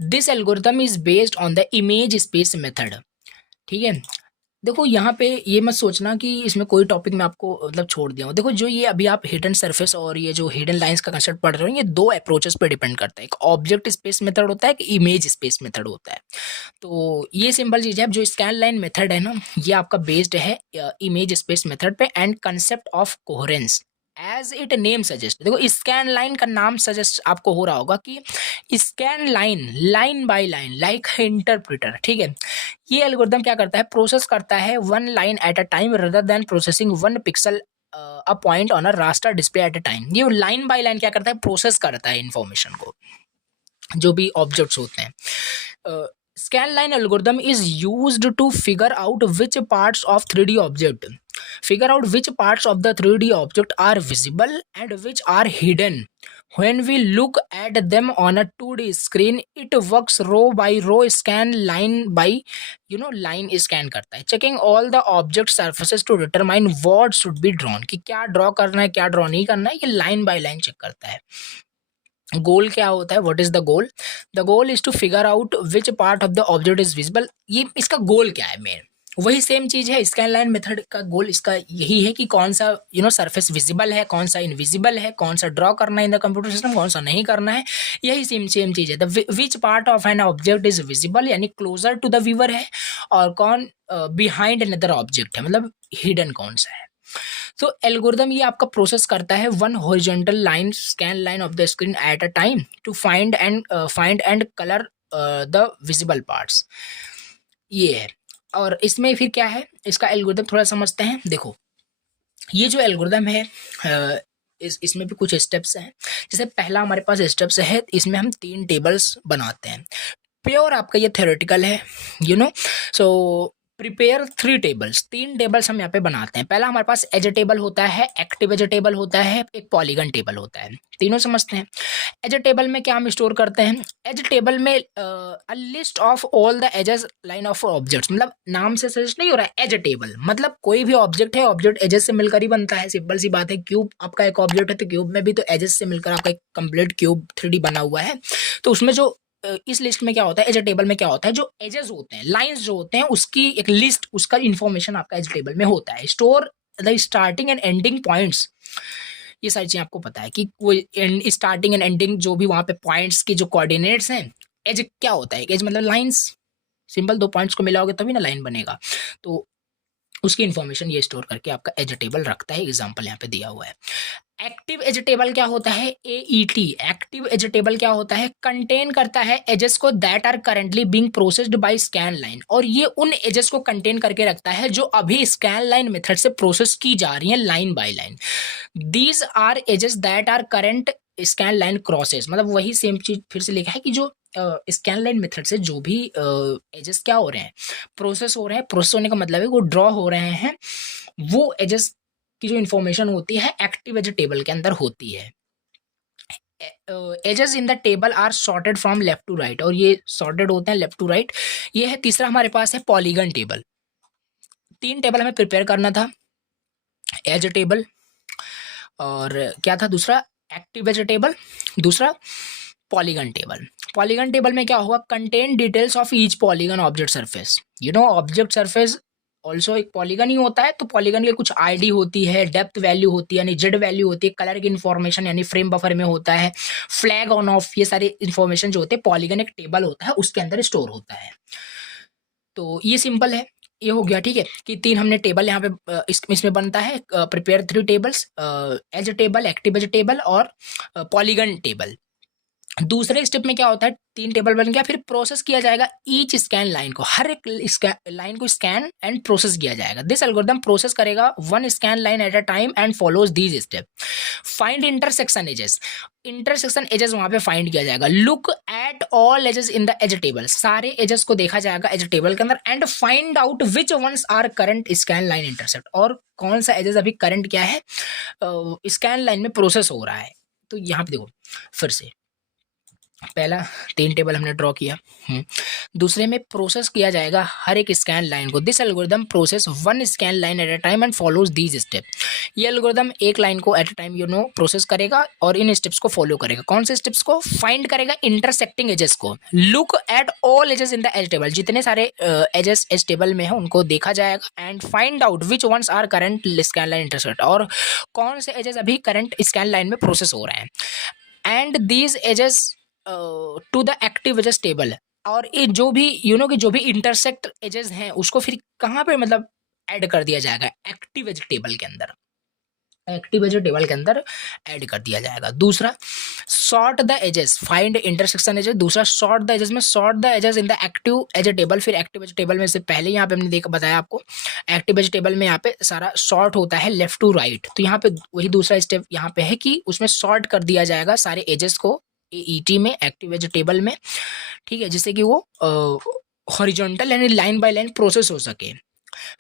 this algorithm is based on the image space method. ठीक है, देखो यहाँ पे ये मत सोचना कि इसमें कोई टॉपिक मैं आपको मतलब छोड़ दिया हूँ। देखो जो ये अभी आप हिडन सरफेस और ये जो हिडन लाइंस का कंसेप्ट पढ़ रहे हो, ये 2 अप्रोचेस पे डिपेंड करता है। एक ऑब्जेक्ट स्पेस मेथड होता है, एक इमेज स्पेस मेथड होता है। तो ये सिंपल चीज़ है। अब जो स्कैन लाइन मेथड है ना, ये आपका बेस्ड है इमेज स्पेस मेथड पे and concept of coherence as it name suggest. देखो स्कैन लाइन का नाम सजेस्ट आपको हो रहा होगा कि scan line, line by line, like interpreter. ठीक है, ये एल्गोरिथम क्या करता है, प्रोसेस करता है 1 line at a time rather then processing 1 pixel a point on a raster display at a time. ये लाइन बाय लाइन क्या करता है, प्रोसेस करता है इंफॉर्मेशन को, जो भी ऑब्जेक्ट्स होते हैं। Scan line algorithm is used to figure out which parts of 3D object, figure out which parts of the 3D object are visible and which are hidden. When we look at them on a 2D screen, it works row by row, scan line by line scan करता है, checking all the object surfaces to determine what should be drawn, कि क्या ड्रॉ करना है क्या ड्रॉ नहीं करना है, ये लाइन बाय लाइन चेक करता है। गोल क्या होता है, what is the goal, the goal is to figure out which part of the object is visible. ये इसका गोल क्या है, मेन वही सेम चीज है। स्कैन लाइन मेथड का गोल इसका यही है कि कौन सा सरफेस विजिबल है, कौन सा इनविजिबल है, कौन सा ड्रॉ करना है इन द कंप्यूटर सिस्टम, कौन सा नहीं करना है। यही सेम चीज है। The which part of an object is visible यानी क्लोजर टू द व्यूअर है, और कौन बिहाइंड अनदर ऑब्जेक्ट है, मतलब हिडन कौन सा है। तो एल्गोरिथम ये आपका प्रोसेस करता है 1 horizontal line scan line of the screen at a time to find and colour the visible parts. ये है। और इसमें फिर क्या है, इसका एल्गोरिथम थोड़ा समझते हैं। देखो ये जो एल्गोरिथम है इसमें भी कुछ स्टेप्स हैं। जैसे पहला हमारे पास स्टेप्स है, इसमें हम 3 टेबल्स बनाते हैं। प्योर आपका ये थ्योरेटिकल है, सो प्रिपेयर 3 टेबल्स, 3 टेबल्स हम यहाँ पे बनाते हैं। पहला हमारे पास एज टेबल होता है, एक्टिव एज टेबल होता है, एक पॉलीगन टेबल होता है। तीनों समझते हैं। एज टेबल में क्या हम स्टोर करते हैं, एज टेबल में a list of all the edges line of objects, मतलब नाम से सजेस्ट नहीं हो रहा है, एज टेबल मतलब कोई भी ऑब्जेक्ट है, ऑब्जेक्ट एजेस से मिलकर ही बनता है। सिंपल सी बात है। क्यूब आपका एक ऑब्जेक्ट है तो क्यूब में भी तो एजेस से मिलकर आपका एक कंप्लीट क्यूब 3D बना हुआ है। तो उसमें जो इस लिस्ट में क्या होता है, एज टेबल में क्या होता है, जो एजेस होते हैं, लाइंस जो होते हैं, उसकी एक लिस्ट, उसका इन्फॉर्मेशन आपका एज टेबल में होता है। Store the starting and ending points, ये सारी चीज़ें आपको पता है कि वो स्टार्टिंग एंड एंडिंग जो भी वहाँ पे पॉइंट्स के जो कोऑर्डिनेट्स हैं, एज क्या होता है, एज मतलब लाइंस, सिंपल दो पॉइंट्स को मिलाओगे तभी ना लाइन बनेगा। तो उसकी इन्फॉर्मेशन ये स्टोर करके आपका एज टेबल रखता है। एग्जाम्पल यहाँ पे दिया हुआ है। एक्टिव एज टेबल क्या होता है, AET, एक्टिव एज टेबल क्या होता है, कंटेन करता है एजेस को that are currently being processed by scan line, और ये उन एजेस को कंटेन करके रखता है जो अभी स्कैन लाइन मेथड से प्रोसेस की जा रही हैं line by line. These are edges that are current scan line crosses, मतलब वही सेम चीज फिर से लिखा है कि जो स्कैन लाइन मेथड से जो भी एजेस क्या हो रहे हैं, प्रोसेस हो रहे हैं, प्रोसेस होने का मतलब है वो ड्रॉ हो रहे हैं, वो एजेस की जो इन्फॉर्मेशन होती है एक्टिव एज टेबल के अंदर होती है। Edges in the table are sorted from left to right, और ये सॉर्टेड होते हैं लेफ्ट टू राइट। ये है तीसरा हमारे पास है पॉलीगन टेबल। 3 टेबल हमें प्रिपेयर करना था, एज टेबल, और क्या था दूसरा, एक्टिव एज टेबल, दूसरा पॉलीगन टेबल। पॉलीगन टेबल में क्या होगा, contain details of each polygon object surface. You know object surface also एक पॉलीगन ही होता है, तो पॉलीगन की कुछ आईडी होती है, डेप्थ वैल्यू होती है यानी जेड वैल्यू होती है, कलर की इन्फॉर्मेशन यानी फ्रेम बफर में होता है, फ्लैग ऑन ऑफ, ये सारी इन्फॉर्मेशन जो होते हैं पॉलीगन एक टेबल होता है उसके अंदर स्टोर होता है। तो ये सिंपल है, ये हो गया। ठीक है कि 3 हमने टेबल यहाँ पे इसमें बनता है, prepare 3 tables, edge table, active edge table और पॉलीगन टेबल। दूसरे स्टेप में क्या होता है, 3 टेबल बन गया, फिर प्रोसेस किया जाएगा ईच स्कैन लाइन को, हर एक लाइन को स्कैन एंड प्रोसेस किया जाएगा। दिस एल्गोरिथम प्रोसेस करेगा 1 scan line at a time and follows these step. Find intersection edges, intersection edges वहां पे फाइंड किया जाएगा। Look at all edges in the edge table, सारे एजेस को देखा जाएगा एज टेबल के अंदर, and find out which ones are current scan line intersect, और कौन सा एजेस अभी करंट क्या है स्कैन लाइन में प्रोसेस हो रहा है। तो यहाँ पे देखो फिर से, पहला 3 टेबल हमने ड्रॉ किया, दूसरे में प्रोसेस किया जाएगा हर एक स्कैन लाइन को। This algorithm process 1 scan line at a time and follows these step, ये एल्गोरिथम एक लाइन को एट अ टाइम प्रोसेस करेगा और इन स्टेप्स को फॉलो करेगा। कौन से स्टेप्स को, फाइंड करेगा इंटरसेक्टिंग एजेस को, look at all edges in the edge table, जितने सारे एजेस एज टेबल में है उनको देखा जाएगा, and find out which ones are current scan line intersect, और कौन से एजेस अभी करंट स्कैन लाइन में प्रोसेस हो रहे हैं, and these edges to the active edges table, और ये जो भी कि जो भी इंटरसेक्ट एजेस हैं उसको फिर कहाँ पे मतलब ऐड कर दिया जाएगा, एक्टिव एज टेबल के अंदर, एक्टिव एज टेबल के अंदर ऐड कर दिया जाएगा। दूसरा sort the edges, find intersection edges, दूसरा सॉर्ट द एजेस में sort the edges in the active edge table. फिर एक्टिव एज टेबल में से पहले यहाँ पे हमने बताया आपको, एक्टिव एज टेबल में यहाँ पे सारा सॉर्ट होता है लेफ्ट टू राइट, तो यहाँ पे वही दूसरा स्टेप यहाँ पे है कि उसमें सॉर्ट कर दिया जाएगा सारे एजेस को AET में, एक्टिव एज टेबल में, ठीक है, जिससे कि वो हॉरिजॉन्टल यानी लाइन बाय लाइन प्रोसेस हो सके।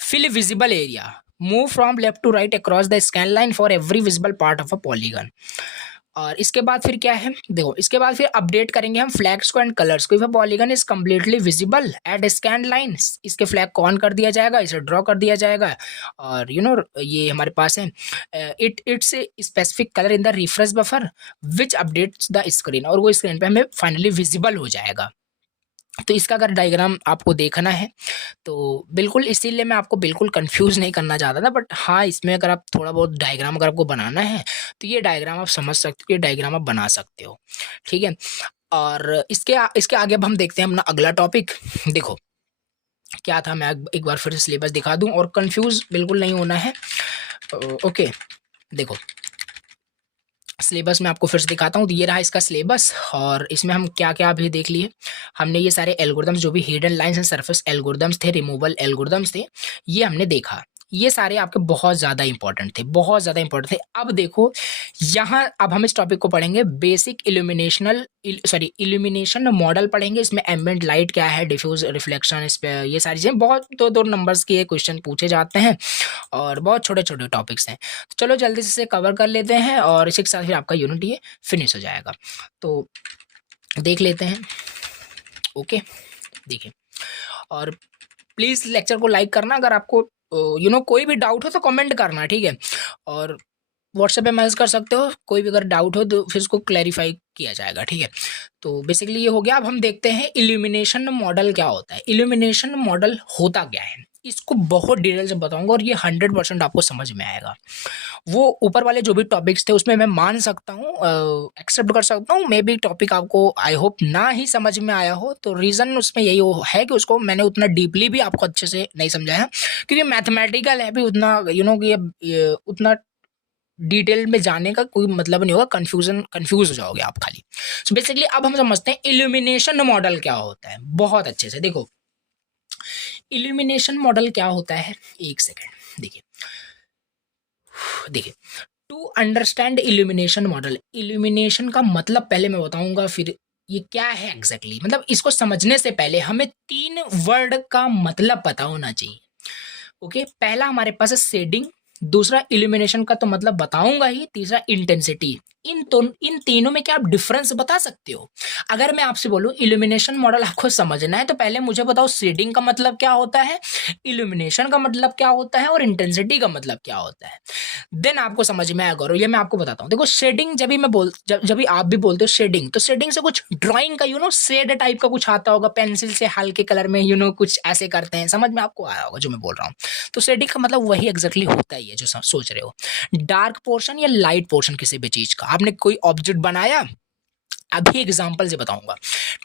Fill visible area, move from left to right across the scan line for every visible part of a polygon. और इसके बाद फिर क्या है, देखो इसके बाद फिर अपडेट करेंगे हम फ्लैग्स को एंड कलर्स को। If a polygon is completely visible at scan lines, इसके फ्लैग को ऑन कर दिया जाएगा, इसे ड्रॉ कर दिया जाएगा, और ये हमारे पास है it's specific colour in the refresh buffer which updates the screen, और वो स्क्रीन पे हमें फाइनली विजिबल हो जाएगा। तो इसका अगर डायग्राम आपको देखना है तो बिल्कुल, इसीलिए मैं आपको बिल्कुल कंफ्यूज नहीं करना चाहता था, बट हाँ इसमें अगर आप थोड़ा बहुत डायग्राम अगर आपको बनाना है तो ये डायग्राम आप समझ सकते हो, ये डायग्राम आप बना सकते हो, ठीक है। और इसके आगे अब हम देखते हैं अपना अगला टॉपिक। देखो क्या था, मैं एक बार फिर सिलेबस दिखा दूं और कंफ्यूज बिल्कुल नहीं होना है। ओके देखो सिलेबस में आपको फिर से दिखाता हूँ, तो ये रहा इसका सिलेबस, और इसमें हम क्या क्या अभी देख लिए हमने, ये सारे एल्गोरिथम्स जो भी hidden lines and surface algorithms थे, रिमूवल एल्गोरिथम्स थे, ये हमने देखा, ये सारे आपके बहुत ज़्यादा इंपॉर्टेंट थे, बहुत ज़्यादा इंपॉर्टेंट थे। अब देखो यहाँ, अब हम इस टॉपिक को पढ़ेंगे बेसिक इल्यूमिनेशन मॉडल पढ़ेंगे। इसमें एम्बिएंट लाइट क्या है, डिफ्यूज रिफ्लेक्शन, इस पे ये सारी चीज़ें, बहुत 2-2 नंबर्स के क्वेश्चन पूछे जाते हैं और बहुत छोटे छोटे टॉपिक्स हैं। तो चलो जल्दी से इसे कवर कर लेते हैं और इसी के साथ फिर आपका यूनिट ये फिनिश हो जाएगा। तो देख लेते हैं। ओके देखिए, और प्लीज़ लेक्चर को लाइक करना, अगर आपको कोई भी डाउट हो तो कमेंट करना, ठीक है, और व्हाट्सएप पे मैसेज कर सकते हो, कोई भी अगर डाउट हो तो फिर उसको क्लैरिफाई किया जाएगा, ठीक है। तो बेसिकली ये हो गया। अब हम देखते हैं इल्यूमिनेशन मॉडल क्या होता है। इल्यूमिनेशन मॉडल होता क्या है, इसको बहुत डिटेल से बताऊंगा और ये 100% आपको समझ में आएगा। वो ऊपर वाले जो भी टॉपिक्स थे उसमें मैं मान सकता हूँ, एक्सेप्ट कर सकता हूँ, मे बी टॉपिक आपको आई होप ना ही समझ में आया हो, तो रीज़न उसमें यही है कि उसको मैंने उतना डीपली भी आपको अच्छे से नहीं समझाया, क्योंकि मैथमेटिकल है भी उतना कि ये उतना डिटेल में जाने का कोई मतलब नहीं होगा, कंफ्यूज हो जाओगे आप खाली। सो बेसिकली अब हम समझते हैं इल्यूमिनेशन मॉडल क्या होता है बहुत अच्छे से। देखो इल्यूमिनेशन मॉडल क्या होता है, एक सेकेंड देखिए देखिए to understand illumination model, illumination का मतलब पहले मैं बताऊंगा, फिर ये क्या है एग्जैक्टली मतलब इसको समझने से पहले हमें 3 वर्ड का मतलब पता होना चाहिए। ओके, पहला हमारे पास है शेडिंग, दूसरा इल्यूमिनेशन का तो मतलब बताऊंगा ही, तीसरा इंटेंसिटी। इन तीनों में क्या आप डिफरेंस बता सकते हो? अगर मैं आपसे बोलूं इल्यूमिनेशन मॉडल आपको समझना है तो पहले मुझे बताओ शेडिंग का मतलब क्या होता है, इल्यूमिनेशन का मतलब क्या होता है और इंटेंसिटी का मतलब क्या होता है, देन आपको समझ में आएगा। और ये मैं आपको बताता हूँ। देखो शेडिंग जब भी आप भी बोलते हो शेडिंग, तो शेडिंग से कुछ ड्राइंग का शेड टाइप का कुछ आता होगा, पेंसिल से हल्के कलर में कुछ ऐसे करते हैं, समझ में आपको आया होगा जो मैं बोल रहा हूँ। तो शेडिंग का मतलब वही एग्जैक्टली होता ही है जो सोच रहे हो, डार्क पोर्शन या लाइट पोर्शन किसी भी चीज का। आपने कोई ऑब्जेक्ट बनाया, अभी एग्जांपल से बताऊंगा,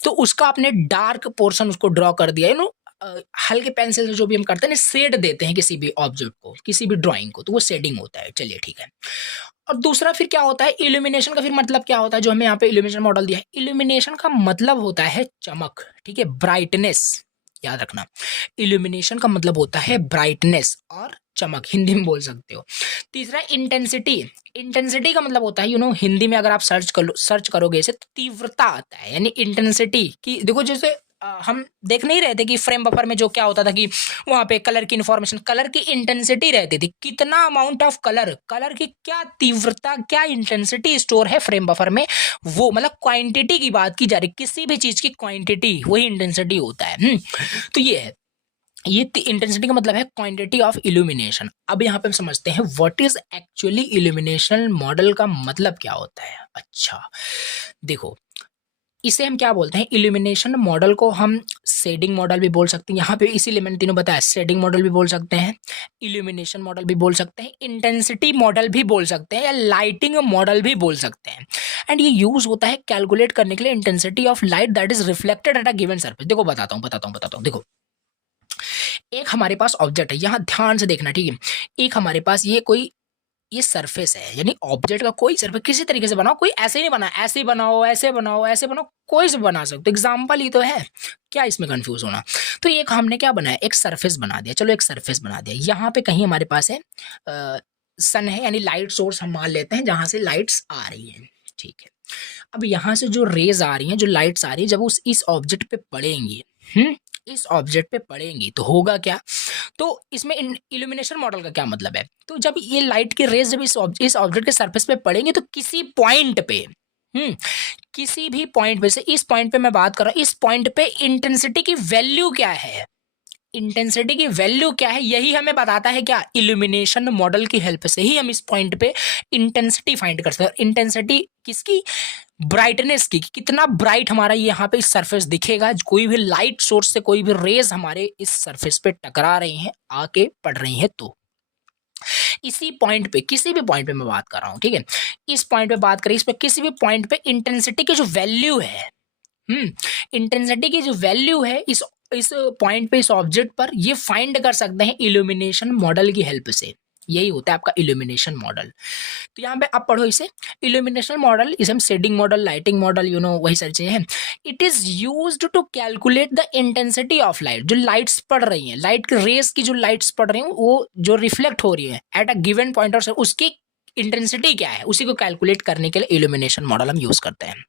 तो उसका आपने डार्क पोर्शन उसको ड्रॉ कर दिया, हल्के पेंसिल से जो भी हम करते हैं ना, शेड देते हैं किसी भी ऑब्जेक्ट को, किसी भी ड्राइंग को, तो वो शेडिंग होता है। चलिए ठीक है। और दूसरा फिर क्या होता है इल्यूमिनेशन का, फिर मतलब क्या होता है जो हमें यहाँ पे इल्यूमिनेशन मॉडल दिया है, इल्यूमिनेशन का मतलब होता है चमक, ठीक है, ब्राइटनेस, याद रखना। इल्यूमिनेशन का मतलब होता है ब्राइटनेस और चमक, हिंदी में बोल सकते हो। तीसरा इंटेंसिटी, इंटेंसिटी का मतलब होता है हिंदी में अगर आप सर्च करोगे इसे तो तीव्रता आता है, यानी इंटेंसिटी की। देखो जैसे हम देख नहीं रहे थे कि फ्रेम बफर में जो क्या होता था कि वहां पे कलर की इंफॉर्मेशन, कलर की इंटेंसिटी रहती थी, कितना अमाउंट ऑफ कलर की क्या तीव्रता, क्या इंटेंसिटी स्टोर है फ्रेम बफर में, वो मतलब क्वांटिटी की बात की जा रही, किसी भी चीज की क्वांटिटी वही इंटेंसिटी होता है। तो ये है, ये इंटेंसिटी का मतलब है क्वांटिटी ऑफ इल्यूमिनेशन। अब यहाँ पे हम समझते हैं what is actually illumination model का मतलब क्या होता है। अच्छा देखो, इसे हम क्या बोलते हैं, इल्यूमिनेशन मॉडल को हम शेडिंग मॉडल भी बोल सकते हैं, यहाँ पे इसीलिए मैंने तीनों बताया, शेडिंग मॉडल भी बोल सकते हैं, इल्यूमिनेशन मॉडल भी बोल सकते हैं, इंटेंसिटी मॉडल भी बोल सकते हैं, या लाइटिंग मॉडल भी बोल सकते हैं। एंड ये यूज होता है कैलकुलेट करने के लिए intensity of light that is reflected at a given surface. देखो बताता हूँ। देखो एक हमारे पास ऑब्जेक्ट है, यहाँ ध्यान से देखना, ठीक है। एक हमारे पास ये सरफेस है, यानी ऑब्जेक्ट का कोई सरफेस किसी तरीके से बनाओ, कोई ऐसे नहीं बना, ऐसे बनाओ, ऐसे बनाओ, ऐसे बनाओ, कोई से बना सकते हो, एग्जाम्पल ही तो है, क्या इसमें कंफ्यूज होना। तो एक हमने क्या बनाया, एक सरफेस बना दिया, चलो एक सरफेस बना दिया। यहाँ पे कहीं हमारे पास है सन है, यानी लाइट सोर्स हम मान लेते हैं जहां से लाइट्स आ रही हैं, ठीक है। अब यहाँ से जो रेज आ रही हैं, जो लाइट्स आ रही है, जब इस ऑब्जेक्ट पे पड़ेंगी, इस ऑब्जेक्ट पे पड़ेंगी तो होगा क्या। तो इसमें इल्यूमिनेशन मॉडल का क्या मतलब है, तो जब ये लाइट की रेज जब इस ऑब्जेक्ट के सरफेस पे पड़ेंगी तो किसी पॉइंट पे, किसी भी पॉइंट पे से, इस पॉइंट पे मैं बात कर रहा हूं, इस पॉइंट पे इंटेंसिटी की वैल्यू क्या है, इंटेंसिटी की वैल्यू क्या है, यही हमें बताता है क्या, इल्यूमिनेशन मॉडल की हेल्प से ही हम इस पॉइंट पे इंटेंसिटी फाइंड कर सकते हैं। इंटेंसिटी किसकी, ब्राइटनेस की, कितना ब्राइट हमारा यहाँ पे इस सरफेस दिखेगा, कोई भी लाइट सोर्स से कोई भी रेज हमारे इस सरफेस पे टकरा रही हैं, आके पड़ रही हैं, तो इसी पॉइंट पे, किसी भी पॉइंट पे मैं बात कर रहा हूँ, ठीक है, इस पॉइंट पे बात करें, इस पे किसी भी पॉइंट पे इंटेंसिटी की जो वैल्यू है, इंटेंसिटी की जो वैल्यू है इस पॉइंट पे, इस ऑब्जेक्ट पर, ये फाइंड कर सकते हैं इल्यूमिनेशन मॉडल की हेल्प से। यही होता है आपका इल्यूमिनेशन मॉडल। तो यहाँ पे आप पढ़ो इसे, इल्यूमिनेशन मॉडल, इसे हम शेडिंग मॉडल, लाइटिंग मॉडल, वही सारी चीजें हैं। It is used to calculate the intensity of light, जो लाइट्स पड़ रही हैं, लाइट की रेस की जो लाइट्स पड़ रही हैं, वो जो रिफ्लेक्ट हो रही है एट अ गिवन पॉइंट और उसकी इंटेंसिटी क्या है, उसी को कैलकुलेट करने के लिए इल्यूमिनेशन मॉडल हम यूज करते हैं।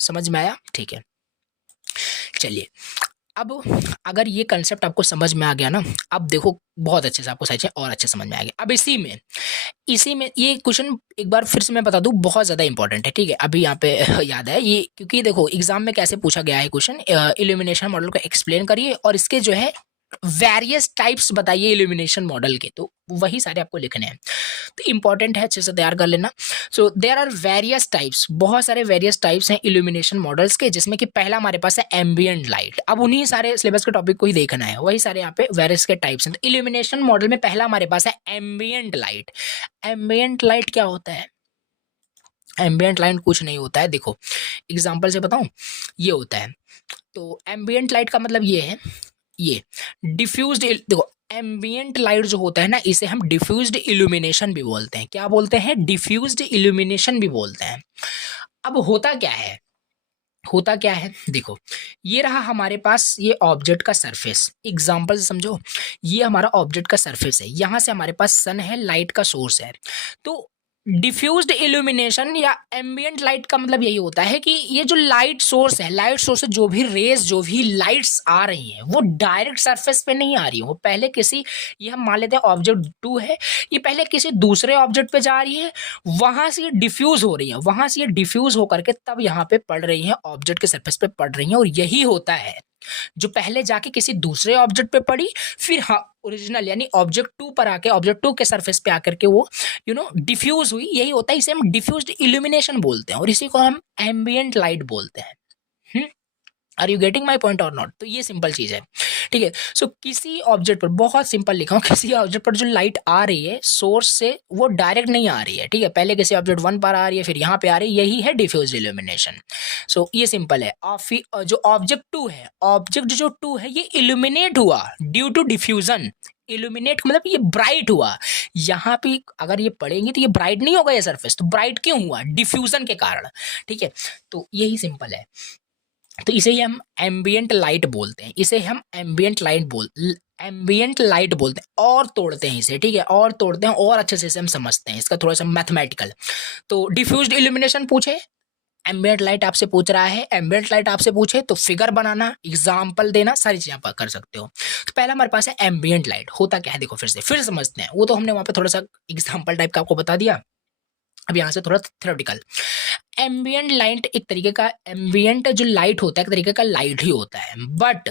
समझ में आया, ठीक है। चलिए, अब अगर ये कंसेप्ट आपको समझ में आ गया ना, अब देखो बहुत अच्छे से आपको सही और अच्छे समझ में आ गया। अब इसी में ये क्वेश्चन एक बार फिर से मैं बता दूं, बहुत ज़्यादा इंपॉर्टेंट है, ठीक है। अभी यहाँ पे याद है ये, क्योंकि देखो एग्जाम में कैसे पूछा गया है क्वेश्चन, इल्यूमिनेशन मॉडल को एक्सप्लेन करिए और इसके जो है वेरियस टाइप्स बताइए इल्यूमिनेशन मॉडल के, तो वही सारे आपको लिखने हैं। तो इंपॉर्टेंट है, अच्छे से तैयार कर लेना। So there are various types, बहुत सारे वेरियस टाइप्स हैं इल्यूमिनेशन मॉडल्स के, जिसमें कि पहला हमारे पास है एम्बिएंट लाइट। अब उन्हीं सारे सिलेबस के टॉपिक को ही देखना है, वही सारे यहाँ पे वेरियस के टाइप्स हैं। तो इल्यूमिनेशन मॉडल में पहला हमारे पास है एम्बिएंट लाइट। एम्बिएंट लाइट क्या होता है? एम्बिएंट लाइट कुछ नहीं होता है, देखो एग्जाम्पल से बताऊं, ये होता है। तो एम्बिएंट लाइट का मतलब ये है, ये डिफ्यूज्ड, देखो एम्बिएंट लाइट जो होता है ना, इसे हम डिफ्यूज्ड इल्यूमिनेशन भी बोलते हैं। क्या बोलते हैं? डिफ्यूज्ड इल्यूमिनेशन भी बोलते हैं। अब होता क्या है, होता क्या है, देखो ये रहा हमारे पास ये ऑब्जेक्ट का सरफेस, एग्जांपल से समझो, ये हमारा ऑब्जेक्ट का सरफेस है, यहाँ से हमारे पास सन है, लाइट का सोर्स है। तो डिफ्यूज्ड इल्यूमिनेशन या एम्बिएंट लाइट का मतलब यही होता है कि ये जो लाइट सोर्स है, लाइट सोर्स से जो भी रेज, जो भी लाइट्स आ रही हैं, वो डायरेक्ट सरफेस पे नहीं आ रही है, वो पहले किसी, ये हम मान लेते हैं ऑब्जेक्ट 2 है, ये पहले किसी दूसरे ऑब्जेक्ट पे जा रही है, वहां से ये डिफ्यूज हो रही है, वहां से ये डिफ्यूज होकर के तब यहाँ पे पड़ रही है, ऑब्जेक्ट के सरफेस पे पड़ रही है। और यही होता है जो पहले जाके किसी दूसरे ऑब्जेक्ट पे पड़ी, फिर हाँ ओरिजिनल यानी ऑब्जेक्ट 2 पर आके, ऑब्जेक्ट 2 के सरफेस पे आकर के वो डिफ्यूज हुई, यही होता है। इसे हम डिफ्यूज्ड इल्यूमिनेशन बोलते हैं और इसी को हम एम्बिएंट लाइट बोलते हैं। Are you getting my point और नॉट? तो ये सिंपल चीज है, ठीक है। सो किसी ऑब्जेक्ट पर, बहुत सिंपल लिखा हूँ, किसी ऑब्जेक्ट पर जो लाइट आ रही है सोर्स से, वो डायरेक्ट नहीं आ रही है, ठीक है, पहले किसी ऑब्जेक्ट 1 पर आ रही है, फिर यहाँ पे आ रही है, यही है डिफ्यूज इल्यूमिनेशन। सो ये सिंपल है। जो ऑब्जेक्ट 2 है, ऑब्जेक्ट जो 2 है, ये इल्यूमिनेट हुआ ड्यू टू डिफ्यूजन। इल्यूमिनेट मतलब ये ब्राइट हुआ, यहाँ पे अगर ये पढ़ेंगे तो ये ब्राइट नहीं होगा ये सरफेस, तो ब्राइट क्यों हुआ? डिफ्यूजन के कारण, ठीक है। तो यही सिंपल है। तो इसे ही हम एम्बिएंट लाइट बोलते हैं, इसे हम एम्बिएंट लाइट बोलते हैं, और तोड़ते हैं इसे, ठीक है, और तोड़ते हैं और अच्छे से इसे हम समझते हैं, इसका थोड़ा सा मैथमेटिकल। तो डिफ्यूज्ड इल्यूमिनेशन पूछे, एम्बिएंट लाइट आपसे पूछ रहा है, एम्बिएंट लाइट आपसे पूछे तो फिगर बनाना, एग्जाम्पल देना, सारी चीजें आप कर सकते हो। तो पहला हमारे पास है एम्बिएंट लाइट। होता क्या है देखो, फिर समझते हैं, वो तो हमने वहां पे थोड़ा सा एग्जाम्पल टाइप का आपको बता दिया, अब यहाँ से थोड़ा थ्योरेटिकल। एम्बिएंट लाइट एक तरीके का, एम्बिएंट जो लाइट होता है एक तरीके का लाइट ही होता है, but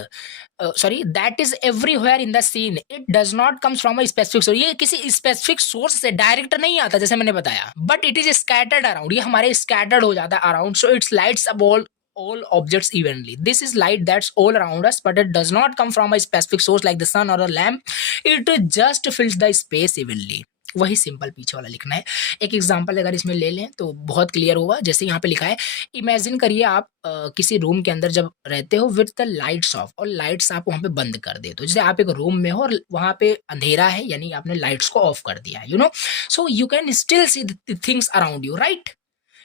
sorry that is everywhere in the scene, it does not comes from a specific source. ये किसी स्पेसिफिक सोर्स से डायरेक्ट नहीं आता, जैसे मैंने बताया, but it is scattered around, ये हमारे स्कैटर्ड हो जाता है around, so it's lights about all objects evenly. This is light that's all around us, but it does not come from a specific source like the sun or a lamp. It just fills the space evenly. वही सिंपल पीछे वाला लिखना है। एक एग्जांपल अगर इसमें ले लें तो बहुत क्लियर होगा। जैसे यहाँ पे लिखा है, इमेजिन करिए आप किसी रूम के अंदर जब रहते हो विद द लाइट्स ऑफ, और लाइट्स आप वहाँ पे बंद कर देते हो। जैसे आप एक रूम में हो और वहाँ पे अंधेरा है, यानी आपने लाइट्स को ऑफ कर दिया है, so you can still see the things around you, right?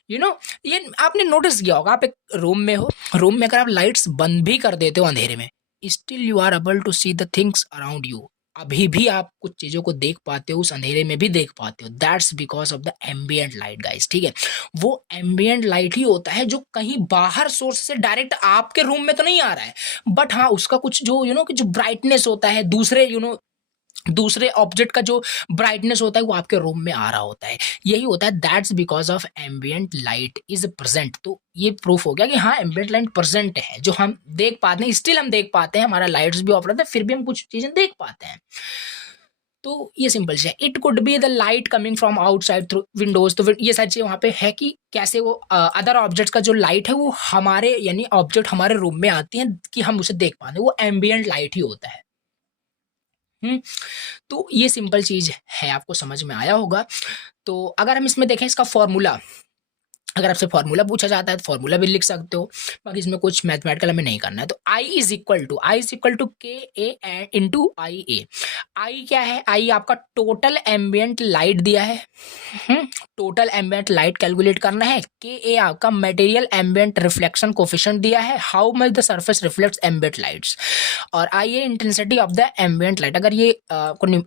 ये आपने नोटिस किया होगा, आप एक रूम में हो, रूम में अगर आप लाइट्स बंद भी कर देते हो अंधेरे में, still you are able to see the things around you, अभी भी आप कुछ चीजों को देख पाते हो, उस अंधेरे में भी देख पाते हो। That's because of the ambient light guys, ठीक है। वो एम्बिएंट लाइट ही होता है जो कहीं बाहर सोर्स से डायरेक्ट आपके रूम में तो नहीं आ रहा है, बट हाँ उसका कुछ जो कि जो ब्राइटनेस होता है, दूसरे ऑब्जेक्ट का जो ब्राइटनेस होता है वो आपके रूम में आ रहा होता है, यही होता है। That's because of ambient light is present. तो ये प्रूफ हो गया कि हाँ एम्बिएंट लाइट प्रेजेंट है, जो हम देख पाते हैं, स्टिल हम देख पाते हैं, हमारा लाइट्स भी ऑफ रहता है, फिर भी हम कुछ चीजें देख पाते हैं। तो ये सिंपल है। It could be the light coming from outside through Windows. तो ये सारी चीजें वहां पे है कि कैसे वो अदर ऑब्जेक्ट्स का जो लाइट है वो हमारे, यानी ऑब्जेक्ट हमारे रूम में आती है कि हम उसे देख पाते हैं, वो एम्बिएंट लाइट ही होता है। तो ये सिंपल चीज है, आपको समझ में आया होगा। तो अगर हम इसमें देखें इसका फॉर्मूला, अगर आपसे फॉर्मूला पूछा जाता है तो फॉर्मूला भी लिख सकते हो, बाकी इसमें कुछ मैथमेटिकल हमें नहीं करना है। तो I इज इक्वल टू के ए इंटू आई ए। आई क्या है? आई आपका टोटल एम्बिएंट लाइट दिया है, टोटल एम्बिएंट लाइट कैलकुलेट करना है। के ए आपका मटेरियल एम्बिएंट रिफ्लेक्शन कोफिशिएंट दिया है, how much the surface reflects ambient lights, और I A intensity of the ambient light. अगर ये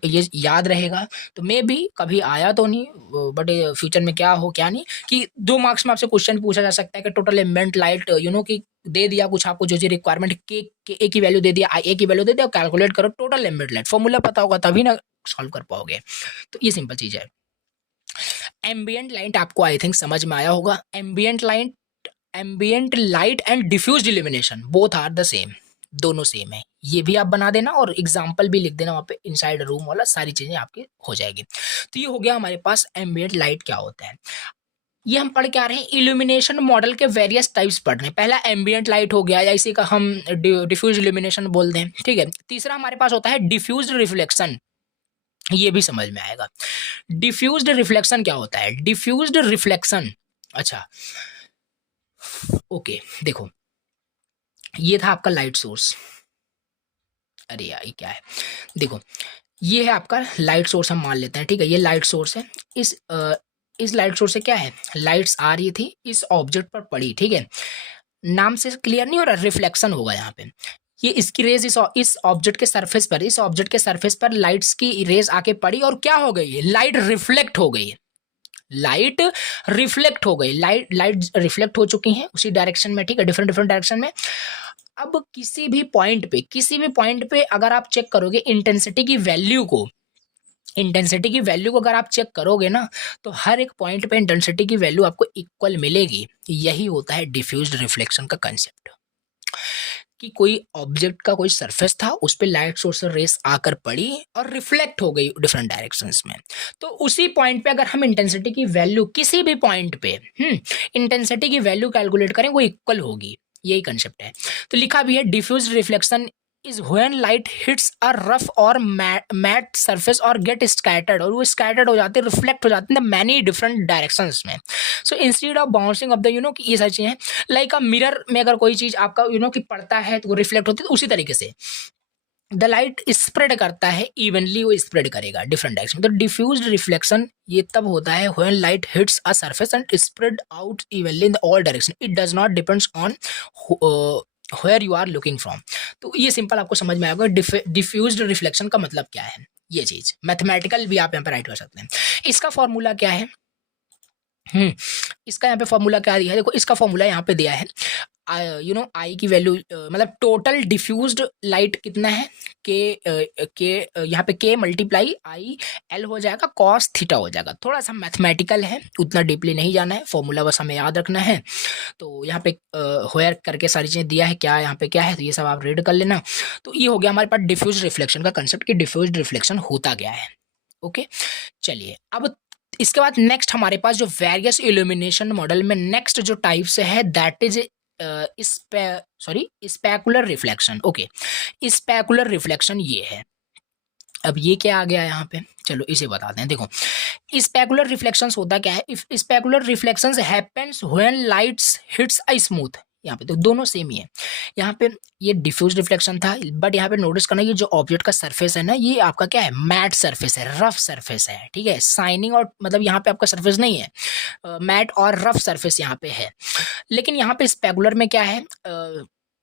ये याद रहेगा तो मे बी कभी आया तो नहीं, बट फ्यूचर में क्या हो क्या नहीं, कि 2 मार्क्स में आपसे क्वेश्चन पूछा जा सकता है कि टोटल एम्बिएंट लाइट कि दे दिया कुछ आपको जो रिक्वायरमेंट, के ए की वैल्यू दे दिया, आई ए की वैल्यू दे दिया, कैलकुलेट करो टोटल एम्बिएंट लाइट। फॉर्मूला पता होगा तभी ना सॉल्व कर पाओगे। तो ये सिंपल चीज है। एम्बिएंट लाइट आपको आई थिंक समझ में आया होगा। Ambient light and diffused illumination both are the same, दोनों सेम है, ये भी आप बना देना और एग्जाम्पल भी लिख देना वहाँ पे, इनसाइड रूम वाला, सारी चीजें आपकी हो जाएगी। तो ये हो गया हमारे पास एम्बिएंट लाइट क्या होता है। ये हम पढ़ के आ रहे हैं, इल्यूमिनेशन मॉडल के वेरियस टाइप्स पढ़ रहे हैं। पहला एम्बिएंट लाइट हो गया, या इसी का हम डिफ्यूज इल्यूमिनेशन बोलते हैं, ठीक है। तीसरा हमारे पास होता है डिफ्यूज्ड रिफ्लेक्शन, ये भी समझ में आएगा। डिफ्यूज्ड रिफ्लेक्शन क्या होता है, डिफ्यूज्ड रिफ्लेक्शन, अच्छा ओके देखो, ये था आपका लाइट सोर्स, अरे यार ये क्या है, देखो ये है आपका लाइट सोर्स, हम मान लेते हैं, ठीक है, ये लाइट सोर्स है। इस लाइट सोर्स से क्या है, लाइट्स आ रही थी, इस ऑब्जेक्ट पर पड़ी, ठीक है। नाम से क्लियर नहीं हो रहा, रिफ्लेक्शन होगा यहाँ पे। ये इसकी रेज इस ऑब्जेक्ट के सरफेस पर, इस ऑब्जेक्ट के सरफेस पर लाइट्स की रेज आके पड़ी और क्या हो गई है, लाइट रिफ्लेक्ट हो गई है, लाइट रिफ्लेक्ट हो गई, लाइट रिफ्लेक्ट हो चुकी हैं उसी डायरेक्शन में, ठीक है, डिफरेंट डिफरेंट डायरेक्शन में। अब किसी भी पॉइंट पे अगर आप चेक करोगे इंटेंसिटी की वैल्यू को, इंटेंसिटी की वैल्यू को अगर आप चेक करोगे ना, तो हर एक पॉइंट पे इंटेंसिटी की वैल्यू आपको इक्वल मिलेगी। यही होता है डिफ्यूज्ड रिफ्लेक्शन का कंसेप्ट, कि कोई ऑब्जेक्ट का कोई सरफेस था, उस पे लाइट सोर्स रेस आकर पड़ी और रिफ्लेक्ट हो गई डिफरेंट डायरेक्शंस में। तो उसी पॉइंट पे अगर हम इंटेंसिटी की वैल्यू किसी भी पॉइंट पे इंटेंसिटी की वैल्यू कैलकुलेट करें, वो इक्वल होगी, यही कंसेप्ट है। तो लिखा भी है diffuse reflection is when light hits a rough और मैट सरफेस और गेट स्कैटर्ड, और वो स्कैटर्ड हो जाते हैं, रिफ्लेक्ट हो जाते हैं मैनी डिफरेंट डायरेक्शंस में। So instead of bouncing off the कि ये सारी चीजें हैं, लाइक अ मिरर में अगर कोई चीज आपका कि पड़ता है तो वो रिफ्लेक्ट होती है, तो उसी तरीके से द लाइट स्प्रेड करता है, इवनली वो स्प्रेड करेगा डिफरेंट डायरेक्शन। तो डिफ्यूज्ड रिफ्लेक्शन ये तब होता है when light hits a surface and spread out evenly in all direction, it does not depends on where you are looking from. तो ये सिंपल आपको समझ में आएगा डिफ्यूज्ड रिफ्लेक्शन का मतलब क्या है। ये चीज मैथमेटिकल भी आप यहाँ पे राइट कर सकते हैं। इसका फॉर्मूला क्या है, इसका यहाँ पे फॉर्मूला क्या दिया है, देखो इसका फॉर्मूला यहाँ पे दिया है, आई की वैल्यू मतलब टोटल डिफ्यूज्ड लाइट कितना है, के यहाँ पे के मल्टीप्लाई आई एल हो जाएगा, कॉस थीटा हो जाएगा। थोड़ा सा मैथमेटिकल है, उतना डीपली नहीं जाना है, फॉर्मूला बस हमें याद रखना है। तो यहाँ पे होयर करके सारी चीज़ें दिया है, क्या यहाँ पे क्या है, तो ये सब आप रीड कर लेना। तो ये हो गया हमारे पास डिफ्यूज रिफ्लेक्शन का कंसेप्ट, कि डिफ्यूज रिफ्लेक्शन होता क्या है। ओके चलिए, अब इसके बाद नेक्स्ट हमारे पास जो वेरियस इल्यूमिनेशन मॉडल में नेक्स्ट जो टाइप्स है, that is specular reflection. Okay, specular reflection ये है। अब ये क्या आ गया यहाँ पे, चलो इसे बताते हैं। देखो स्पेकुलर रिफ्लेक्शंस होता क्या है, if specular reflections happens when lights hits a smooth, यहाँ पे तो दोनों सेम ही है। यहाँ पे ये डिफ्यूज रिफ्लेक्शन था, बट यहाँ पे नोटिस करना, ये जो ऑब्जेक्ट का सरफेस है ना, ये आपका क्या है, मैट सरफेस है, रफ सरफेस है, ठीक है, शाइनिंग और मतलब यहाँ पे आपका सरफेस नहीं है, मैट और रफ सरफेस यहाँ पे है। लेकिन यहाँ पे स्पेकुलर में क्या है,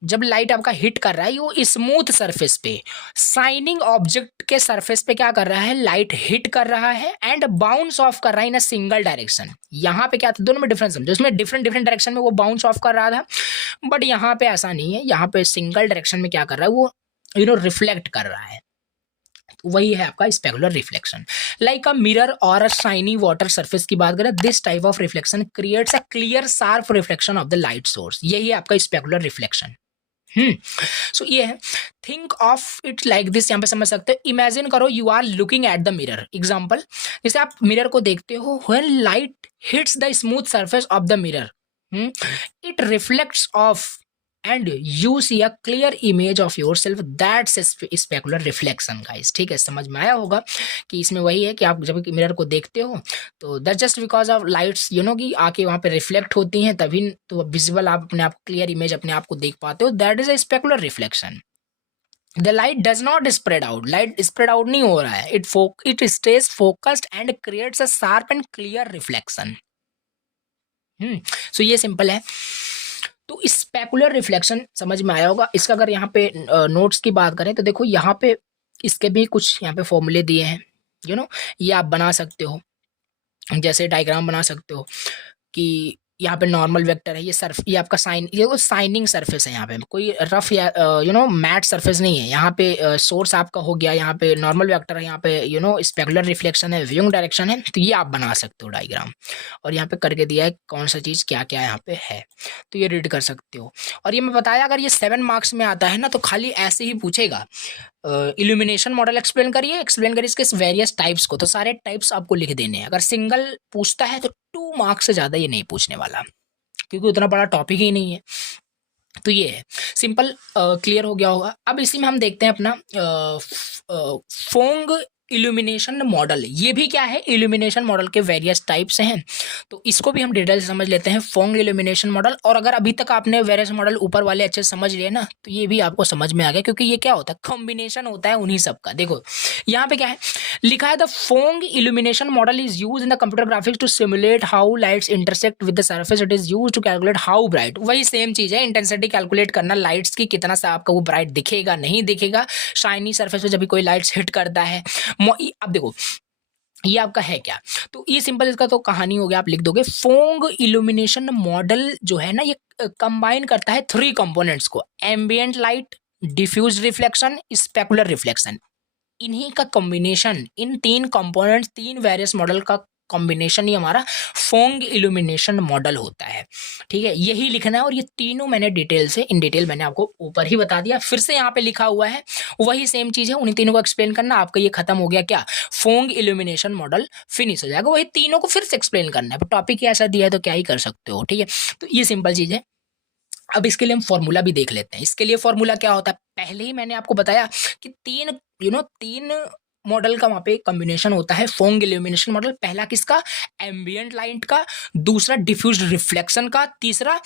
जब लाइट आपका हिट कर रहा है, वो स्मूथ सरफेस पे, शाइनिंग ऑब्जेक्ट के सरफेस पे क्या कर रहा है, लाइट हिट कर रहा है एंड बाउंस ऑफ कर रहा है इन अ सिंगल डायरेक्शन। यहाँ पे क्या था, दोनों में डिफरेंस समझो, उसमें डिफरेंट डिफरेंट डायरेक्शन में वो बाउंस ऑफ कर रहा था, बट यहाँ पे ऐसा नहीं है, यहाँ पे सिंगल डायरेक्शन में क्या कर रहा है, वो रिफ्लेक्ट कर रहा है। तो वही है आपका specular reflection. Like a mirror और अ शाइनी वाटर सरफेस की बात करें, this type of reflection creates a clear sharp reflection of the light source, यही है आपका स्पेकुलर रिफ्लेक्शन। सो ये है, think of it like this, यहाँ पे समझ सकते हो, इमेजिन करो you are looking at the mirror, example जैसे आप मिरर को देखते हो, when light hits the smooth surface of the mirror, it reflects off and you see a clear image of yourself, that's specular reflection guys. ठीक है, समझ में आया होगा कि इसमें वही है कि आप जब मिरर को देखते हो तो that just because of lights की आके वहां पे रिफ्लेक्ट होती हैं, तभी तो विजिबल आप अपने आप क्लियर इमेज अपने आप को देख पाते हो, that is a specular reflection. The light does not spread out, light spread out नहीं हो रहा है, it stays focused and creates a sharp and clear reflection. So ये सिंपल है। तो स्पेकुलर रिफ्लेक्शन समझ में आया होगा। इसका अगर यहाँ पे नोट्स की बात करें तो देखो यहाँ पे इसके भी कुछ यहाँ पे फॉर्मूले दिए हैं, ये आप बना सकते हो, जैसे डायग्राम बना सकते हो कि यहाँ पे नॉर्मल वेक्टर है, ये आपका साइन, ये वो साइनिंग सरफेस है, यहाँ पे कोई रफ या मैट सरफेस नहीं है। यहाँ पे सोर्स आपका हो गया, यहाँ पे नॉर्मल वेक्टर है, यहाँ पे स्पेकुलर रिफ्लेक्शन है, व्यूइंग डायरेक्शन है, तो ये आप बना सकते हो डायग्राम। और यहाँ पे करके दिया है कौन सा चीज़ क्या क्या यहाँ पे है, तो ये रीड कर सकते हो। और ये मैं बताया अगर ये 7 मार्क्स में आता है ना तो खाली ऐसे ही पूछेगा, इल्यूमिनेशन मॉडल एक्सप्लेन करिए इसके वेरियस टाइप्स को, तो सारे टाइप्स आपको लिख देने हैं। अगर सिंगल पूछता है तो 2 मार्क्स से ज़्यादा ये नहीं पूछने वाला, क्योंकि उतना बड़ा टॉपिक ही नहीं है। तो ये है सिंपल, क्लियर हो गया होगा। अब इसी में हम देखते हैं अपना फोंग इल्यूमिनेशन मॉडल। ये भी क्या है, इल्यूमिनेशन मॉडल के वेरियस टाइप्स हैं, तो इसको भी हम डिटेल से समझ लेते हैं, फोंग इल्यूमिनेशन मॉडल। और अगर अभी तक आपने वेरियस मॉडल ऊपर वाले अच्छे से समझ लिए ना, तो ये भी आपको समझ में आ गया, क्योंकि ये क्या होता है, कॉम्बिनेशन होता है उन्हीं सब का। देखो यहाँ पे क्या है लिखा है, the Phong illumination model is use in the computer graphics to simulate how lights intersect with the surface, it is use to calculate how bright. वही सेम चीज है, इंटेंसिटी कैलकुलेट करना लाइट्स की, कितना सा आपका वो ब्राइट दिखेगा नहीं दिखेगा शाइनी सरफेस पे जब भी कोई लाइट्स हिट करता है। अब देखो ये आपका है क्या, तो ये सिंपल इसका तो कहानी हो गया, आप लिख दोगे फोंग इल्यूमिनेशन मॉडल जो है ना, ये कंबाइन करता है 3 कंपोनेंट्स को, ambient light, diffuse reflection, specular reflection. इन्हीं का कॉम्बिनेशन, इन 3 कंपोनेंट्स, 3 वेरियस मॉडल का कॉम्बिनेशन ही हमारा फोंग इल्यूमिनेशन मॉडल होता है। ठीक है, यही लिखना है, और ये तीनों मैंने डिटेल से, इन डिटेल मैंने आपको ऊपर ही बता दिया। फिर से यहाँ पे लिखा हुआ है वही सेम चीज है, उन्हीं तीनों को एक्सप्लेन करना। आपका ये खत्म हो गया क्या, फोंग इल्यूमिनेशन मॉडल फिनिश हो जाएगा। वही तीनों को फिर से एक्सप्लेन करना है, टॉपिक ऐसा दिया है तो क्या ही कर सकते हो। ठीक है, तो ये सिंपल चीज है। अब इसके लिए हम फॉर्मूला भी देख लेते हैं। इसके लिए फॉर्मूला क्या होता है, पहले ही मैंने आपको बताया कि 3 मॉडल का वहां पे कॉम्बिनेशन होता है, फोंग इल्यूमिनेशन मॉडल। पहला किसका, एम्बिएंट लाइट का, दूसरा डिफ्यूज रिफ्लेक्शन का, तीसरा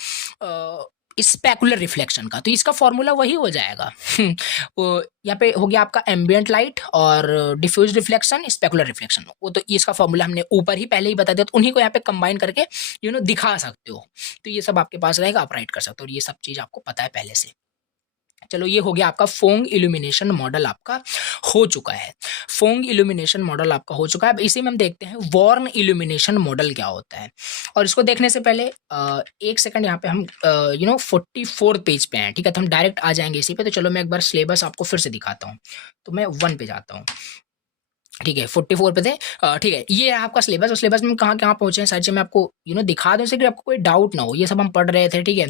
स्पेकुलर रिफ्लेक्शन का। तो इसका फॉर्मूला वही हो जाएगा। यहाँ पे हो गया आपका एम्बिएंट लाइट और डिफ्यूज रिफ्लेक्शन, स्पेकुलर रिफ्लेक्शन। वो तो इसका फॉर्मूला हमने ऊपर ही पहले ही बता दिया, तो उन्हीं को यहाँ पे कंबाइन करके दिखा सकते हो। तो ये सब आपके पास रहेगा, आप राइट कर सकते हो, और ये सब चीज आपको पता है पहले से। चलो ये हो गया आपका फोंग इल्यूमिनेशन मॉडल आपका हो चुका है। फोंग इल्यूमिनेशन मॉडल आपका हो चुका है। अब इसी में हम देखते हैं वॉर्न इल्यूमिनेशन मॉडल क्या होता है। और इसको देखने से पहले एक सेकंड, यहाँ पे हम 44 पेज पे हैं। ठीक है, तो हम डायरेक्ट आ जाएंगे इसी पे। तो चलो मैं एक बार सिलेबस आपको फिर से दिखाता हूँ। तो मैं 1 पे जाता हूँ। ठीक है, 44 पे थे। ठीक है, ये है आपका सिलेबस। और सिलेबस में कहाँ कहाँ पहुंचे हैं सारी चीज़ मैं आपको दिखा दूँ, कि आपको कोई डाउट ना हो। ये सब हम पढ़ रहे थे, ठीक है,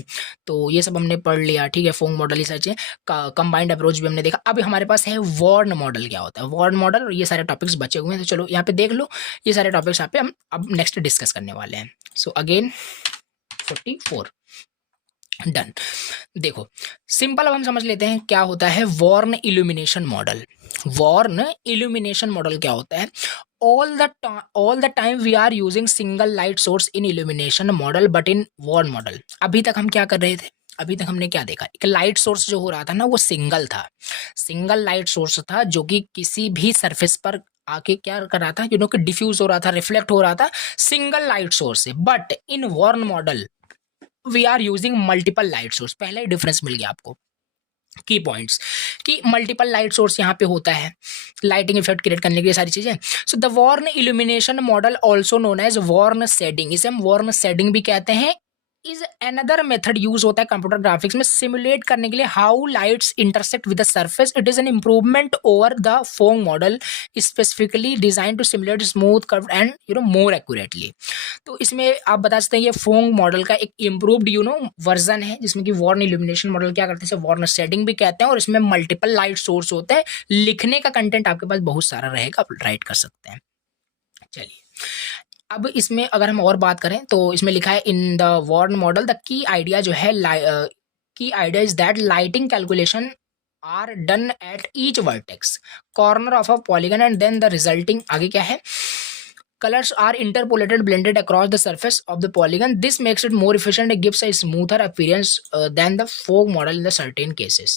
तो ये सब हमने पढ़ लिया। ठीक है, फोंग मॉडल, ये सारी चीज़ें, कंबाइंड अप्रोच भी हमने देखा। अब हमारे पास है वॉर्न मॉडल क्या होता है, वॉर्न मॉडल, और ये सारे टॉपिक्स बचे हुए हैं। तो चलो यहाँ पे देख लो, ये सारे टॉपिक्स यहाँ पे हम अब नेक्स्ट डिस्कस करने वाले हैं। So again 44 done. देखो सिंपल, अब हम समझ लेते हैं क्या होता है Warn illumination model. Warn illumination model क्या होता है, all the time we are using single light source in illumination model but in warn model। अभी तक हम क्या कर रहे थे, अभी तक हमने क्या देखा, एक लाइट सोर्स जो हो रहा था ना, वो सिंगल था, सिंगल लाइट सोर्स था, जो कि किसी भी सरफेस पर आके क्या कर रहा था, कि डिफ्यूज हो रहा था, रिफ्लेक्ट हो रहा था, सिंगल लाइट सोर्स से। But in Warn model we are using multiple light source. पहला ही डिफरेंस मिल गया आपको, की पॉइंट्स, कि मल्टीपल लाइट सोर्स यहाँ पे होता है लाइटिंग इफेक्ट क्रिएट करने के लिए सारी चीजें। So the Warn illumination model also known as Warn shading, इसे हम वॉर्न शेडिंग भी कहते हैं, इज अनदर मेथड यूज होता है कंप्यूटर ग्राफिक्स में सिमुलेट करने के लिए how lights intersect with the surface. It is an improvement over the Phong model, specifically design to simulate smooth curve and more accurately. तो इसमें आप बता सकते हैं ये फोंग मॉडल का एक इम्प्रूव्ड वर्जन है, जिसमें कि वॉर्न इल्यूमिनेशन मॉडल क्या करते हैं, वॉर्न शेडिंग भी कहते हैं, और इसमें मल्टीपल लाइट सोर्स होते हैं। लिखने का कंटेंट आपके पास बहुत सारा रहेगा, आप राइट कर सकते हैं। चलिए अब इसमें अगर हम और बात करें तो इसमें लिखा है in the Warn model the key idea जो है, key idea is that lighting calculation are done at each vertex corner of a polygon and then the resulting, आगे क्या है, colors are interpolated blended across the surface of the polygon. This makes it more efficient and gives a smoother appearance than the fog model in the certain cases.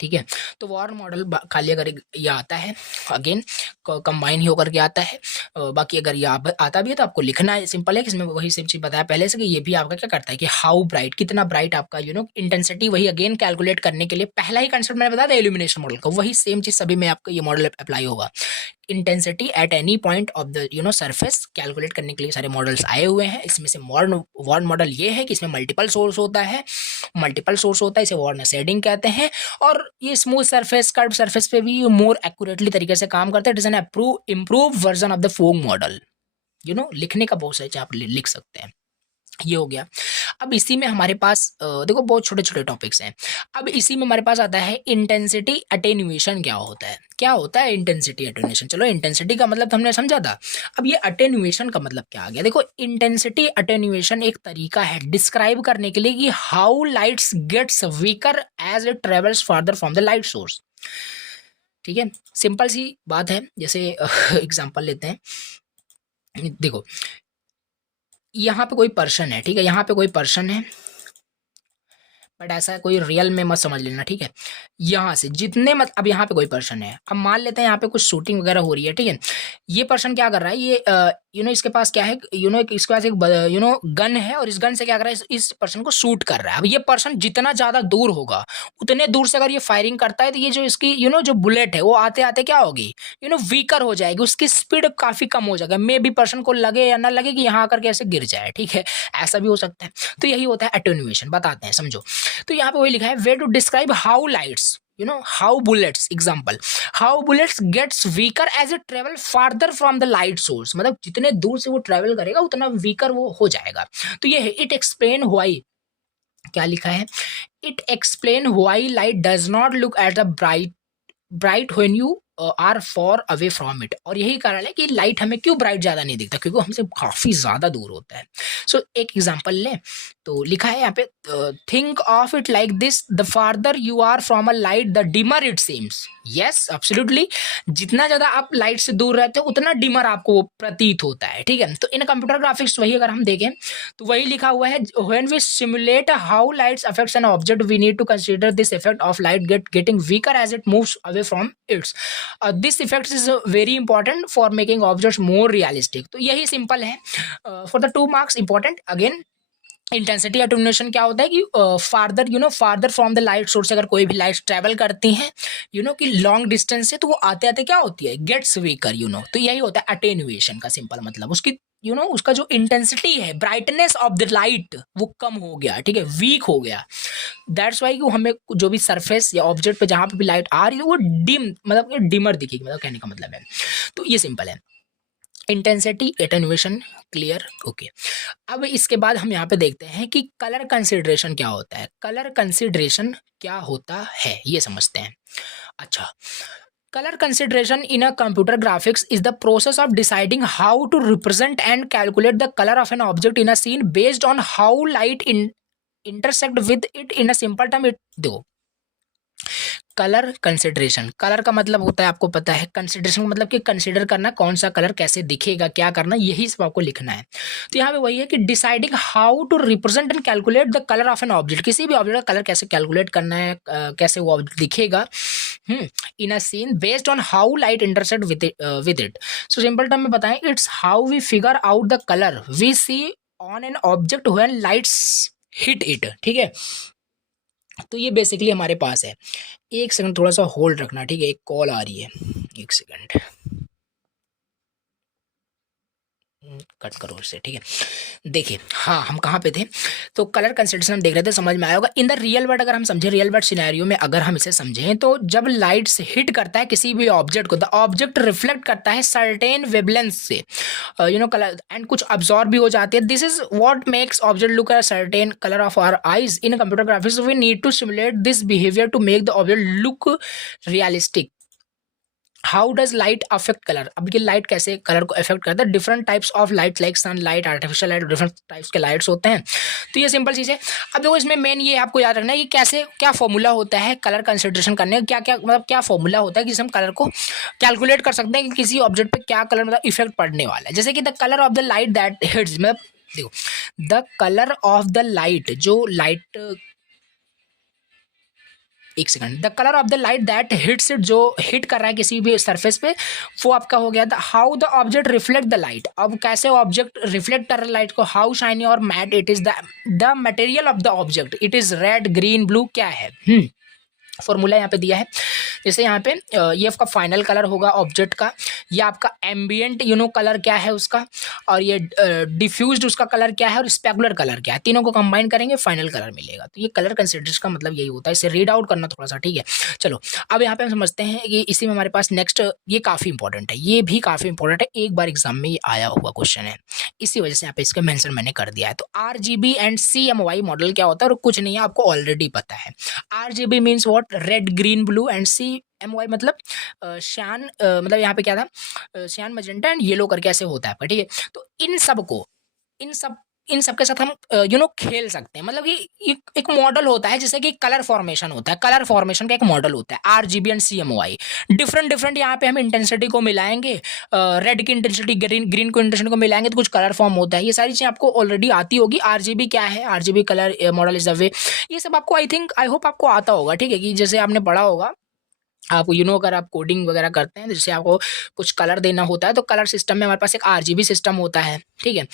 ठीक है। तो वॉर्न मॉडल खाली अगर ये आता है अगेन कंबाइन ही होकर के आता है। बाकी अगर ये आता भी है तो आपको लिखना है, सिंपल है कि इसमें वही सेम चीज बताया पहले से कि ये भी आपका क्या करता है कि हाउ ब्राइट, कितना ब्राइट आपका इंटेंसिटी, वही अगेन कैलकुलेट करने के लिए पहला ही कंसेप्ट मैंने बताया था इल्यूमिनेशन मॉडल का, वही सेम चीज सभी में आपका ये मॉडल अप्लाई होगा। Intensity at any point of the surface calculate करने के लिए सारे मॉडल्स आए हुए हैं। इसमें से वॉर्न मॉडल ये है कि इसमें मल्टीपल सोर्स होता है, इसे वॉर्न शेडिंग कहते हैं। और ये स्मूथ सरफेस, कर्व सरफेस पे भी मोर एक्यूरेटली तरीके से काम करता है। It is N improve version of the fog model. लिखने का बहुत सारे आप लिख सकते हैं। ये हो गया। अब इसी में हमारे पास देखो बहुत छोटे छोटे टॉपिक्स हैं। अब इसी में हमारे पास आता है इंटेंसिटी अटेन्यूएशन। क्या होता है इंटेंसिटी अटेन्यूएशन? चलो, इंटेंसिटी का मतलब तो हमने समझा था। अब ये अटेन्यूएशन का मतलब क्या आ गया? देखो, इंटेंसिटी अटेन्यूएशन एक तरीका है डिस्क्राइब करने के लिए कि how lights gets weaker as it travels further from the light source. ठीक है, सिंपल सी बात है। जैसे एग्जांपल लेते हैं, देखो यहाँ पे कोई पर्सन है, ठीक है, यहाँ पे कोई पर्सन है, बट ऐसा कोई रियल में मत समझ लेना, ठीक है। यहाँ से जितने अब यहाँ पे कोई पर्सन है, अब मान लेते हैं यहाँ पे कुछ शूटिंग वगैरह हो रही है, ठीक है। ये पर्सन क्या कर रहा है, ये इसके पास क्या है, इसके पास एक गन है, और इस गन से क्या कर रहा है, इस पर्सन को शूट कर रहा है। अब ये पर्सन जितना ज्यादा दूर होगा, उतने दूर से अगर ये फायरिंग करता है तो ये जो इसकी जो बुलेट है वो आते आते क्या होगी, वीकर हो जाएगी, उसकी स्पीड काफी कम हो जाएगा। मे भी पर्सन को लगे या ना लगे कि यहाँ आकर के ऐसे गिर जाए, ठीक है, ऐसा भी हो सकता है। तो यही होता है अटेन्यूएशन। बताते हैं, समझो। तो यहाँ पे वही लिखा है, way to describe how lights how bullets, example, how bullets gets weaker as it travel farther from the light source। मतलब जितने दूर से वो ट्रेवल करेगा उतना वीकर वो हो जाएगा। तो ये है, इट एक्सप्लेन व्हाई, क्या लिखा है, it explain why light does not look at the bright when you are far away from it. और यही कारण है कि लाइट हमें क्यों ब्राइट ज्यादा नहीं दिखता, क्योंकि हमसे काफी ज्यादा दूर होता है। सो एक एग्जांपल लें तो लिखा है यहाँ पे, think of it like this, the farther you are from a light the dimmer it seems. Yes, absolutely, जितना ज्यादा आप लाइट से दूर रहते हो उतना डिमर आपको वो प्रतीत होता है, ठीक है। तो इन कंप्यूटर ग्राफिक्स वही अगर हम देखें तो वही लिखा हुआ है, when we simulate how lights affects an object we need to consider this effect of light getting weaker as it moves away from its. This effect is very important for making objects more realistic. तो यही सिंपल है। For the 2 marks important, again intensity attenuation क्या होता है कि farther from the light source, अगर कोई भी लाइट ट्रेवल करती हैं कि लॉन्ग डिस्टेंस से, तो वो आते आते क्या होती है, गेट्स वीकर। तो यही होता है अटेन्यूएशन का सिंपल मतलब। उसकी उसका जो इंटेंसिटी है, ब्राइटनेस ऑफ द लाइट, वो कम हो गया, ठीक है, वीक हो गया। दैट्स वाई कि हमें जो भी सरफेस या ऑब्जेक्ट पे जहां पे भी लाइट आ रही है वो मतलब डिमर दिखेगी, मतलब कहने का मतलब है। तो ये सिंपल है, इंटेंसिटी अटेन्यूएशन, क्लियर, ओके। अब इसके बाद हम यहाँ पे देखते हैं कि कलर कंसिडरेशन क्या होता है। कलर कंसिडरेशन क्या होता है ये समझते हैं। अच्छा, color consideration in a computer graphics is the process of deciding how to represent and calculate the color of an object in a scene based on how light intersect with it in a simple term। देखो, कलर कंसिडरेशन, कलर का मतलब होता है आपको पता है, कंसिडरेशन का मतलब कि कंसिडर करना, कौन सा कलर कैसे दिखेगा, क्या करना, यही सब आपको लिखना है। तो यहाँ पे वही है कि deciding how to represent and calculate the colour of an object. किसी भी ऑब्जेक्ट का कलर कैसे कैलकुलेट करना है, कैसे वो ऑब्जेक्ट दिखेगा in a scene based on how light intersect with it. So simple term में बताएं, it's how we figure out the colour we see on an object when lights hit it, ठीक है। तो ये बेसिकली हमारे पास है। एक सेकंड थोड़ा सा होल्ड रखना, ठीक है, एक कॉल आ रही है, एक सेकंड कट करो इससे, ठीक है। देखिए, हाँ, हम कहाँ पे थे, तो कलर कंसिडरेशन हम देख रहे थे, समझ में आया होगा। इन द रियल वर्ल्ड अगर हम समझें, रियल वर्ल्ड सिनेरियो में अगर हम इसे समझें, तो जब लाइट से हिट करता है किसी भी ऑब्जेक्ट को, द ऑब्जेक्ट रिफ्लेक्ट करता है सर्टेन वेवलेंथ से, कलर एंड कुछ अब्सॉर्ब भी हो जाती है। This is what makes object look a certain colour of our eyes. In computer graphics we need to simulate this behaviour to make the object look realistic. How does light affect colour? अब ये लाइट कैसे कलर को अफेक्ट करता है? Different types of light, like sunlight, artificial light, different types के लाइट्स होते हैं। तो ये सिंपल चीज़ है। अब देखो, इसमें मेन ये आपको याद रखना है कि कैसे, क्या फॉर्मूला होता है कलर कंसिडरेशन करने का, क्या क्या मतलब क्या फॉर्मूला होता है कि हम कलर को कैलकुलेट कर सकते हैं कि किसी ऑब्जेक्ट पे क्या कलर मतलब इफेक्ट पड़ने वाला है। जैसे कि the colour of the light that hits, मतलब देखो, the colour of the light, जो लाइट एक second, the colour of the light that hits it, जो हिट कर रहा है किसी भी सरफेस पे, वो आपका हो गया how the object reflect the light. अब कैसे ऑब्जेक्ट रिफ्लेक्ट कर रहा है लाइट को, हाउ शाइनी और matte it is, the material of the object, it is red green blue, क्या है। फॉर्मूला यहाँ पे दिया है। जैसे यहाँ पे ये आपका फाइनल कलर होगा ऑब्जेक्ट का, ये आपका एम्बियंट कलर क्या है उसका, और ये डिफ्यूज्ड उसका कलर क्या है, और स्पेकुलर कलर क्या है, तीनों को कंबाइन करेंगे फाइनल कलर मिलेगा। तो ये कलर कंसिडरेशन का मतलब यही होता है, इसे रीड आउट करना थोड़ा सा, ठीक है। चलो अब यहाँ पे हम समझते हैं कि इसी में हमारे पास नेक्स्ट, ये काफ़ी इंपॉर्टेंट है, ये भी काफ़ी इंपॉर्टेंट है, एक बार एग्जाम में ये आया हुआ क्वेश्चन है, इसी वजह से यहाँ पे इसका मेंशन मैंने कर दिया है। तो RGB एंड CMY मॉडल क्या होता है, और कुछ नहीं है, आपको ऑलरेडी पता है। RGB means what, red green blue, and CMY मतलब श्यान, मतलब यहाँ पे क्या था, श्यान मजेंटा एंड येलो करके ऐसे होता है आपका, ठीक है। तो इन सब के साथ हम खेल सकते हैं, मतलब कि एक मॉडल होता है, जैसे कि कलर फॉर्मेशन होता है, कलर फॉर्मेशन का एक मॉडल होता है RGB एंड CMY। डिफरेंट यहाँ पे हम इंटेंसिटी को मिलाएंगे, रेड की इंटेंसिटी ग्रीन को इंटेंसिटी को मिलाएंगे तो कुछ कलर फॉर्म होता है। ये सारी चीज़ें आपको ऑलरेडी आती होगी। RGB क्या है, RGB colour model is the way, ये सब आपको आई होप आपको आता होगा, ठीक है, कि जैसे आपने पढ़ा होगा, आप अगर आप कोडिंग वगैरह करते हैं तो जैसे आपको कुछ कलर देना होता है, तो कलर सिस्टम में हमारे पास एक RGB सिस्टम होता है, ठीक है।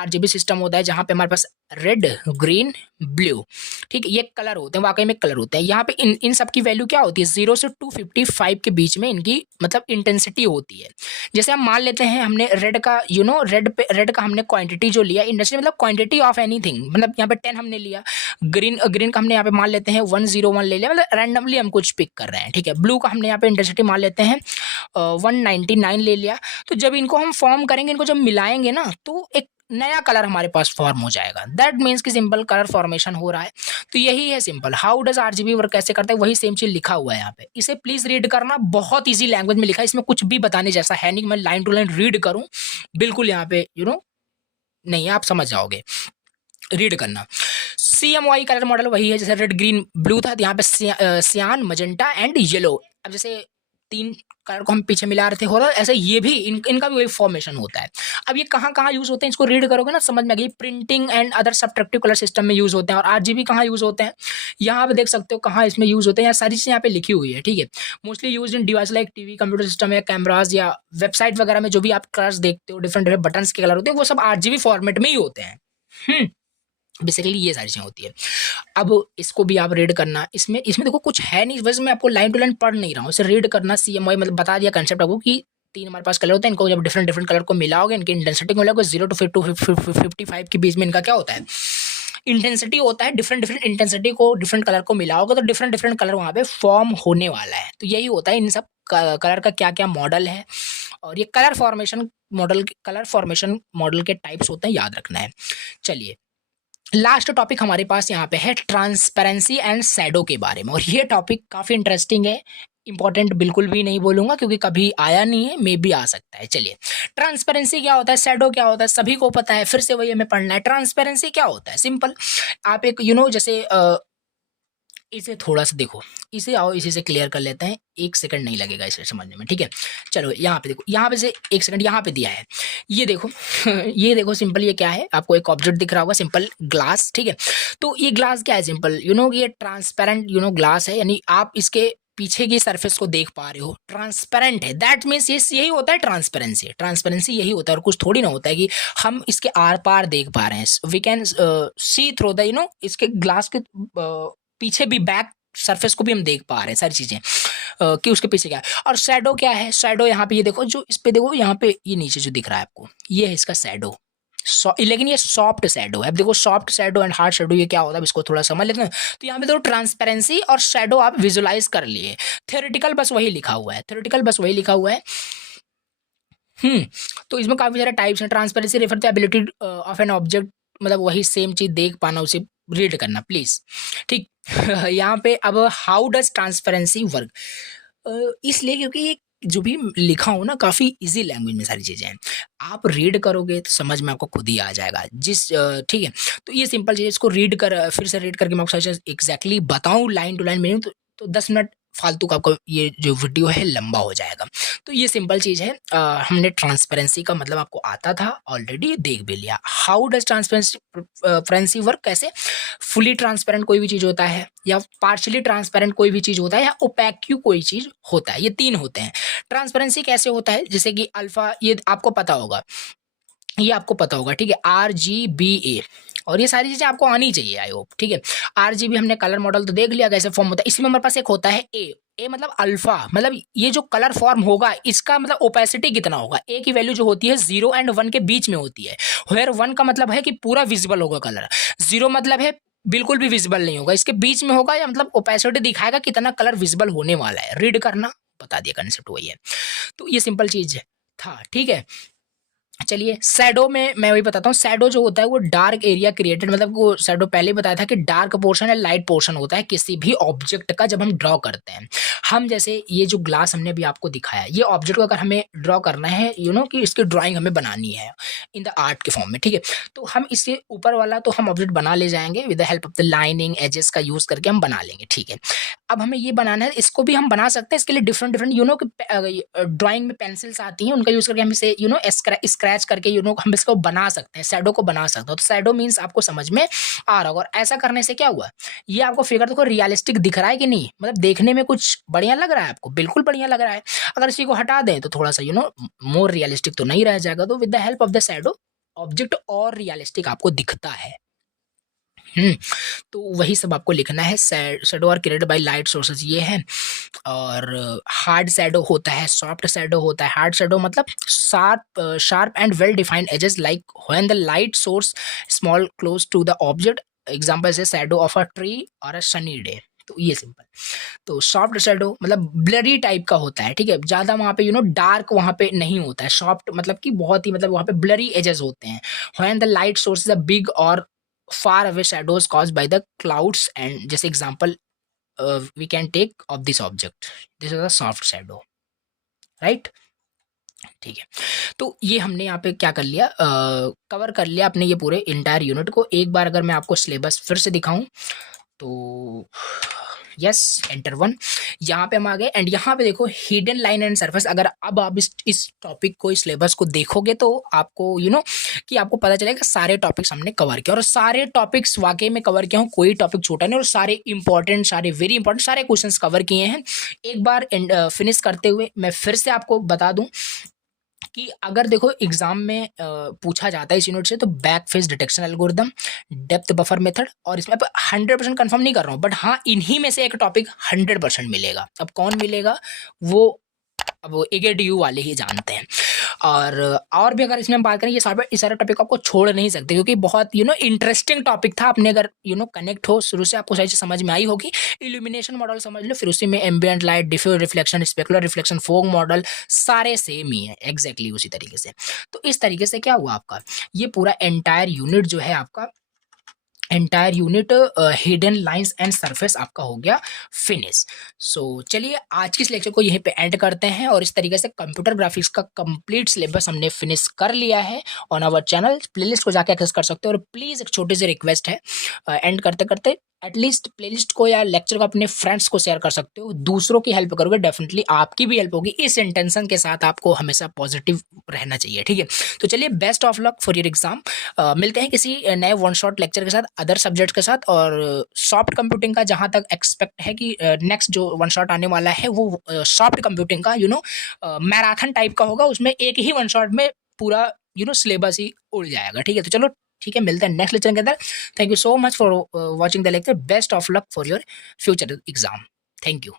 RGB सिस्टम होता है जहाँ पे हमारे पास रेड ग्रीन ब्लू, ठीक है, ये कलर होते हैं, वाकई में कलर होते हैं। यहाँ पे इन सब की वैल्यू क्या होती है, 0 से 255 के बीच में इनकी मतलब इंटेंसिटी होती है। जैसे हम मान लेते हैं हमने रेड का रेड का हमने क्वांटिटी जो लिया, इंटेंसिटी मतलब क्वांटिटी ऑफ एनीथिंग, मतलब यहाँ पे 10 हमने लिया। ग्रीन का हमने यहाँ पे मान लेते हैं 101 ले लिया, मतलब रैंडमली हम कुछ पिक कर रहे हैं, ठीक है। ब्लू का हमने यहाँ पे इंटेंसिटी मान लेते हैं 199 ले लिया। तो जब इनको हम फॉर्म करेंगे, इनको जब मिलाएंगे ना, तो एक नया कलर हमारे पास फॉर्म हो जाएगा। दैट मीन्स कि सिंपल कलर फॉर्मेशन हो रहा है। तो यही है simple. How does RGB work कैसे करता है, वही सेम चीज लिखा हुआ है यहाँ पे, इसे प्लीज रीड करना, बहुत इजी लैंग्वेज में लिखा है, इसमें कुछ भी बताने जैसा है नहीं, मैं लाइन टू लाइन रीड करूँ बिल्कुल यहाँ पे नहीं, आप समझ जाओगे, रीड करना। CMY कलर मॉडल वही है, जैसे रेड ग्रीन ब्लू था, यहाँ पे सियान मजेंटा एंड येलो। अब जैसे 3 कलर को हम पीछे मिला रहे थे, हो रहा है ऐसे, ये भी इनका भी वही फॉर्मेशन होता है। अब ये कहाँ यूज होते हैं, इसको रीड करोगे ना समझ में आ गई। Printing and other subtractive colour system में यूज होते हैं। और RGB कहाँ यूज होते हैं, यहाँ पे देख सकते हो कहाँ इसमें यूज होते हैं, यहाँ सारी चीजें यहाँ पे लिखी हुई है, ठीक है। Mostly use in device like TV, computer system या कैमराज या वेबसाइट वगैरह में जो भी आप कलर्स देखते हो, डिफरेंट बटन के कलर होते हैं, वो सब RGB फॉर्मेट में ही होते हैं। बेसिकली ये सारी चीज़ें होती है। अब इसको भी आप रीड करना, इसमें देखो कुछ है नहीं, वैसे मैं आपको लाइन टू लाइन पढ़ नहीं रहा हूँ, इसे रीड करना। CMY मतलब बता दिया कंसेप्ट आपको कि 3 हमारे पास कलर होते हैं, इनको जब डिफरेंट कलर को मिलाओगे, इनकी इंटेंसिटी को मिलाओगे, 0 to 255 के बीच में इनका क्या होता है, इंटेंसिटी होता है। डिफरेंट इंटेंसिटी को डिफरेंट कलर को मिलाओगे तो डिफरेंट कलर वहाँ पे फॉर्म होने वाला है। तो यही होता है, इन सब कलर का क्या क्या मॉडल है, और ये कलर फॉर्मेशन मॉडल के टाइप्स होते हैं, याद रखना है। चलिए लास्ट टॉपिक हमारे पास यहाँ पे है ट्रांसपेरेंसी एंड शैडो के बारे में, और ये टॉपिक काफ़ी इंटरेस्टिंग है, इंपॉर्टेंट बिल्कुल भी नहीं बोलूंगा क्योंकि कभी आया नहीं है, मे भी आ सकता है। चलिए ट्रांसपेरेंसी क्या होता है, शैडो क्या होता है, सभी को पता है, फिर से वही हमें पढ़ना है। ट्रांसपेरेंसी क्या होता है, सिंपल, आप एक जैसे इसे थोड़ा सा देखो, इसे आओ इसी से क्लियर कर लेते हैं, 1 सेकंड नहीं लगेगा इसे समझने में, ठीक है। चलो यहाँ पे देखो, यहाँ पे से 1 सेकंड यहाँ पे दिया है, ये देखो ये देखो सिंपल, ये क्या है, आपको एक ऑब्जेक्ट दिख रहा होगा, सिंपल ग्लास, ठीक है। तो ये ग्लास क्या है, सिंपल ये ट्रांसपेरेंट ग्लास है, यानी आप इसके पीछे की सरफेस को देख पा रहे हो, ट्रांसपेरेंट है। दैट मीन्स यही होता है ट्रांसपेरेंसी यही होता है, और कुछ थोड़ी ना होता है कि हम इसके आर पार देख पा रहे हैं। We can see through the इसके ग्लास के पीछे भी, बैक सरफेस को भी हम देख पा रहे हैं, सारी चीजें कि उसके पीछे क्या है। और शैडो क्या है, शैडो यहाँ पे ये देखो, जो इस पे देखो, यहाँ पे ये नीचे जो दिख रहा है आपको, ये है इसका शैडो, लेकिन ये सॉफ्ट शैडो है। अब देखो soft shadow and hard shadow ये क्या होता है, इसको थोड़ा समझ लेते हैं। तो यहाँ पे देखो ट्रांसपेरेंसी और शैडो आप विजुलाइज कर लिए, थ्योरेटिकल बस वही लिखा हुआ है, तो इसमें काफी सारे टाइप्स हैं। Transparency refer to ability of an object, मतलब वही सेम चीज देख पाना, उसे रीड करना प्लीज, ठीक। यहाँ पे अब हाउ डज ट्रांसपेरेंसी वर्क, इसलिए क्योंकि ये जो भी लिखा हो ना, काफ़ी इजी लैंग्वेज में सारी चीज़ें हैं, आप रीड करोगे तो समझ में आपको खुद ही आ जाएगा, ठीक है। तो ये सिंपल चीज़, इसको फिर से रीड करके मैं आपको एग्जैक्टली बताऊँ लाइन टू लाइन मीनिंग, तो 10 मिनट फालतू का आपको ये जो वीडियो है लंबा हो जाएगा। तो ये सिंपल चीज़ है। हमने ट्रांसपेरेंसी का मतलब आपको आता था, ऑलरेडी देख भी लिया। हाउ डज ट्रांसपेरेंसी वर्क, कैसे फुली ट्रांसपेरेंट कोई भी चीज़ होता है, या पार्शियली ट्रांसपेरेंट कोई भी चीज़ होता है, या ओपैक कोई चीज़ होता है, ये तीन होते हैं। ट्रांसपेरेंसी कैसे होता है, जैसे कि अल्फा, ये आपको पता होगा, ये आपको पता होगा, ठीक है, RGBA, और ये सारी चीजें आपको आनी चाहिए, आई होप, ठीक है। RGB हमने कलर मॉडल तो देख लिया कैसे फॉर्म होता है। इसमें हमारे पास एक होता है ए मतलब अल्फा, मतलब ये जो कलर फॉर्म होगा इसका मतलब ओपेसिटी कितना होगा। ए की वैल्यू जो होती है 0 और 1 के बीच में होती है, वेयर 1 का मतलब है कि पूरा विजिबल होगा कलर, 0 मतलब है बिल्कुल भी विजिबल नहीं होगा, इसके बीच में होगा, या मतलब ओपेसिटी दिखाएगा कितना कलर विजिबल होने वाला है। रीड करना, बता दिया, कंसेप्ट वही है। तो ये सिंपल चीज था, ठीक है। चलिए शैडो में मैं वही बताता हूँ। शैडो जो होता है वो डार्क एरिया क्रिएटेड, मतलब वो शैडो पहले ही बताया था कि डार्क पोर्शन या लाइट पोर्शन होता है किसी भी ऑब्जेक्ट का जब हम ड्रॉ करते हैं। हम जैसे ये जो ग्लास हमने अभी आपको दिखाया, ये ऑब्जेक्ट को अगर हमें ड्रॉ करना है, कि इसकी ड्राइंग हमें बनानी है इन द आर्ट के फॉर्म में, ठीक है, तो हम इससे ऊपर वाला तो हम ऑब्जेक्ट बना ले जाएंगे with the help of the lining edges का यूज करके हम बना लेंगे, ठीक है। अब हमें ये बनाना है, इसको भी हम बना सकते हैं। इसके लिए डिफरेंट डिफरेंट ड्राइंग में पेंसिल्स आती हैं, उनका यूज करके हम इसे स्क्रैच करके हम इसको बना सकते हैं, शैडो को बना सकते हो। तो शैडो मीन्स आपको समझ में आ रहा होगा। और ऐसा करने से क्या हुआ, ये आपको फिगर देखो रियलिस्टिक दिख रहा है कि नहीं, मतलब देखने में कुछ बढ़िया लग रहा है आपको, बिल्कुल बढ़िया लग रहा है। अगर इसी को हटा दें तो थोड़ा सा मोर रियलिस्टिक तो नहीं रह जाएगा। तो with the help of the shadow object और रियलिस्टिक आपको दिखता है। तो वही सब आपको लिखना है। Shadow are created by light sources, ये है। और हार्ड शैडो होता है, सॉफ्ट शैडो होता है। हार्ड शैडो मतलब sharp and well defined edges like when the light source small close to the object, example से शैडो ऑफ अ ट्री और अ सनी डे। तो ये सिंपल। तो सॉफ्ट शैडो मतलब ब्लरी टाइप का होता है, ठीक है, ज्यादा वहां पे डार्क वहां पे नहीं होता है। सॉफ्ट मतलब कि बहुत ही, मतलब वहां पे ब्लरी एजेस होते हैं। When the light source is a big और far away shadows caused by the clouds, and just example we can take of this object, this is a soft shadow, right? ठीक है। तो ये हमने यहाँ पे क्या कर लिया, कवर कर लिया अपने ये पूरे इंटायर यूनिट को। एक बार अगर मैं आपको सिलेबस फिर से दिखाऊं तो यस, एंटर 1, यहाँ पे हम आ गए। एंड यहाँ पे देखो हिडन लाइन एंड सरफेस। अगर अब आप इस टॉपिक को, इस सिलेबस को देखोगे तो आपको कि आपको पता चलेगा सारे टॉपिक्स हमने कवर किया, और सारे टॉपिक्स वाकई में कवर किया हूँ, कोई टॉपिक छोटा नहीं, और सारे इंपॉर्टेंट, सारे वेरी इंपॉर्टेंट सारे क्वेश्चंस कवर किए हैं। एक बार फिनिश करते हुए मैं फिर से आपको बता दूं कि अगर देखो एग्जाम में पूछा जाता है इस यूनिट से, तो back face detection algorithm, depth buffer method, और इसमें अब 100% कंफर्म नहीं कर रहा हूँ, बट हाँ इन्हीं में से एक टॉपिक 100% मिलेगा। अब कौन मिलेगा वो अब AGDU वाले ही जानते हैं। और भी अगर इसमें हम बात करें, ये सारे टॉपिक आपको छोड़ नहीं सकते, क्योंकि बहुत इंटरेस्टिंग टॉपिक था। आपने अगर कनेक्ट हो शुरू से, आपको सही से समझ में आई होगी। इल्यूमिनेशन मॉडल समझ लो, फिर उसी में ambient light, diffuse reflection, specular reflection, Phong model, सारे सेम ही है एग्जैक्टली उसी तरीके से। तो इस तरीके से क्या हुआ आपका, ये पूरा एंटायर यूनिट जो है आपका, entire unit hidden lines and surface आपका हो गया फिनिश। सो चलिए आज की इस लेक्चर को यहीं पे एंड करते हैं, और इस तरीके से कंप्यूटर ग्राफिक्स का कंप्लीट सिलेबस हमने फिनिश कर लिया है। ऑन आवर चैनल प्लेलिस्ट को जाके एक्सेस कर सकते हो। और प्लीज़ एक छोटी सी रिक्वेस्ट है, एंड करते करते एटलीस्ट प्लेलिस्ट को या लेक्चर को अपने फ्रेंड्स को शेयर कर सकते हो। दूसरों की हेल्प करोगे, डेफिनेटली आपकी भी हेल्प होगी। इस इंटेंशन के साथ आपको हमेशा पॉजिटिव रहना चाहिए, ठीक है। तो चलिए, best of luck for your exam. मिलते हैं किसी नए वन शॉट लेक्चर के साथ, अदर सब्जेक्ट के साथ। और सॉफ्ट कंप्यूटिंग का जहां तक एक्सपेक्ट है कि नेक्स्ट जो वन शॉट आने वाला है वो सॉफ्ट कंप्यूटिंग का मैराथन टाइप का होगा। उसमें एक ही वन शॉट में पूरा सिलेबस ही उड़ जाएगा, ठीक है। तो चलो ठीक है, मिलते हैं नेक्स्ट लेक्चर के अंदर। Thank you so much for watching the lecture. Best of luck for your future exam. Thank you.